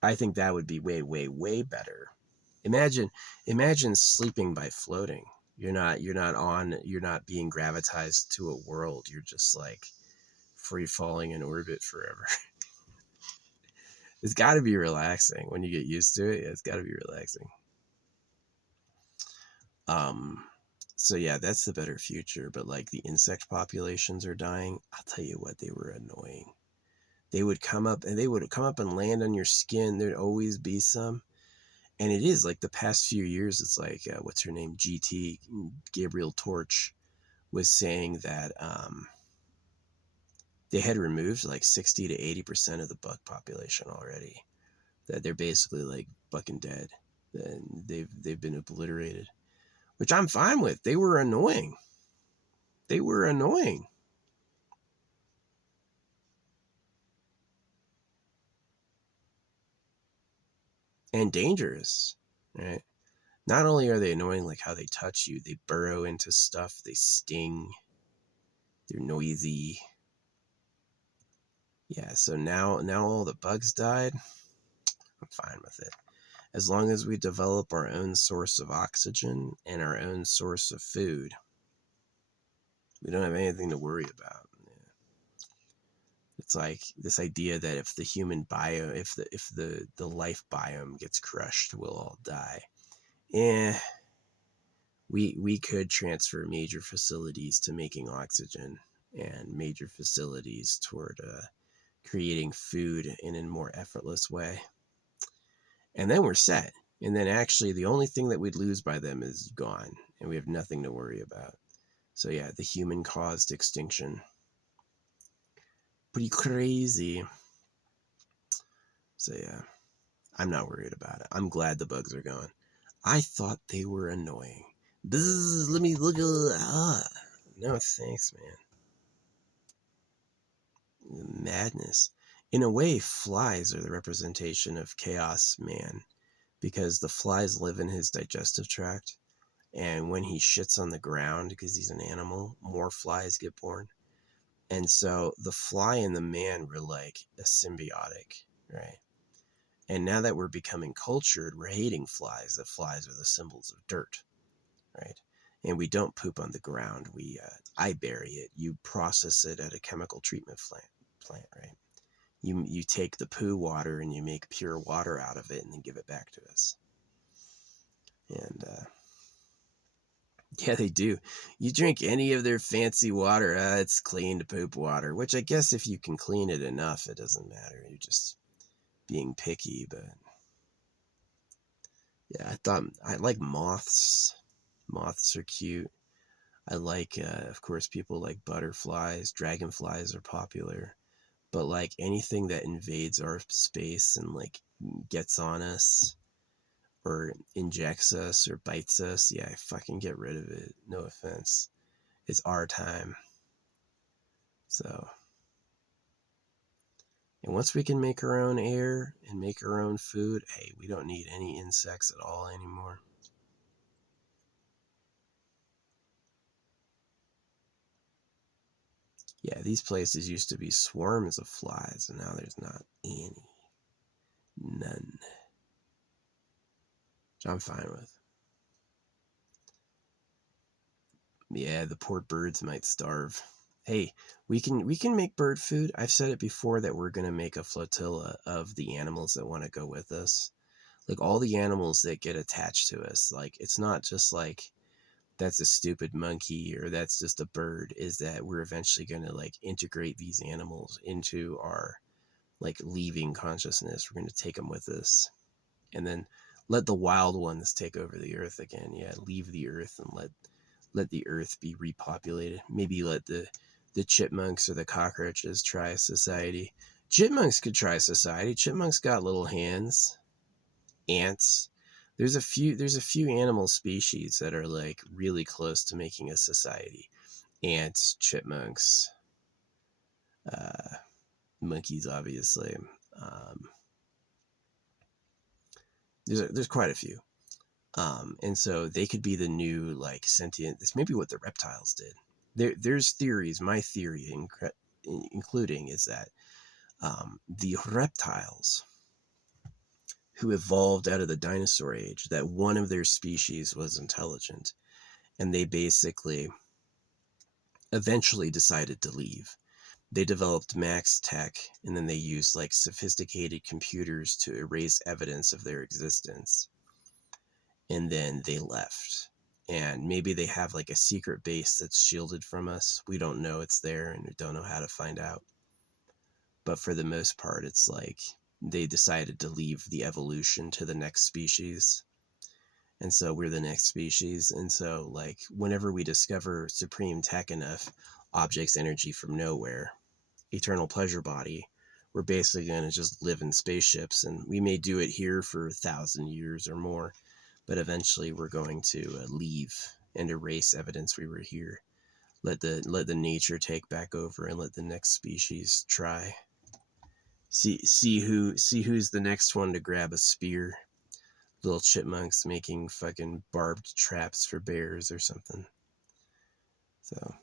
I think that would be way, way, way better. Imagine sleeping by floating. You're not being gravitized to a world. You're just like free falling in orbit forever. It's got to be relaxing when you get used to it. It's got to be relaxing. So yeah, that's the better future. But like the insect populations are dying. I'll tell you what, they were annoying. They would come up and land on your skin. There'd always be some. And it is like the past few years, it's like, what's her name? GT, Gabriel Torch, was saying that they had removed like 60 to 80% of the bug population already. That they're basically like fucking dead. And they've been obliterated, which I'm fine with. They were annoying. They were annoying. And dangerous, right? Not only are they annoying, like how they touch you, they burrow into stuff, they sting, they're noisy. Yeah, so now all the bugs died. I'm fine with it. As long as we develop our own source of oxygen and our own source of food, we don't have anything to worry about. Yeah. It's like this idea that if the human bio, if the life biome gets crushed, we'll all die. Eh, we could transfer major facilities to making oxygen and major facilities toward creating food in a more effortless way. And then we're set. And then actually the only thing that we'd lose by them is gone, and we have nothing to worry about. So yeah, the human caused extinction. Pretty crazy. So yeah, I'm not worried about it. I'm glad the bugs are gone. I thought they were annoying. Bzzz, let me look at no thanks, man. Madness. In a way, flies are the representation of chaos, man, because the flies live in his digestive tract, and when he shits on the ground, because he's an animal, more flies get born. And so the fly and the man were like a symbiotic, right? And now that we're becoming cultured, we're hating flies. That flies are the symbols of dirt, right? And we don't poop on the ground. I bury it. You process it at a chemical treatment plant, right? You take the poo water and you make pure water out of it and then give it back to us. And yeah, they do. You drink any of their fancy water, it's clean poop water, which I guess if you can clean it enough, it doesn't matter. You're just being picky. But yeah, I like moths. Moths are cute. I like, of course, people like butterflies. Dragonflies are popular. But like anything that invades our space and like gets on us or injects us or bites us, yeah, fucking get rid of it. No offense. It's our time. So, and once we can make our own air and make our own food, hey, we don't need any insects at all anymore. Yeah, these places used to be swarms of flies, and now there's not any. None. Which I'm fine with. Yeah, the poor birds might starve. Hey, we can make bird food. I've said it before that we're gonna make a flotilla of the animals that want to go with us. Like all the animals that get attached to us. Like it's not just like that's a stupid monkey or that's just a bird. Is that we're eventually gonna like integrate these animals into our like leaving consciousness. We're gonna take them with us, and then let the wild ones take over the earth again. Yeah, leave the earth and let the earth be repopulated. Maybe let the chipmunks or the cockroaches try society. Chipmunks could try society. Chipmunks got little hands. Ants. There's a few animal species that are like really close to making a society. Ants, chipmunks, uh, monkeys, obviously. Um, there's quite a few. And so they could be the new like sentient. This may be what the reptiles did. There's theories. My theory, including, is that the reptiles who evolved out of the dinosaur age, that one of their species was intelligent, and they basically eventually decided to leave. They developed max tech, and then they used like sophisticated computers to erase evidence of their existence, and then they left. And maybe they have like a secret base that's shielded from us. We don't know it's there and we don't know how to find out. But for the most part, it's like they decided to leave the evolution to the next species. And so we're the next species. And so, like, whenever we discover supreme tech enough, objects, energy from nowhere, eternal pleasure body, we're basically going to just live in spaceships. And we may do it here for 1,000 years or more, but eventually we're going to leave and erase evidence we were here. Let the nature take back over and let the next species try. See who's the next one to grab a spear. Little chipmunks making fucking barbed traps for bears or something. So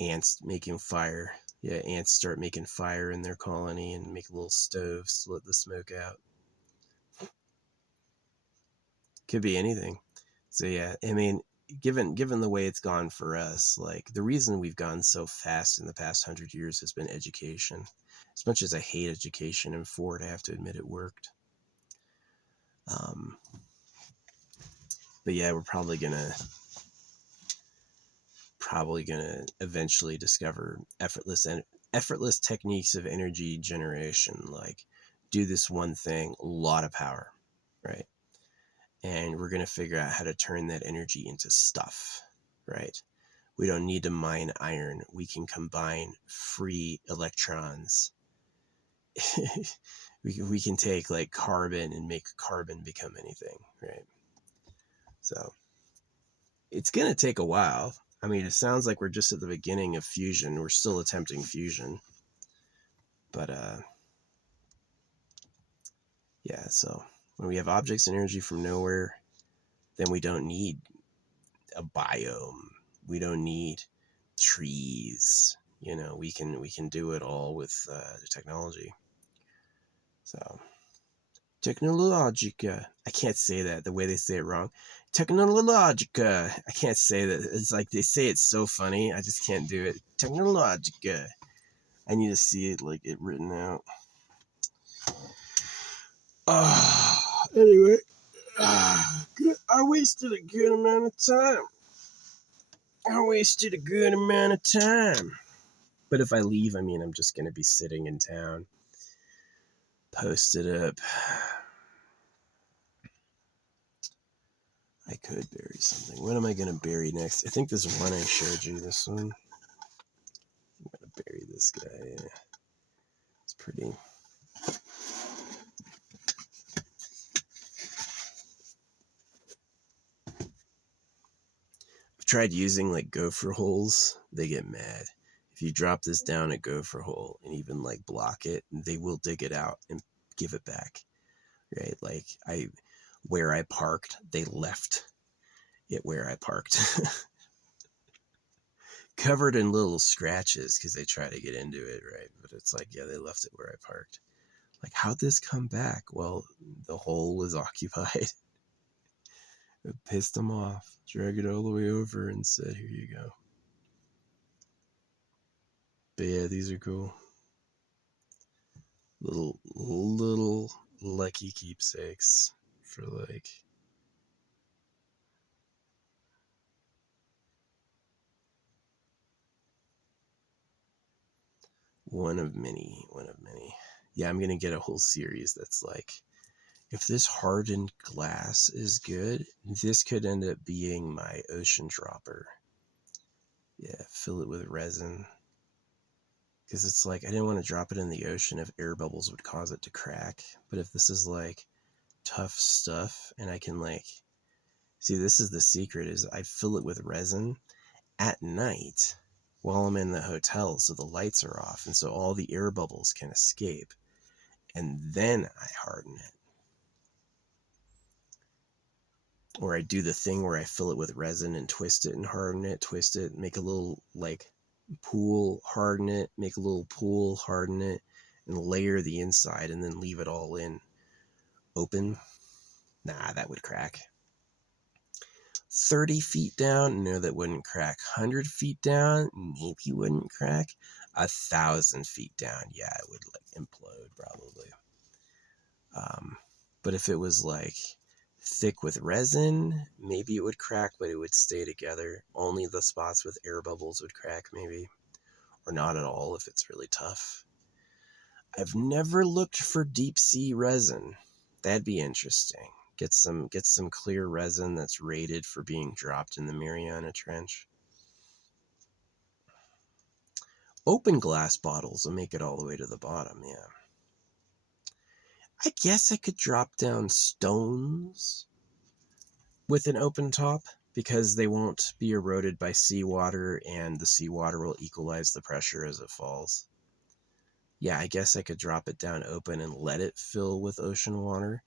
ants making fire. Yeah, ants start making fire in their colony and make little stoves to let the smoke out. Could be anything. So yeah, I mean, given the way it's gone for us, like the reason we've gone so fast in the past 100 years has been education. As much as I hate education and Ford, I have to admit it worked. But yeah, we're probably gonna eventually discover effortless techniques of energy generation. Like, do this one thing, a lot of power, right? And we're gonna figure out how to turn that energy into stuff, right? We don't need to mine iron. We can combine free electrons. we can take like carbon and make carbon become anything, right? So it's going to take a while. I mean, it sounds like we're just at the beginning of fusion. We're still attempting fusion. But yeah, so when we have objects and energy from nowhere, then we don't need a biome. We don't need trees. You know, we can do it all with the technology. So Technologica. I can't say that the way they say it wrong. Technologica. I can't say that. It's like they say it's so funny. I just can't do it. Technologica. I need to see it like it written out. Anyway. I wasted a good amount of time. But if I leave, I mean, I'm just going to be sitting in town. Posted up. I could bury something. What am I going to bury next? I think this one I showed you, this one. I'm going to bury this guy. It's pretty. I've tried using like gopher holes. They get mad. If you drop this down a gopher hole and even like block it, they will dig it out and give it back. Right? Like where I parked, they left it where I parked. Covered in little scratches because they try to get into it, right? But it's like, yeah, they left it where I parked. Like, how'd this come back? Well, the hole was occupied. It pissed them off. Drag it all the way over and said, here you go. But yeah, these are cool. Little lucky keepsakes for like one of many. Yeah, I'm gonna get a whole series that's like, if this hardened glass is good, this could end up being my ocean dropper. Yeah, fill it with resin. Because it's like, I didn't want to drop it in the ocean if air bubbles would cause it to crack. But if this is like tough stuff and I can like, see, this is the secret, is I fill it with resin at night while I'm in the hotel so the lights are off and so all the air bubbles can escape. And then I harden it. Or I do the thing where I fill it with resin and twist it and harden it, twist it, make a little like pool, harden it, make a little pool, harden it, and layer the inside and then leave it all in open. Nah, that would crack. 30 feet down, no, that wouldn't crack. 100 feet down, maybe wouldn't crack. 1,000 feet down, yeah, it would like implode probably. But if it was like thick with resin, maybe it would crack, but it would stay together. Only the spots with air bubbles would crack, maybe. Or not at all if it's really tough. I've never looked for deep sea resin. That'd be interesting. Get some clear resin that's rated for being dropped in the Mariana Trench. Open glass bottles will make it all the way to the bottom, yeah. I guess I could drop down stones with an open top because they won't be eroded by seawater and the seawater will equalize the pressure as it falls. Yeah, I guess I could drop it down open and let it fill with ocean water,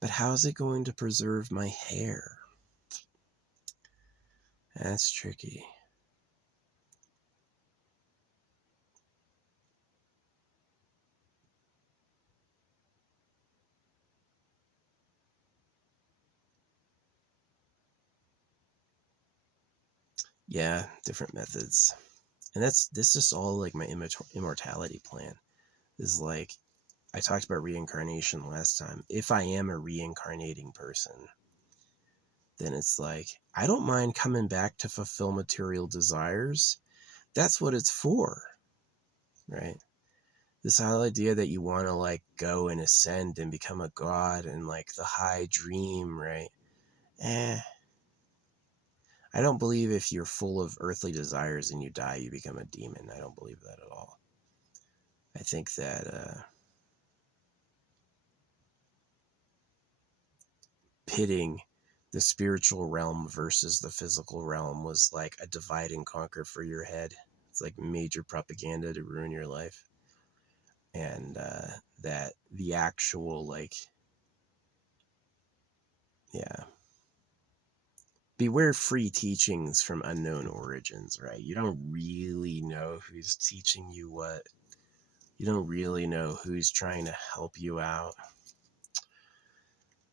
but how's it going to preserve my hair? That's tricky. Yeah, different methods. And this is all like my immortality plan. Is like, I talked about reincarnation last time. If I am a reincarnating person, then it's like, I don't mind coming back to fulfill material desires. That's what it's for, right? This whole idea that you want to like go and ascend and become a god and like the high dream, right? I don't believe if you're full of earthly desires and you die, you become a demon. I don't believe that at all. I think that pitting the spiritual realm versus the physical realm was like a divide and conquer for your head. It's like major propaganda to ruin your life. And that the actual, like, yeah. Beware free teachings from unknown origins, right? You don't really know who's teaching you what. You don't really know who's trying to help you out.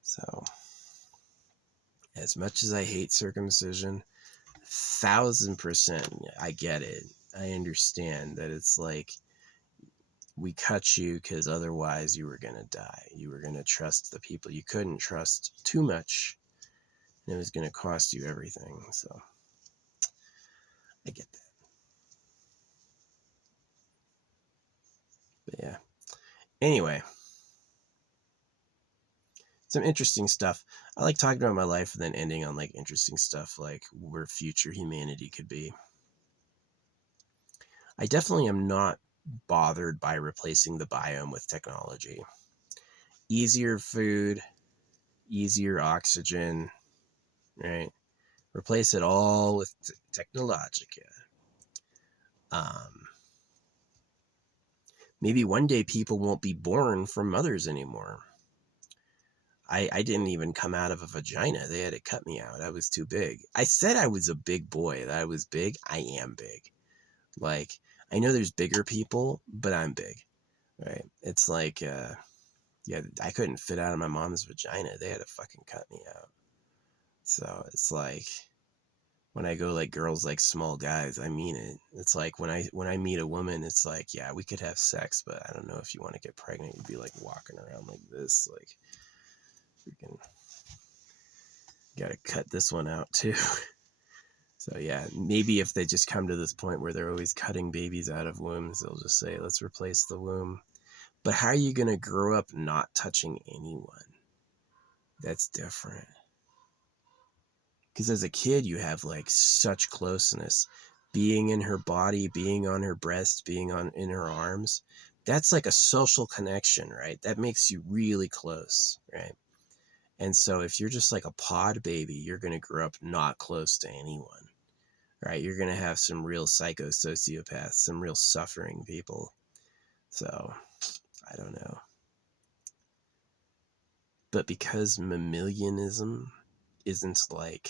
So, as much as I hate circumcision, 1000%, I get it. I understand that it's like, we cut you because otherwise you were going to die. You were going to trust the people you couldn't trust too much, and it was going to cost you everything. So, I get that. But yeah. Anyway, some interesting stuff. I like talking about my life and then ending on like interesting stuff, like where future humanity could be. I definitely am not bothered by replacing the biome with technology. Easier food, easier oxygen, right? Replace it all with Technologica. Maybe one day people won't be born from mothers anymore. I didn't even come out of a vagina. They had to cut me out. I was too big. I said I was a big boy, that I was big. I am big. Like, I know there's bigger people, but I'm big, right? It's like, yeah, I couldn't fit out of my mom's vagina. They had to fucking cut me out. So it's like, when I go like girls like small guys, I mean it. It's like when I meet a woman, it's like, yeah, we could have sex, but I don't know if you want to get pregnant. You'd be like walking around like this, like freaking gotta cut this one out too. So yeah, maybe if they just come to this point where they're always cutting babies out of wombs, they'll just say, let's replace the womb. But how are you gonna grow up not touching anyone? That's different. Because as a kid, you have like such closeness. Being in her body, being on her breast, being in her arms, that's like a social connection, right? That makes you really close, right? And so if you're just like a pod baby, you're going to grow up not close to anyone, right? You're going to have some real psychosociopaths, some real suffering people. So I don't know. But because mammalianism isn't like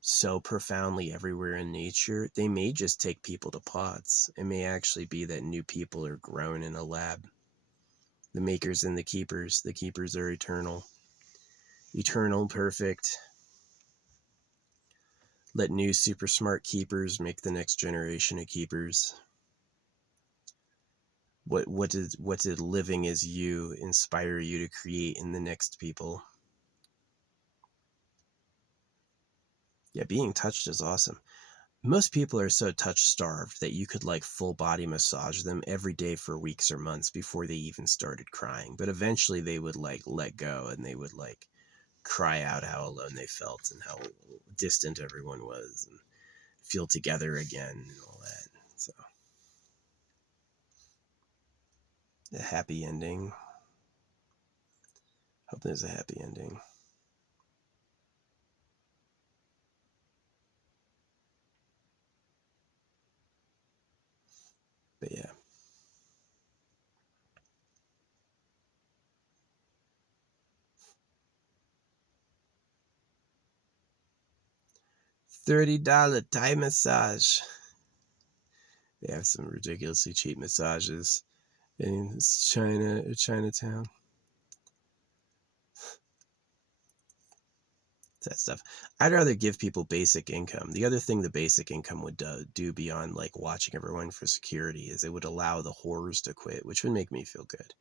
so profoundly everywhere in nature, they may just take people to pods. It may actually be that new people are grown in a lab. The makers and the keepers are eternal. Eternal, perfect. Let new super smart keepers make the next generation of keepers. What did living as you inspire you to create in the next people? Yeah, being touched is awesome. Most people are so touch starved that you could like full body massage them every day for weeks or months before they even started crying. But eventually they would like let go and they would like cry out how alone they felt and how distant everyone was and feel together again and all that. So, a happy ending. Hope there's a happy ending. But yeah. $30 Thai massage. They have some ridiculously cheap massages in Chinatown. That stuff. I'd rather give people basic income. The other thing the basic income would do beyond like watching everyone for security is it would allow the whores to quit, which would make me feel good.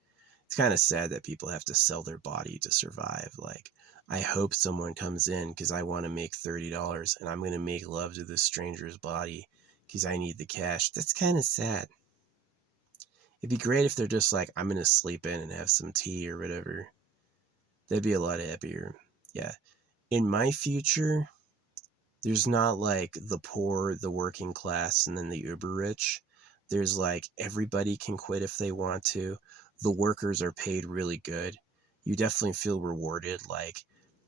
It's kind of sad that people have to sell their body to survive. Like, I hope someone comes in because I want to make $30 and I'm going to make love to this stranger's body because I need the cash. That's kind of sad. It'd be great if they're just like, I'm going to sleep in and have some tea or whatever. That'd be a lot happier. Yeah. In my future, there's not like the poor, the working class, and then the uber rich. There's like everybody can quit if they want to. The workers are paid really good. You definitely feel rewarded. Like,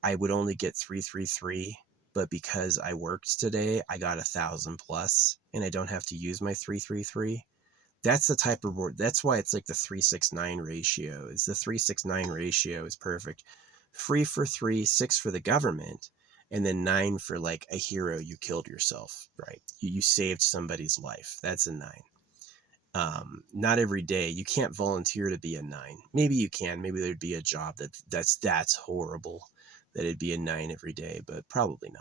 I would only get 333, but because I worked today, I got 1,000 plus, and I don't have to use my 333. That's the type of reward. That's why it's like the 369 ratio. Is the 369 ratio is perfect. Free for three, six for the government, and then 9 for like a hero you killed yourself, right? You saved somebody's life. That's a 9. Not every day. You can't volunteer to be a 9. Maybe you can. Maybe there'd be a job that's horrible that it'd be a 9 every day, but probably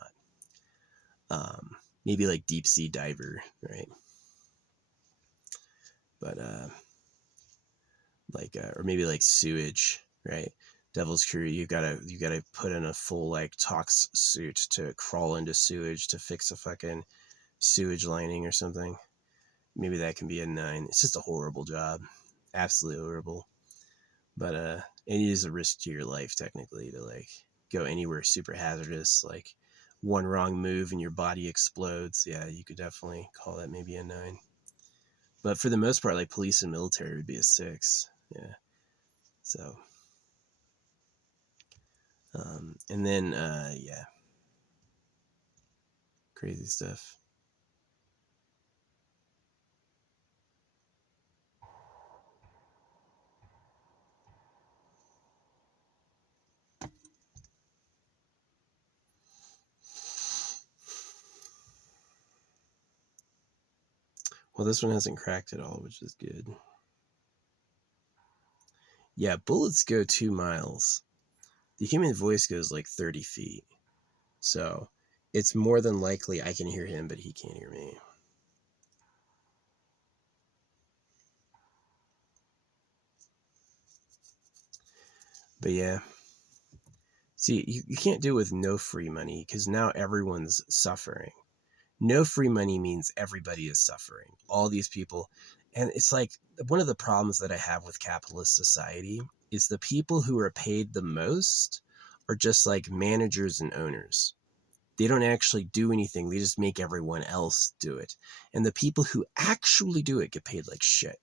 not. Maybe like deep sea diver, right? But or maybe like sewage, right? Devil's Crew, you gotta put in a full like tox suit to crawl into sewage to fix a fucking sewage lining or something. Maybe that can be a 9. It's just a horrible job, absolutely horrible. But it is a risk to your life technically to like go anywhere super hazardous. Like, one wrong move and your body explodes. Yeah, you could definitely call that maybe a 9. But for the most part, like police and military would be a 6. Yeah. So, and then, yeah, crazy stuff. Well, this one hasn't cracked at all, which is good. Yeah, bullets go 2 miles. The human voice goes like 30 feet. So it's more than likely I can hear him, but he can't hear me. But yeah. See, you can't do it with no free money because now everyone's suffering. No free money means everybody is suffering. All these people. And it's like one of the problems that I have with capitalist society is the people who are paid the most are just like managers and owners. They don't actually do anything. They just make everyone else do it. And the people who actually do it get paid like shit.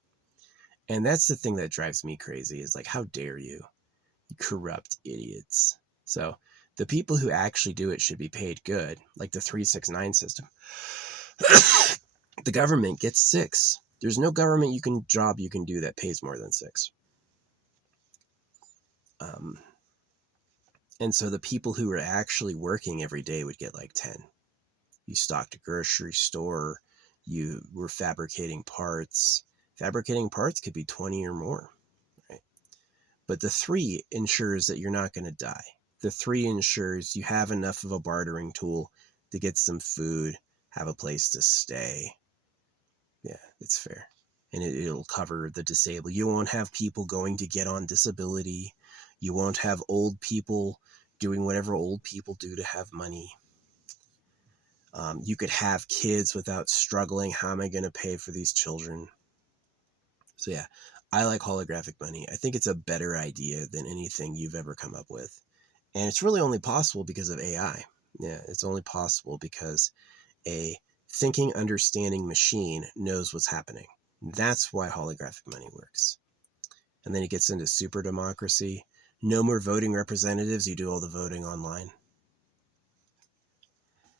And that's the thing that drives me crazy is like, how dare you? You corrupt idiots. So the people who actually do it should be paid good, like the 369 system. The government gets 6. There's no government job you can do that pays more than 6. And so the people who are actually working every day would get like 10. You stocked a grocery store, you were fabricating parts. Fabricating parts could be 20 or more, right? But the 3 ensures that you're not going to die. The 3 ensures you have enough of a bartering tool to get some food, have a place to stay. Yeah, it's fair. And it'll cover the disabled. You won't have people going to get on disability. You won't have old people doing whatever old people do to have money. You could have kids without struggling. How am I going to pay for these children? So yeah, I like holographic money. I think it's a better idea than anything you've ever come up with. And it's really only possible because of AI. Yeah, it's only possible because a thinking, understanding machine knows what's happening. That's why holographic money works. And then it gets into super democracy. No more voting representatives. You do all the voting online.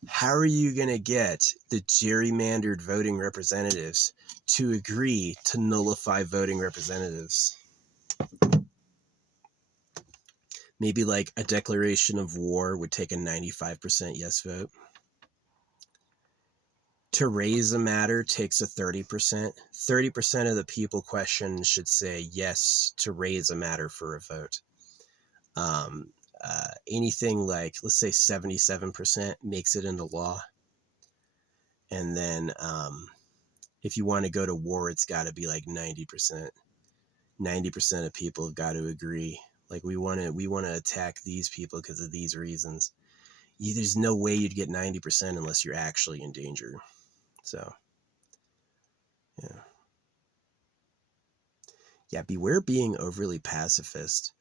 How are you going to get the gerrymandered voting representatives to agree to nullify voting representatives? Maybe like a declaration of war would take a 95% yes vote. To raise a matter takes a 30%. 30% of the people questioned should say yes to raise a matter for a vote. Anything like, let's say 77% makes it into law. And then if you want to go to war, it's got to be like 90%. 90% of people have got to agree. Like we want to attack these people because of these reasons. There's no way you'd get 90% unless you're actually in danger. So, yeah. Yeah, beware being overly pacifist.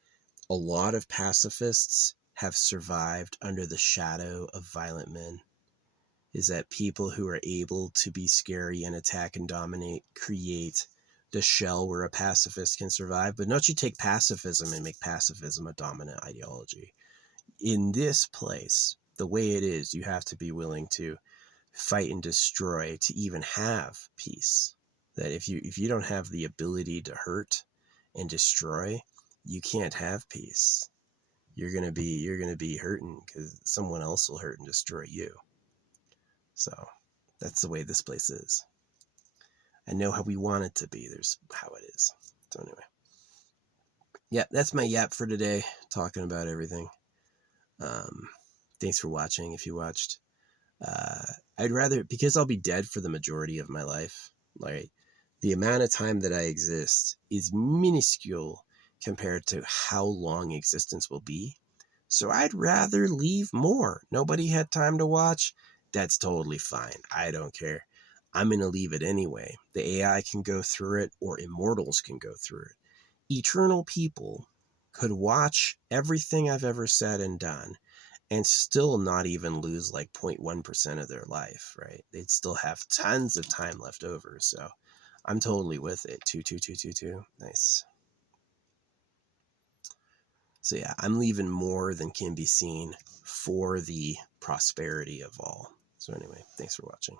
A lot of pacifists have survived under the shadow of violent men. Is that people who are able to be scary and attack and dominate create the shell where a pacifist can survive. But don't you take pacifism and make pacifism a dominant ideology. In this place, the way it is, you have to be willing to fight and destroy to even have peace. That if you don't have the ability to hurt and destroy, you can't have peace. You're gonna be hurting because someone else will hurt and destroy you. So that's the way this place is. I know how we want it to be. There's how it is. So anyway, yeah, that's my yap for today. Talking about everything. Thanks for watching. If you watched, I'd rather, because I'll be dead for the majority of my life. Like the amount of time that I exist is minuscule compared to how long existence will be. So I'd rather leave more. Nobody had time to watch. That's totally fine. I don't care. I'm going to leave it anyway. The AI can go through it, or immortals can go through it. Eternal people could watch everything I've ever said and done and still not even lose like 0.1% of their life, right? They'd still have tons of time left over. So I'm totally with it. 22222. Nice. So yeah, I'm leaving more than can be seen for the prosperity of all. So anyway, thanks for watching.